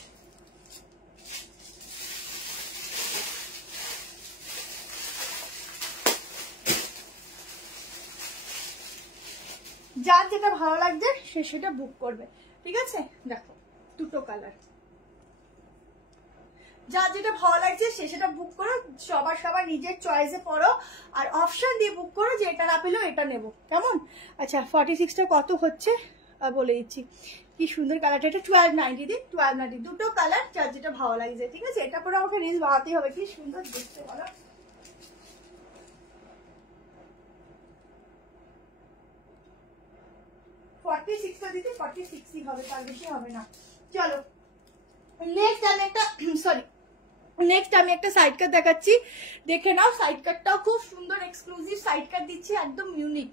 যার যেটা ভালো লাগছে সে সেটা বুক করবে, ঠিক আছে? দেখো দুটো কালার, যার যেটা ভালো লাগছে সে সেটা বুক করো, সবার নিজের চয়েসে পড়ো, আর অপশন দিয়ে বুক করো যে এটা না পেলেও এটা নেবো, কেমন? আচ্ছা 46টা কত হচ্ছে বলে দিচ্ছি। কি সুন্দর কালারটা, এটা 1290 দিই, 1290 দুটো কালার, যার যেটা ভালো লাগছে, ঠিক আছে? এটা পরে আমাকে রিলস বানাতেই হবে, কি সুন্দর দেখতে বলো। দিতে 46ই হবে, তার বেশি হবে না। চলো নেক্সট আমি একটা সাইড কাট দেখাচ্ছি, দেখে নাও। সাইড কাটটাও খুব সুন্দর এক্সক্লুসিভ সাইড কাট দিচ্ছি, একদম ইউনিক।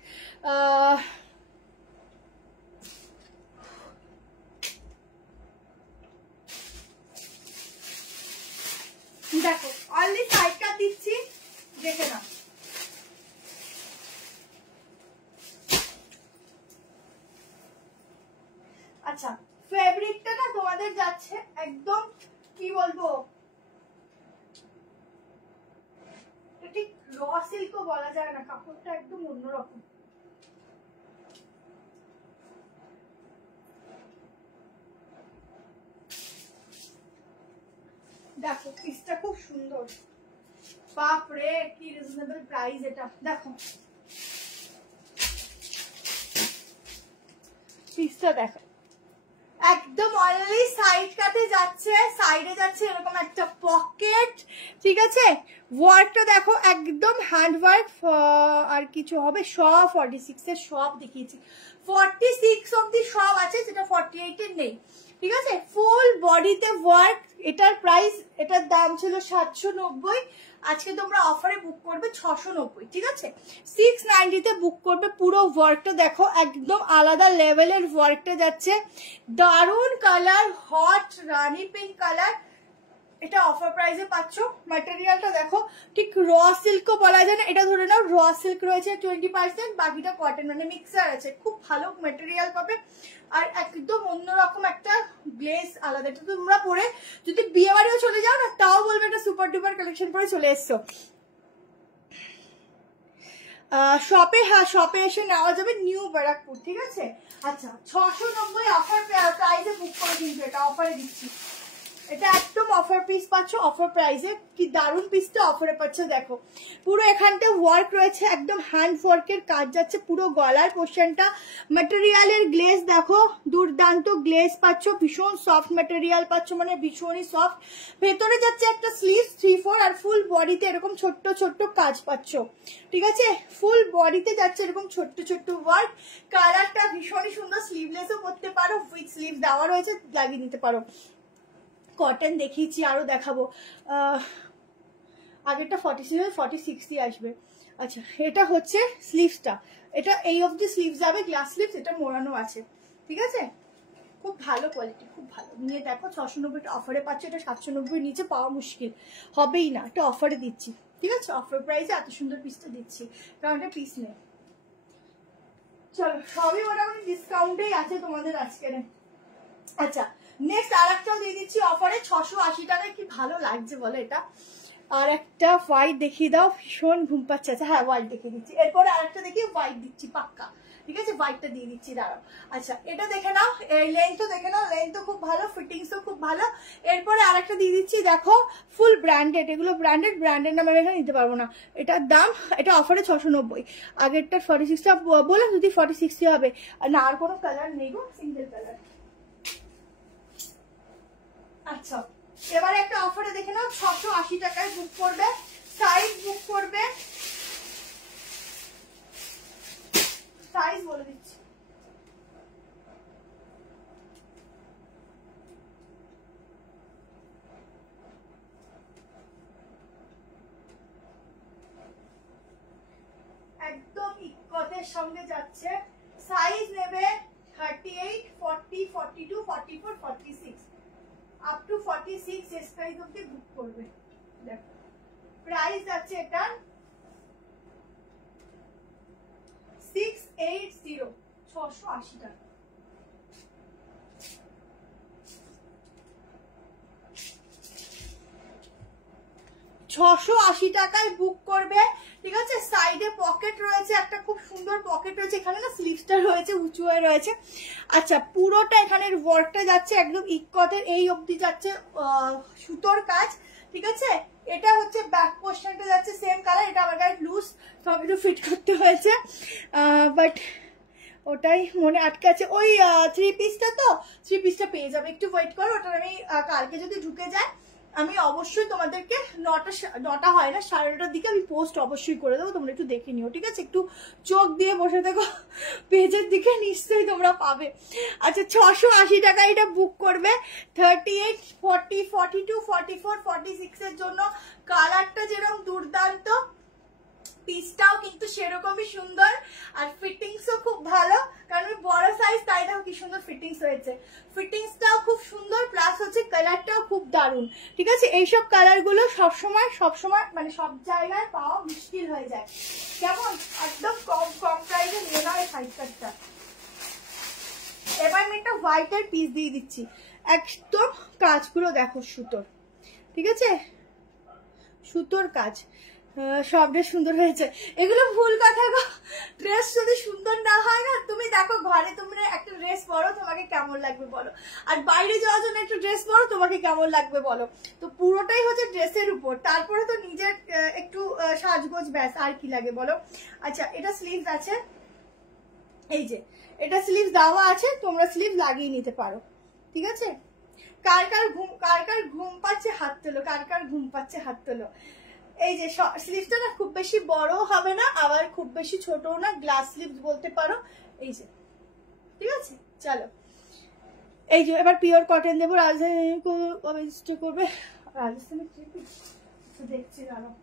দেখো অলরেডি সাইড কাট দিচ্ছি, দেখে নাও। আচ্ছা ফেব্রিকটা না তোমাদের যাচ্ছে একদম, কি বলবো, ঠিক র সিল্কও বলা যায় না, কাপড়টা একদম অন্যরকম। দেখো পিসটা খুব সুন্দর, বাপ রে কি রিজনেবল প্রাইস এটা। দেখো পিসটা দেখো, একদম অলরেডি সাইড কাটে যাচ্ছে, সাইডে যাচ্ছে এরকম একটা পকেট, ঠিক আছে? ওয়ার্কটা দেখো একদম হ্যান্ড ওয়ার্ক, আর কিছু হবে সব 46 এর সব দেখিয়েছি, 46 অব্দি সব আছে, যেটা 48 এর নেই, ঠিক আছে? ফুল বডিতে ওয়ার্ক। এটার প্রাইস, এটার দাম ছিল 790, আজকে তোমরা অফারে বুক করবে 690, ঠিক আছে? 690 তে বুক করবে। পুরো ওয়ার্কটা দেখো একদম আলাদা লেভেলের ওয়ার্কটা যাচ্ছে, দারুন কালার, হট রানি পিঙ্ক কালার। এটা অফার প্রাইসে পাচ্ছ। ম্যাটেরিয়ালটা দেখো, ঠিক র সিল্কও বলা যায় না, এটা ধরে নাও র সিল্ক রয়েছে 20%, বাকিটা কটন, মানে মিক্সার আছে, খুব ভালো ম্যাটেরিয়াল পাবে। আর একদম অন্যরকম একটা গ্লেজ আলাদা, এটা তোমরা পরে যদি বিয়ে বাড়িও চলে যাও না, তাও বলবে এটা সুপার ডুপার কালেকশন পরে চলে এসছো। শপে, হ্যাঁ শপে এসে নেওয়া যাবে, নিউ ব্যারাকপুর, ঠিক আছে? আচ্ছা 690 অফার প্রাইসে বুক করে, কিন্তু এটা অফারে দিচ্ছি, এটা একদম অফার পিস পাচ্ছ, অফার প্রাইসে। কি দারুন পিসটা অফারে পাচ্ছ, দেখো পুরো এখানটা ওয়ার্ক রয়েছে, একদম হ্যান্ড ওয়ার্কের কাজ যাচ্ছে পুরো গলার পোর্শনটা। ম্যাটেরিয়ালের গ্লেজ দেখো, দুর্দান্ত গ্লেজ পাচ্ছ, ভীষণ সফট ম্যাটেরিয়াল পাচ্ছ, মানে ভীষণই সফট। ভেতরে যাচ্ছে একটা স্লিভ 3/4, আর ফুল বডিতে এরকম ছোট্ট ছোট্ট কাজ পাচ্ছ, ঠিক আছে? ফুল বডিতে যাচ্ছে এরকম ছোট্ট ছোট্ট ওয়ার্ক। কালারটা ভীষণই সুন্দর, স্লিভলেসও করতে পারো, উইথ স্লিভ দেওয়া রয়েছে, লাগিয়ে দিতে পারো। কটন দেখিয়েছি, আরো দেখাবো। আগেরটা 46 আসবে। আচ্ছা এটা হচ্ছে স্লিভসটা, এটা এই অবধি স্লিভ যাবে, গ্লাস স্লিভস, এটা মোড়ানো আছে, ঠিক আছে? খুব ভালো কোয়ালিটি, খুব ভালো। নিয়ে দেখো 690 অফারে পাচ্ছ, এটা 790 নিচে পাওয়া মুশকিল, হবেই না, এটা অফারে দিচ্ছি, ঠিক আছে? অফার প্রাইসে এত সুন্দর পিসটা দিচ্ছি, কারণ এটা পিস নেই। চলো সবই মোটামুটি ডিসকাউন্টেই আছে তোমাদের আজকের। আচ্ছা নেক্সট আর একটাও দিয়ে দিচ্ছি অফারে, 680 টাকায়। কি ভালো লাগছে বলো এটা। আর একটা হোয়াইট দেখিয়ে দাও, ভীষণ ঘুম পাচ্ছে। আচ্ছা হ্যাঁ হোয়াইট দেখিয়ে দিচ্ছি, এরপরে আরেকটা দেখি, হোয়াইট দিচ্ছি পাক্কা, ঠিক আছে? হোয়াইটটা দিয়ে দিচ্ছি, দাঁড়াও। আচ্ছা এটা দেখে নাও, এই লেন্থও দেখে নাও, লেন্থও খুব ভালো, ফিটিংসও খুব ভালো। এরপরে আরেকটা দিয়ে দিচ্ছি, দেখো ফুল ব্র্যান্ডেড, এগুলো ব্র্যান্ডেড নাম আমি এখানে নিতে পারবো না, এটার দাম, এটা অফারে 690। আগেরটা 46টা বললাম, যদি 46 হবে না। আর কোনো কালার নেই গো, সিঙ্গেল কালার। আচ্ছা এবারে একটা অফারে দেখে নাও, 680 টাকায় বুক করবে, সাইজ বুক করবে, সাইজ বলে দিচ্ছি, একদম ইকতের সঙ্গে যাচ্ছে। সাইজ নেবে 38, 40, 42, 44, 46, আপ টু 46 এস প্রাইস অবধি বুক করবে। দেখো প্রাইস যাচ্ছে এটা 680, 680 টাকা। 680 টাকায় বুক করবে, ঠিক আছে। সাইডে পকেট রয়েছে, একটা খুব সুন্দর পকেট রয়েছে, এখানে না স্লিভসটা রয়েছে উঁচু হয়ে রয়েছে। আচ্ছা, পুরোটা এখানের ওয়ার্কটা যাচ্ছে একদম ইকতের, এই অবধি যাচ্ছে সুতোর কাজ, ঠিক আছে। এটা হচ্ছে ব্যাক পোর্শনটা যাচ্ছে সেম কালার, এটা আমার গায়ে লুজ, সব একটু ফিট করতে হয়েছে, বাট ওটাই মনে আটকে আছে। ওই 3 পিসটা, তো 3 পিসটা পেয়ে যাবে, একটু ওয়েট করো। ওটা আমি কালকে যদি ঢুকে যায় আমি অবশ্যই তোমাদেরকে 9টা হয় না 9:30টার দিকে আমি পোস্ট অবশ্যই করে দেবো, তোমরা একটু দেখে নিও, ঠিক আছে। একটু চোখ দিয়ে বসে দেখো, পেজের দিকে নিশ্চয়ই তোমরা পাবে। আচ্ছা, 680 টাকা এটা বুক করবে। 38, 40, 42, 44, 46 এর জন্য। কালারটা যেরকম দুর্দান্ত, পিসটাও কিন্তু সেরকমই সুন্দর, আর ফিটিংসও খুব ভালো, কারণ বড় সাইজ, তাই দেখো কি সুন্দর ফিটিংস হয়েছে। ফিটিংসটাও খুব সুন্দর, প্লাস হচ্ছে কালারটাও খুব দারুণ, ঠিক আছে। এইসব কালারগুলো সবসময় মানে সব জায়গায় পাওয়া মুশকিল হয়ে যায়, কেমন একদম কম প্রাইসে নিয়ে নাও এই সাইজটা। এবার আমি একটা হোয়াইটের পিস দিয়ে দিচ্ছি, একদম কাজগুলো দেখো সুতোর, ঠিক আছে, সুতোর কাজ, সব ড্রেস সুন্দর হয়েছে। এগুলো ভুল কথা গো, ড্রেস যদি সুন্দর না হয় না, তুমি দেখো ঘরে তুমি একটা ড্রেস পরো তোমাকে কেমন লাগবে বলো, আর বাইরে যাওয়ার জন্য একটা ড্রেস পরো তোমাকে কেমন লাগবে বলো। তো পুরোটাই হচ্ছে ড্রেসের উপর, তারপরে তো নিজের একটু সাজগোজ, ব্যাস, আর কি লাগে বলো। আচ্ছা, এটা স্লিভস আছে, এই যে এটা স্লিভস দেওয়া আছে, তোমরা স্লিভ লাগিয়ে নিতে পারো, ঠিক আছে। কার কার ঘুম পাচ্ছে হাত তোলো, কার ঘুম পাচ্ছে হাত তোলো। এই যে স্লিভসটা না খুব বেশি বড় হবে না, আবার খুব বেশি ছোটও না, গ্লাস স্লিভস বলতে পারো, এই যে, ঠিক আছে। চলো, এই যে এবার পিওর কটন দেবো। রাজধানী করবে, রাজস্থানে দেখছি দাঁড়াও।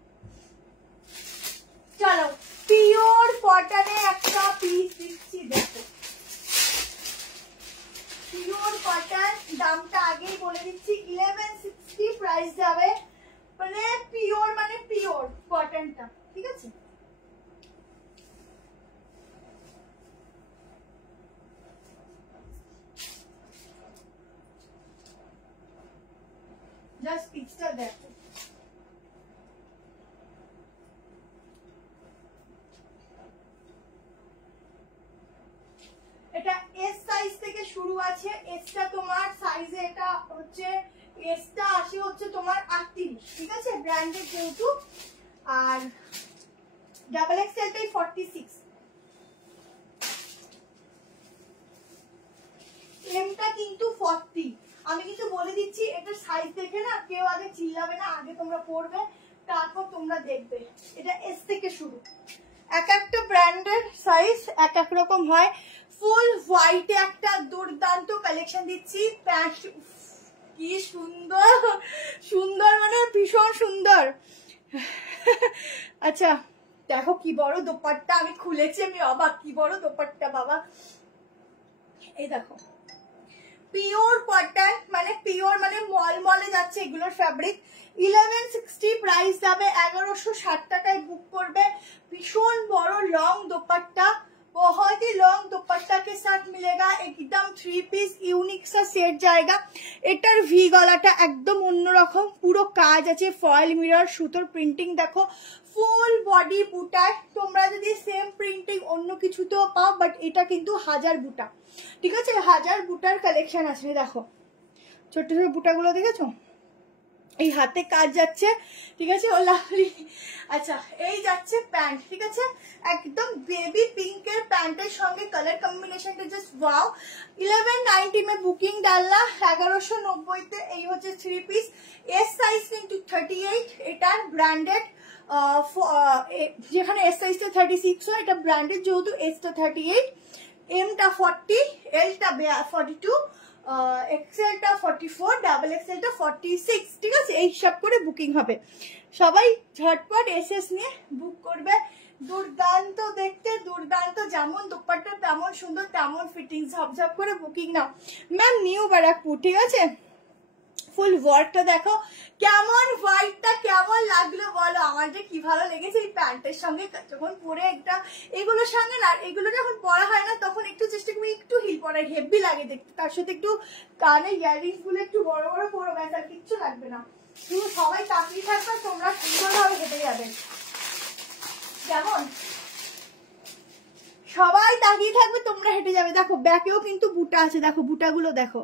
চলো, পিওর কটনে একটা পিস দিচ্ছি, দেখো পিওর কটন, দামটা আগেই বলে দিচ্ছি, 1160 প্রাইস যাবে, মানে পিওর কটনটা, ঠিক আছে। জাস্ট পিকচার দেখো, এটা এস সাইজ থেকে শুরু আছে, এসটা তোমার সাইজে, এটা হচ্ছে এসটা আসে হচ্ছে তোমার 38, ঠিক আছে, ব্র্যান্ডেড যেহেতু, আর ডাবল এক্সেলটাই 46, এমটা কিন্তু 40। আমি কিন্তু বলে দিচ্ছি, এটা সাইজ দেখে না কেউ আগে চিল্লাবে না, আগে তোমরা পড়বে তারপর তোমরা দেখবে। এটা এস থেকে শুরু, এক একটা ব্র্যান্ডের সাইজ এক এক রকম হয়। ফুল হোয়াইটে একটা দুর্দান্ত কালেকশন দিচ্ছি, প্যান্ট কি সুন্দর সুন্দর, মানে ভীষণ সুন্দর। আচ্ছা, দেখো কি বড় দোপাট্টা, আমি খুলেছি, আমি অবাক, কি বড় দোপাট্টা বাবা। এই দেখো, পিওর কটন, মানে পিওর মানে মলমলে যাচ্ছে এগুলোর ফ্যাব্রিক। 1160 প্রাইস যাবে, 1160 টাকায় বুক করবে। ভীষণ বড় লং দোপাট্টা, बहुत ही लॉन्ग दुपट्टा के साथ मिलेगा, एकदम 3 পিস ইউনিক সা সেট জায়গা। এটার ভি গলাটা একদম অন্যরকম, পুরো কাজ আছে, ফয়েল মিরর, সুতোর প্রিন্টিং দেখো, ফুল বডি বুটার। তোমরা যদি সেম প্রিন্টিং অন্য কিছুতেও পাও, বাট এটা কিন্তু 1000 বুটা, ঠিক আছে, 1000 বুটার কালেকশন আছে। দেখো ছোট ছোট বুটাগুলো দেখেছো, এই হাতে কাজ যাচ্ছে, ঠিক আছে, ও লাভলি। আচ্ছা, এই যাচ্ছে প্যান্ট, ঠিক আছে, একদম বেবি পিঙ্কের প্যান্টের সঙ্গে কালার কম্বিনেশনটা জাস্ট ওয়াও। 1190 में বুকিং ডালনা, 1190 তে এই হচ্ছে 3 পিস। এস সাইজ কিন্তু 38, এটা ব্র্যান্ডেড, যেখানে এস সাইজটা 36 হয়, এটা ব্র্যান্ডেড যেহেতু এসটা 38, এমটা 40, এলটা 42, এক্সেলটা 44, ডাবল এক্সেলটা 46, ঠিক আছে। এই হিসাব করে বুকিং হবে, সবাই ঝটপট এসএস নিয়ে বুক করবে। দুর্দান্ত দেখতে, দুর্দান্ত, যেমন দুপাট্টা তেমন সুন্দর, তেমন ফিটিং, ঝপঝপ করে বুকিং নাও। ম্যাম নিউ ব্যারাকপুর, ঠিক আছে। ফুল ওয়ার্কটা দেখো কেমন, হোয়াইটটা কেমন লাগলো বলো, আমার যে কি ভালো লেগেছে এই প্যান্টের সঙ্গে যখন পরে, একটা এগুলোর সঙ্গে না, এগুলো যখন পরা হয় না তখন একটু চেষ্টা করি একটু হিল পরার, হেভি লাগে দেখতে, তার সাথে একটু কানে ইয়াররিংস গুলো একটু বড় বড় পরো, ব্যাস আর কিচ্ছু লাগবে না। শুধু সবাই তাকিয়ে থাকবে, তোমরা সুন্দরভাবে হেঁটে যাবে। কেমন? সবাই তাকিয়ে থাকবে, তোমরা হেঁটে যাবে। দেখো ব্যাকেও কিন্তু বুটা আছে, দেখো বুটাগুলো দেখো,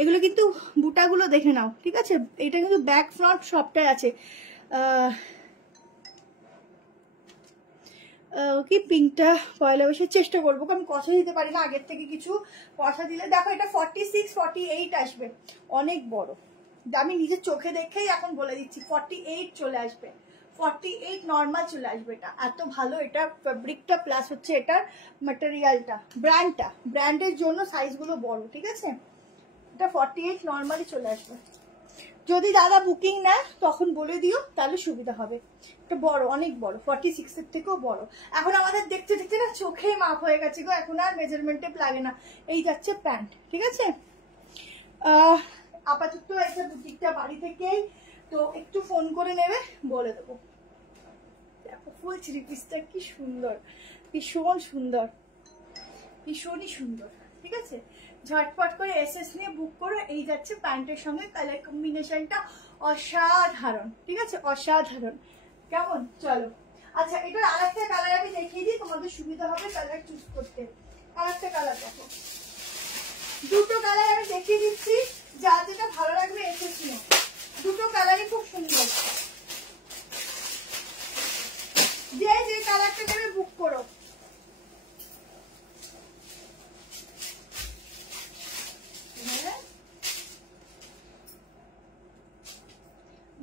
এগুলো কিন্তু বুটাগুলো দেখে নাও, ঠিক আছে? এটা কিন্তু ব্যাক ফ্রন্ট সবটাই আছে। কি পিঙ্কটা পয়লা বৈশাখের চেষ্টা করবো, কারণ কষা দিতে পারি না আগের থেকে, কিছু কষা দিলে। দেখো এটা 46 48 আসবে, অনেক বড়। আমি নিজের চোখে দেখেই এখন বলে দিচ্ছি 48 চলে আসবে, 48 নর্মাল চলে আসবে। এটা এত ভালো, এটা ফেব্রিকটা প্লাস হচ্ছে এটার ম্যাটেরিয়ালটা, ব্র্যান্ডের জন্য সাইজগুলো বড়, ঠিক আছে? এটা 48 নর্মালি চলে আসবে। যদি দাদা বুকিং নেয় তখন বলে দিও, তাহলে সুবিধা হবে। এটা বড়, অনেক বড়, 46 এর থেকেও বড়। এখন আমাদের দেখতে দেখতে না চোখেই মাপ হয়ে গেছে গো, এখন আর মেজারমেন্টে লাগে না। এই যাচ্ছে প্যান্ট, ঠিক আছে? আপাতত এটা বুটিকটা বাড়ি থেকেই, তো একটু ফোন করে নেবে, বলে দেবো। দেখো ফুল থ্রি পিসটা কি সুন্দর, ভীষণ সুন্দর, ভীষণই সুন্দর, ঠিক আছে? ঝটপট করে এসএস নিয়ে বুক করো। এই যাচ্ছে প্যান্টের সঙ্গে, কালার কম্বিনেশনটা অসাধারণ, ঠিক আছে? অসাধারণ। কেমন? চলো। আচ্ছা, এটার আরেকটা কালার আমি দেখিয়ে দিই, তোমাদের সুবিধা হবে কালার চুজ করতে। আরেকটা কালার দেখো, দুটো কালার আমি দেখিয়ে দিচ্ছি, যা যেটা ভালো লাগবে এসএস নিও। দুটো কালারই খুব সুন্দর, যে যে কালারটা নেবে বুক করো।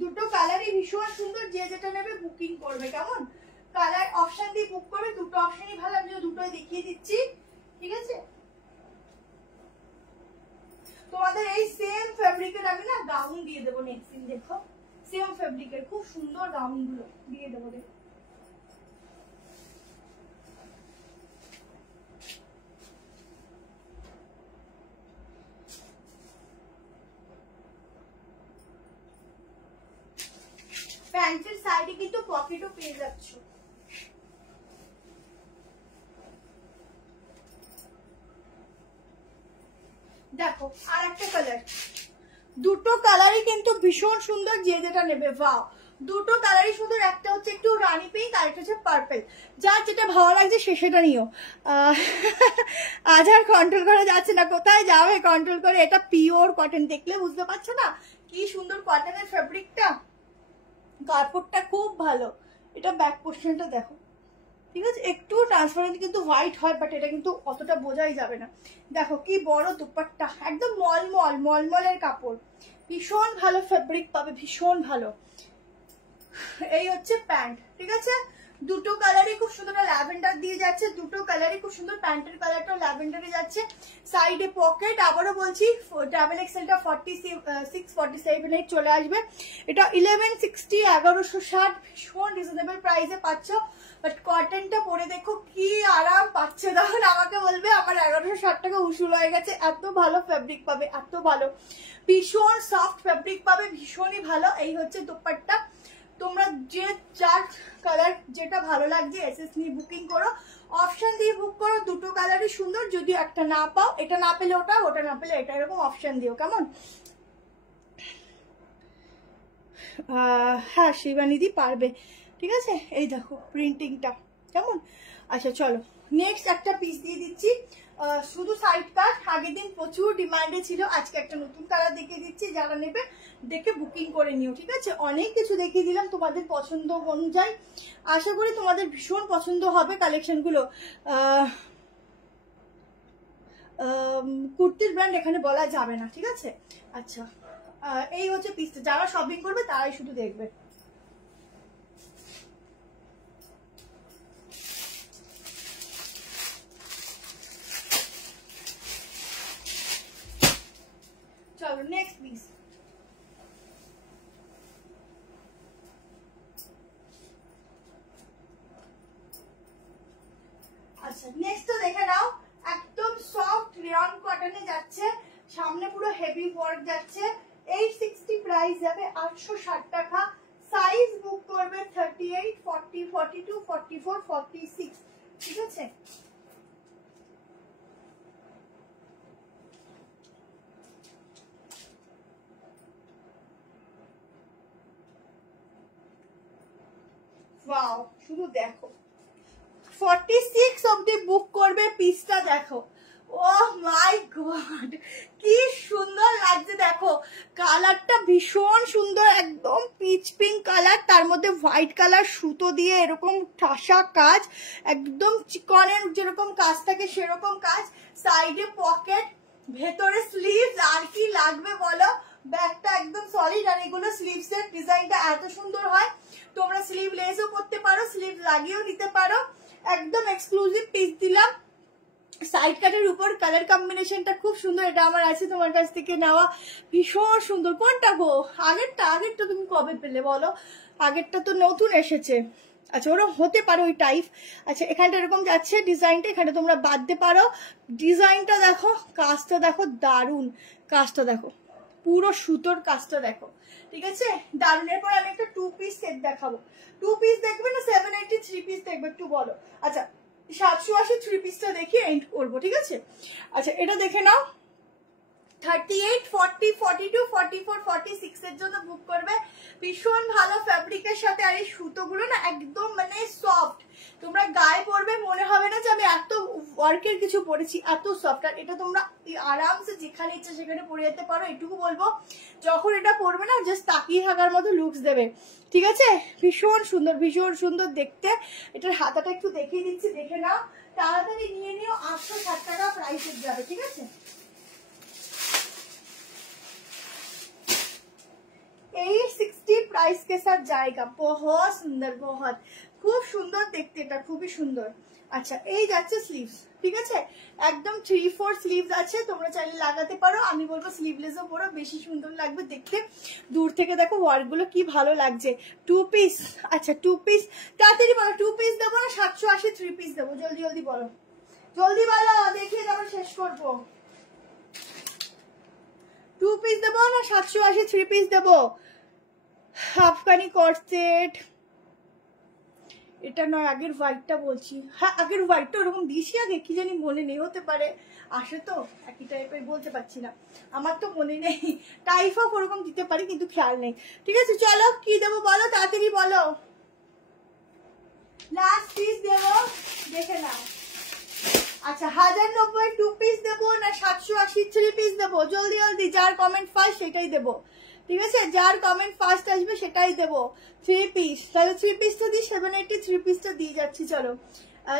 দুটো কালারই ভীষণ সুন্দর, যে যেটা নেবে বুকিং করবে। কেমন? কালার অপশন দিয়ে বুক করবে, দুটো অপশনই ভালো, আমি দুটোই দেখিয়ে দিচ্ছি, ঠিক আছে? তোমাদের এই সেম ফেব্রিকের আমি না গাউন দিয়ে দেবো নেক্সট দিন, দেখো সেম ফেব্রিকের খুব সুন্দর গাউন গুলো দিয়ে দেবো, দেখো। প্যান্টের সাইডে কিন্তু পকেটও পেয়ে যাচ্ছ। দেখো আর একটা কালার, দুটো কালারই কিন্তু ভীষণ সুন্দর, যে যেটা নেবে। বাহ, দুটো কালারই সুন্দর। একটা হচ্ছে একটু রানি পিঙ্ক, আর একটা হচ্ছে পার্পল। যার যেটা ভালো লাগছে সে সেটা নিও। আজ আর কন্ট্রোল করা যাচ্ছে না, কোথায় যাবে কন্ট্রোল করে? এটা পিওর কটন, দেখলে বুঝতে পারছো না কি সুন্দর কটনের ফেব্রিকটা, কাপড়টা খুব ভালো। এটা ব্যাক পোর্শনটা দেখো, ঠিক আছে? একটু ট্রান্সপারেন্ট কিন্তু হোয়াইট হয়, বাট এটা কিন্তু অতটা বোঝাই যাবে না। দেখো কি বড় দুপাট্টা, একদম মলমলের কাপড়, ভীষণ ভালো ফেব্রিক পাবে, ভীষণ ভালো। এই হচ্ছে প্যান্ট, ঠিক আছে? দুটো কালারই খুব সুন্দর, ল্যাভেন্ডার দিয়ে যাচ্ছে, দুটো কালারই খুব সুন্দর। প্যান্টের কালারটাও ল্যাভেন্ডারে যাচ্ছে, সাইডে পকেট। আবারও বলছি ডাবল এক্সেলটা 46 47 চলে আসবে। এটা 1160, 1160, ভীষণ রিজনেবল প্রাইসে পাচ্ছ। বাট কটনটা পরে দেখো কি আরাম পাচ্ছে, তখন আমাকে বলবে আমার 1160 টাকা উসুল হয়ে গেছে। এত ভালো ফেব্রিক পাবে, এত ভালো, ভীষণ সফট ফেব্রিক পাবে, ভীষণই ভালো। এই হচ্ছে দুপাট্টা। তোমরা যে যার কালার যেটা ভালো লাগছে এসএস নিয়ে বুকিং করো, অপশন দিয়ে বুক করো। দুটো কালারই সুন্দর, যদি একটা না পাও, এটা না পেলে ওটা, ওটা না পেলে এটা, এরকম অপশন দিও। কেমন? হ্যাঁ, শিবানিদি পারবে, ঠিক আছে? এই দেখো প্রিন্টিংটা কেমন। আচ্ছা চলো, নেক্সট একটা পিস দিয়ে দিচ্ছি, শুধু সাইড কাট। আগের দিন প্রচুর ডিমান্ডে ছিল, আজকে একটা নতুন কালার দেখিয়ে দিচ্ছি, যারা নেবে দেখে বুকিং করে নিও, ঠিক আছে? অনেক কিছু দেখিয়ে দিলাম তোমাদের পছন্দ অনুযায়ী, আশা করি তোমাদের ভীষণ পছন্দ হবে কালেকশনগুলো। কুর্তির ব্র্যান্ড এখানে বলা যাবে না, ঠিক আছে? আচ্ছা, এই হচ্ছে পিসটা, যারা শপিং করবে তারাই শুধু দেখবে। চলো নেক্সট পিস। আচ্ছা নেক্সট তো দেখে নাও, একদম সফট রেয়ন কটনে যাচ্ছে, সামনে পুরো হেভি ওয়ার্ক যাচ্ছে। 860 প্রাইস যাবে, 860 টাকা। সাইজ বুক করবে 38, 40, 42, 44, 46, ঠিক আছে? ওয়াও, শুধু দেখো 46 অবধি বুক করবে, পিসটা দেখো। ও মাই গড, কি সুন্দর লাগছে দেখো, কালারটা ভীষণ সুন্দর, একদম পিচ পিঙ্ক কালার, তার মধ্যে হোয়াইট কালার সুতো দিয়ে এরকম ঠাসা কাজ, একদম চিকনের যেরকম কাজ থাকে সেরকম কাজ, সাইডে পকেট, ভেতরে স্লিভস, আর কি লাগবে বলো। ব্যাগটা একদম সলিড, আর এগুলো স্লিভস এর ডিজাইনটা এত সুন্দর হয়, তোমরা স্লিভ লেসও করতে পারো, স্লিভ লাগিয়েও দিতে পারো। একদম এক্সক্লুসিভ পিস দিলাম। সাইড কাটের উপর কালার কম্বিনেশনটা খুব সুন্দর, এটা আমার আছে তোমার কাছ থেকে নেওয়া, ভীষণ সুন্দর। কোনটা গো? আগেরটা তুমি কবে পেলে বলো? আগেরটা তো নতুন এসেছে। আচ্ছা, ওরকম হতে পারে ওই টাইপ। আচ্ছা, এখানটা এরকম যাচ্ছে ডিজাইনটা, এখানে তোমরা বাঁধতে পারো। ডিজাইনটা দেখো, কাজটা দেখো, দারুন কাজটা দেখো, পুরো সুতোর কাজটা দেখো, ঠিক আছে, দারুন। এরপর আমি একটা 2 পিস সেট দেখাবো। 2 পিস দেখবে না 780 3 পিস দেখবে, একটু বলো। আচ্ছা, 780 3 পিসটা দেখি এন্ড করবো, ঠিক আছে। আচ্ছা, এটা দেখে নাও, 38 40 42 44 46 এর জন্য বুক করবে। ভীষণ ভালো ফ্যাব্রিকের সাথে, আর এই সুতোগুলো না একদম মানে সফট, তোমরা গায়ে পরবে মনে হবে না যে আমি এত ওয়ার্কের কিছু পরেছি, এত সফট। আর এটা তোমরা আরামসে যেখানে ইচ্ছা সেখানে পরে যেতে পারো। এটুকু বলবো, যখন এটা পরবে না জাস্ট তাকিয়ে থাকার মতো লুকস দেবে, ঠিক আছে। ভীষণ সুন্দর, ভীষণ সুন্দর দেখতে। এটার হাতাটা একটু দেখিয়ে দিচ্ছি, দেখে নাও, তাড়াতাড়ি নিয়ে নিও। 860 টাকা প্রাইসের যাবে, ঠিক আছে। এই 60 प्राइस के साथ जाएगा, बहुत सुंदर, बहुत খুব সুন্দর দেখতে, এটা খুবই সুন্দর। আচ্ছা, এই যাচ্ছে স্লিভস, ঠিক আছে, একদম 3-4 স্লিভস আছে, তোমরা চাইলে লাগাতে পারো। আমি বলবো স্লিভলেসও পরো, বেশি সুন্দর লাগবে দেখতে। দূর থেকে দেখো ওয়ার্ক গুলো কি ভালো লাগছে। 2 পিস, আচ্ছা 2 পিস, তাড়াতাড়ি বলো, 2 পিস দেবো না 780 3 পিস দেবো? জলদি জলদি বলো, জলদি বলো, দেখিয়ে তারপর শেষ করবো। 2 পিস দেবো না 780 3 পিস দেবো? আফগানি কর্সেট, এটা নয়, আগের হোয়াইটটা বলছি। হ্যাঁ, আগের হোয়াইটটা ওরকম দিয়েছি আগে, কি জানি মনে নেই, হতে পারে, আসে তো একই টাইপের, বলতে পারছি না, আমার তো মনে নেই। টাইপ অফ ওরকম দিতে পারি, কিন্তু খেয়াল নেই, ঠিক আছে। চলো, কি দেবো বলো, তাড়াতাড়ি বলো। লাস্ট পিস দেবো, দেখে নাও। আচ্ছা, 1090 2 পিস দেবো না 780 3 পিস দেবো? জলদি জলদি, যার কমেন্ট ফার্স্ট সেটাই দেবো, ঠিক আছে, যার কমেন্ট ফার্স্ট আসবে সেটাই দেবো। 3 পিস, তাহলে 3 পিসটা দিই, 780 3 পিসটা দিয়ে যাচ্ছি। চলো,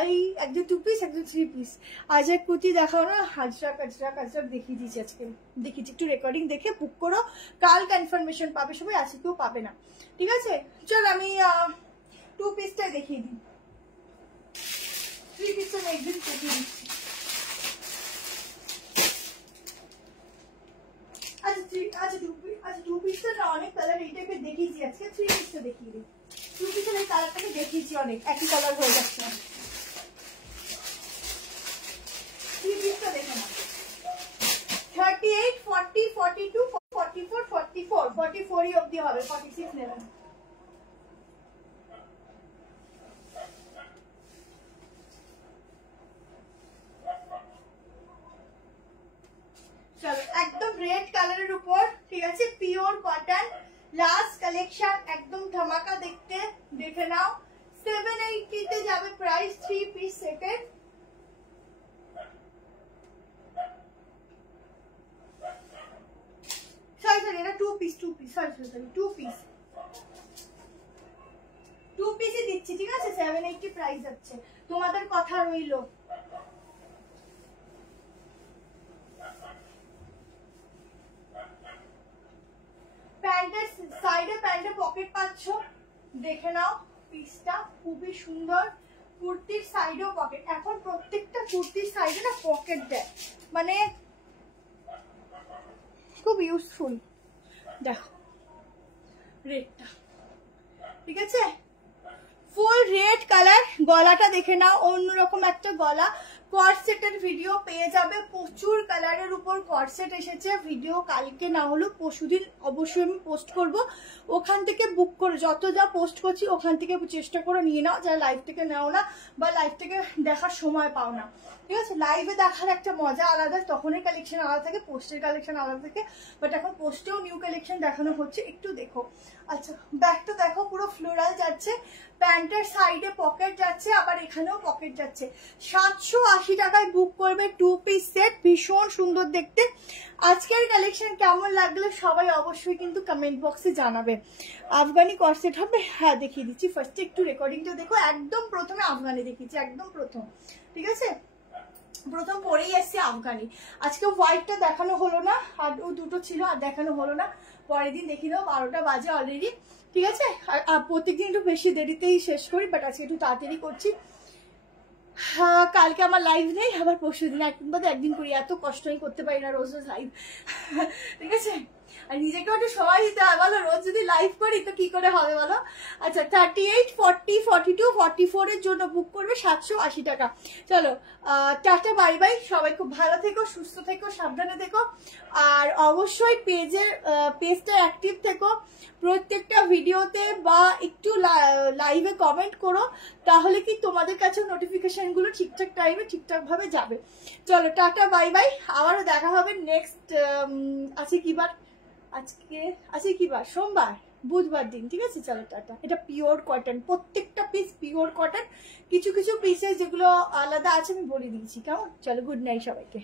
এই একজন 2 পিস, একজন 3 পিস। আজ এক কুর্তি দেখাও না, হাজরা কাজরা কাজরা দেখিয়ে দিচ্ছি আজকে, দেখিয়েছি, একটু রেকর্ডিং দেখে বুক করো, কাল কনফার্মেশন পাবে সবাই, আজকে কেউ পাবে না, ঠিক আছে। চল, আমি 2 পিসটাই দেখিয়ে দিই, 3 পিসটা একদিন দেখিয়ে দিচ্ছি। আচ্ছা 2 পিসটা না অনেক কালার এই টাইপের দেখিয়েছি, আজকে 3 পিসটা দেখিয়ে দিই। 2 পিসের এই কালারটাকে দেখিয়েছি অনেক, একই কালার হয়ে যাচ্ছে। 3 পিসটা দেখে না, 38 40 42 44 44 44 অবধি হবে, 46 নেবেন। চলো, একদম রেড কালারের উপর, ঠিক আছে, পিওর কটন, লাস্ট কালেকশন, একদম ধামাকা দেখতে, দেখে নাও। 780 তে যাবে প্রাইস 3 পিস সেটের। সরি, এটা 2 পিস, সরি 2 পিস, 2 পিসই দিচ্ছি, ঠিক আছে। 780 প্রাইস যাচ্ছে, তোমাদের কথা রইলো। প্যান্টের সাইডে প্যান্টে পকেট পাচ্ছ, দেখে নাও, পিসটা খুবই সুন্দর। কুর্তির সাইডেও পকেট, এখন প্রত্যেকটা কুর্তির সাইডে না পকেট দেয়, মানে খুব ইউজফুল। দেখো রেডটা, ঠিক আছে, ফুল রেড কালার। গলাটা দেখে নাও, অন্যরকম একটা গলা। কর্সেটের ভিডিও পেয়ে যাবে, প্রচুর কালারের উপর কর্সেট এসেছে, ভিডিও কালকে না হলেও পরশুদিন অবশ্যই আমি পোস্ট করব, ওখান থেকে বুক করে, যত যা পোস্ট করছি ওখান থেকে চেষ্টা করে নিয়ে নাও, যারা লাইভ থেকে নাও না বা লাইভ থেকে দেখার সময় পাও না, ঠিক আছে। লাইভে দেখার একটা মজা আলাদা, তখনই কালেকশন আলাদা থাকে, পোস্টের কালেকশন আলাদা থাকে, বাট এখন পোস্টেও নিউ কালেকশন দেখানো হচ্ছে, একটু দেখো। আচ্ছা ব্যাগটা দেখো পুরো ফ্লোরাল যাচ্ছে, প্যান্টের সাইডে পকেট যাচ্ছে, আবার এখানেও পকেট যাচ্ছে। 780 টাকায় বুক করবে 2 পিস সেট, ভীষণ সুন্দর দেখতে। আজকের কালেকশন কেমন লাগলো সবাই অবশ্যই কিন্তু কমেন্ট বক্সে জানাবে। আফগানি কর্সেট হবে, হ্যাঁ দেখিয়ে দিচ্ছি। ফার্স্টে একটু রেকর্ডিংটা দেখো, একদম প্রথমে আফগানি দেখিয়েছি, একদম প্রথম, ঠিক আছে? প্রথম পরেই এসছে আফগানি। আজকে হোয়াইটটা দেখানো হলো না, আর ও দুটো ছিল আর দেখানো হলো না, পরের দিন দেখিয়ে দেবো। 12টা বাজে অলরেডি, ঠিক আছে? আর প্রত্যেকদিন একটু বেশি দেরিতেই শেষ করি, বাট আজকে একটু তাড়াতাড়ি করছি। হ্যাঁ কালকে আমার লাইভ নেই, আবার পরশু দিন একদিন বাদে একদিন করি, এত কষ্ট আমি করতে পারি না রোজ রোজ লাইভ, ঠিক আছে? আর নিজেকেও একটু সময় দিতে হয় বলো, রোজ যদি লাইভ করি তো কি করে হবে বলো? আচ্ছা 38, 40, 42, 44 এর জন্য বুক করবে 780 টাকা। চলো টাটা বাই বাই, সবাই খুব ভালো থেকো, সুস্থ থেকো, সাবধানে থেকো, আর অবশ্যই পেজটা অ্যাক্টিভ থেকো। প্রত্যেকটা ভিডিওতে বা একটু লাইভে কমেন্ট করো, তাহলে কি তোমাদের কাছে নোটিফিকেশন গুলো ঠিকঠাক টাইমে ঠিকঠাক ভাবে যাবে। চলো টাটা বাই বাই, আবারও দেখা হবে নেক্সট আছে কি বার, আজকে আছে কি বার, সোমবার বুধবার দিন, ঠিক আছে? চলো টাটা। এটা পিওর কটন, প্রত্যেকটা পিস পিওর কটন, কিছু কিছু পিসেস যেগুলো আলাদা আছে আমি বলে দিয়েছি, কেমন? চলো গুড নাইট সবাইকে।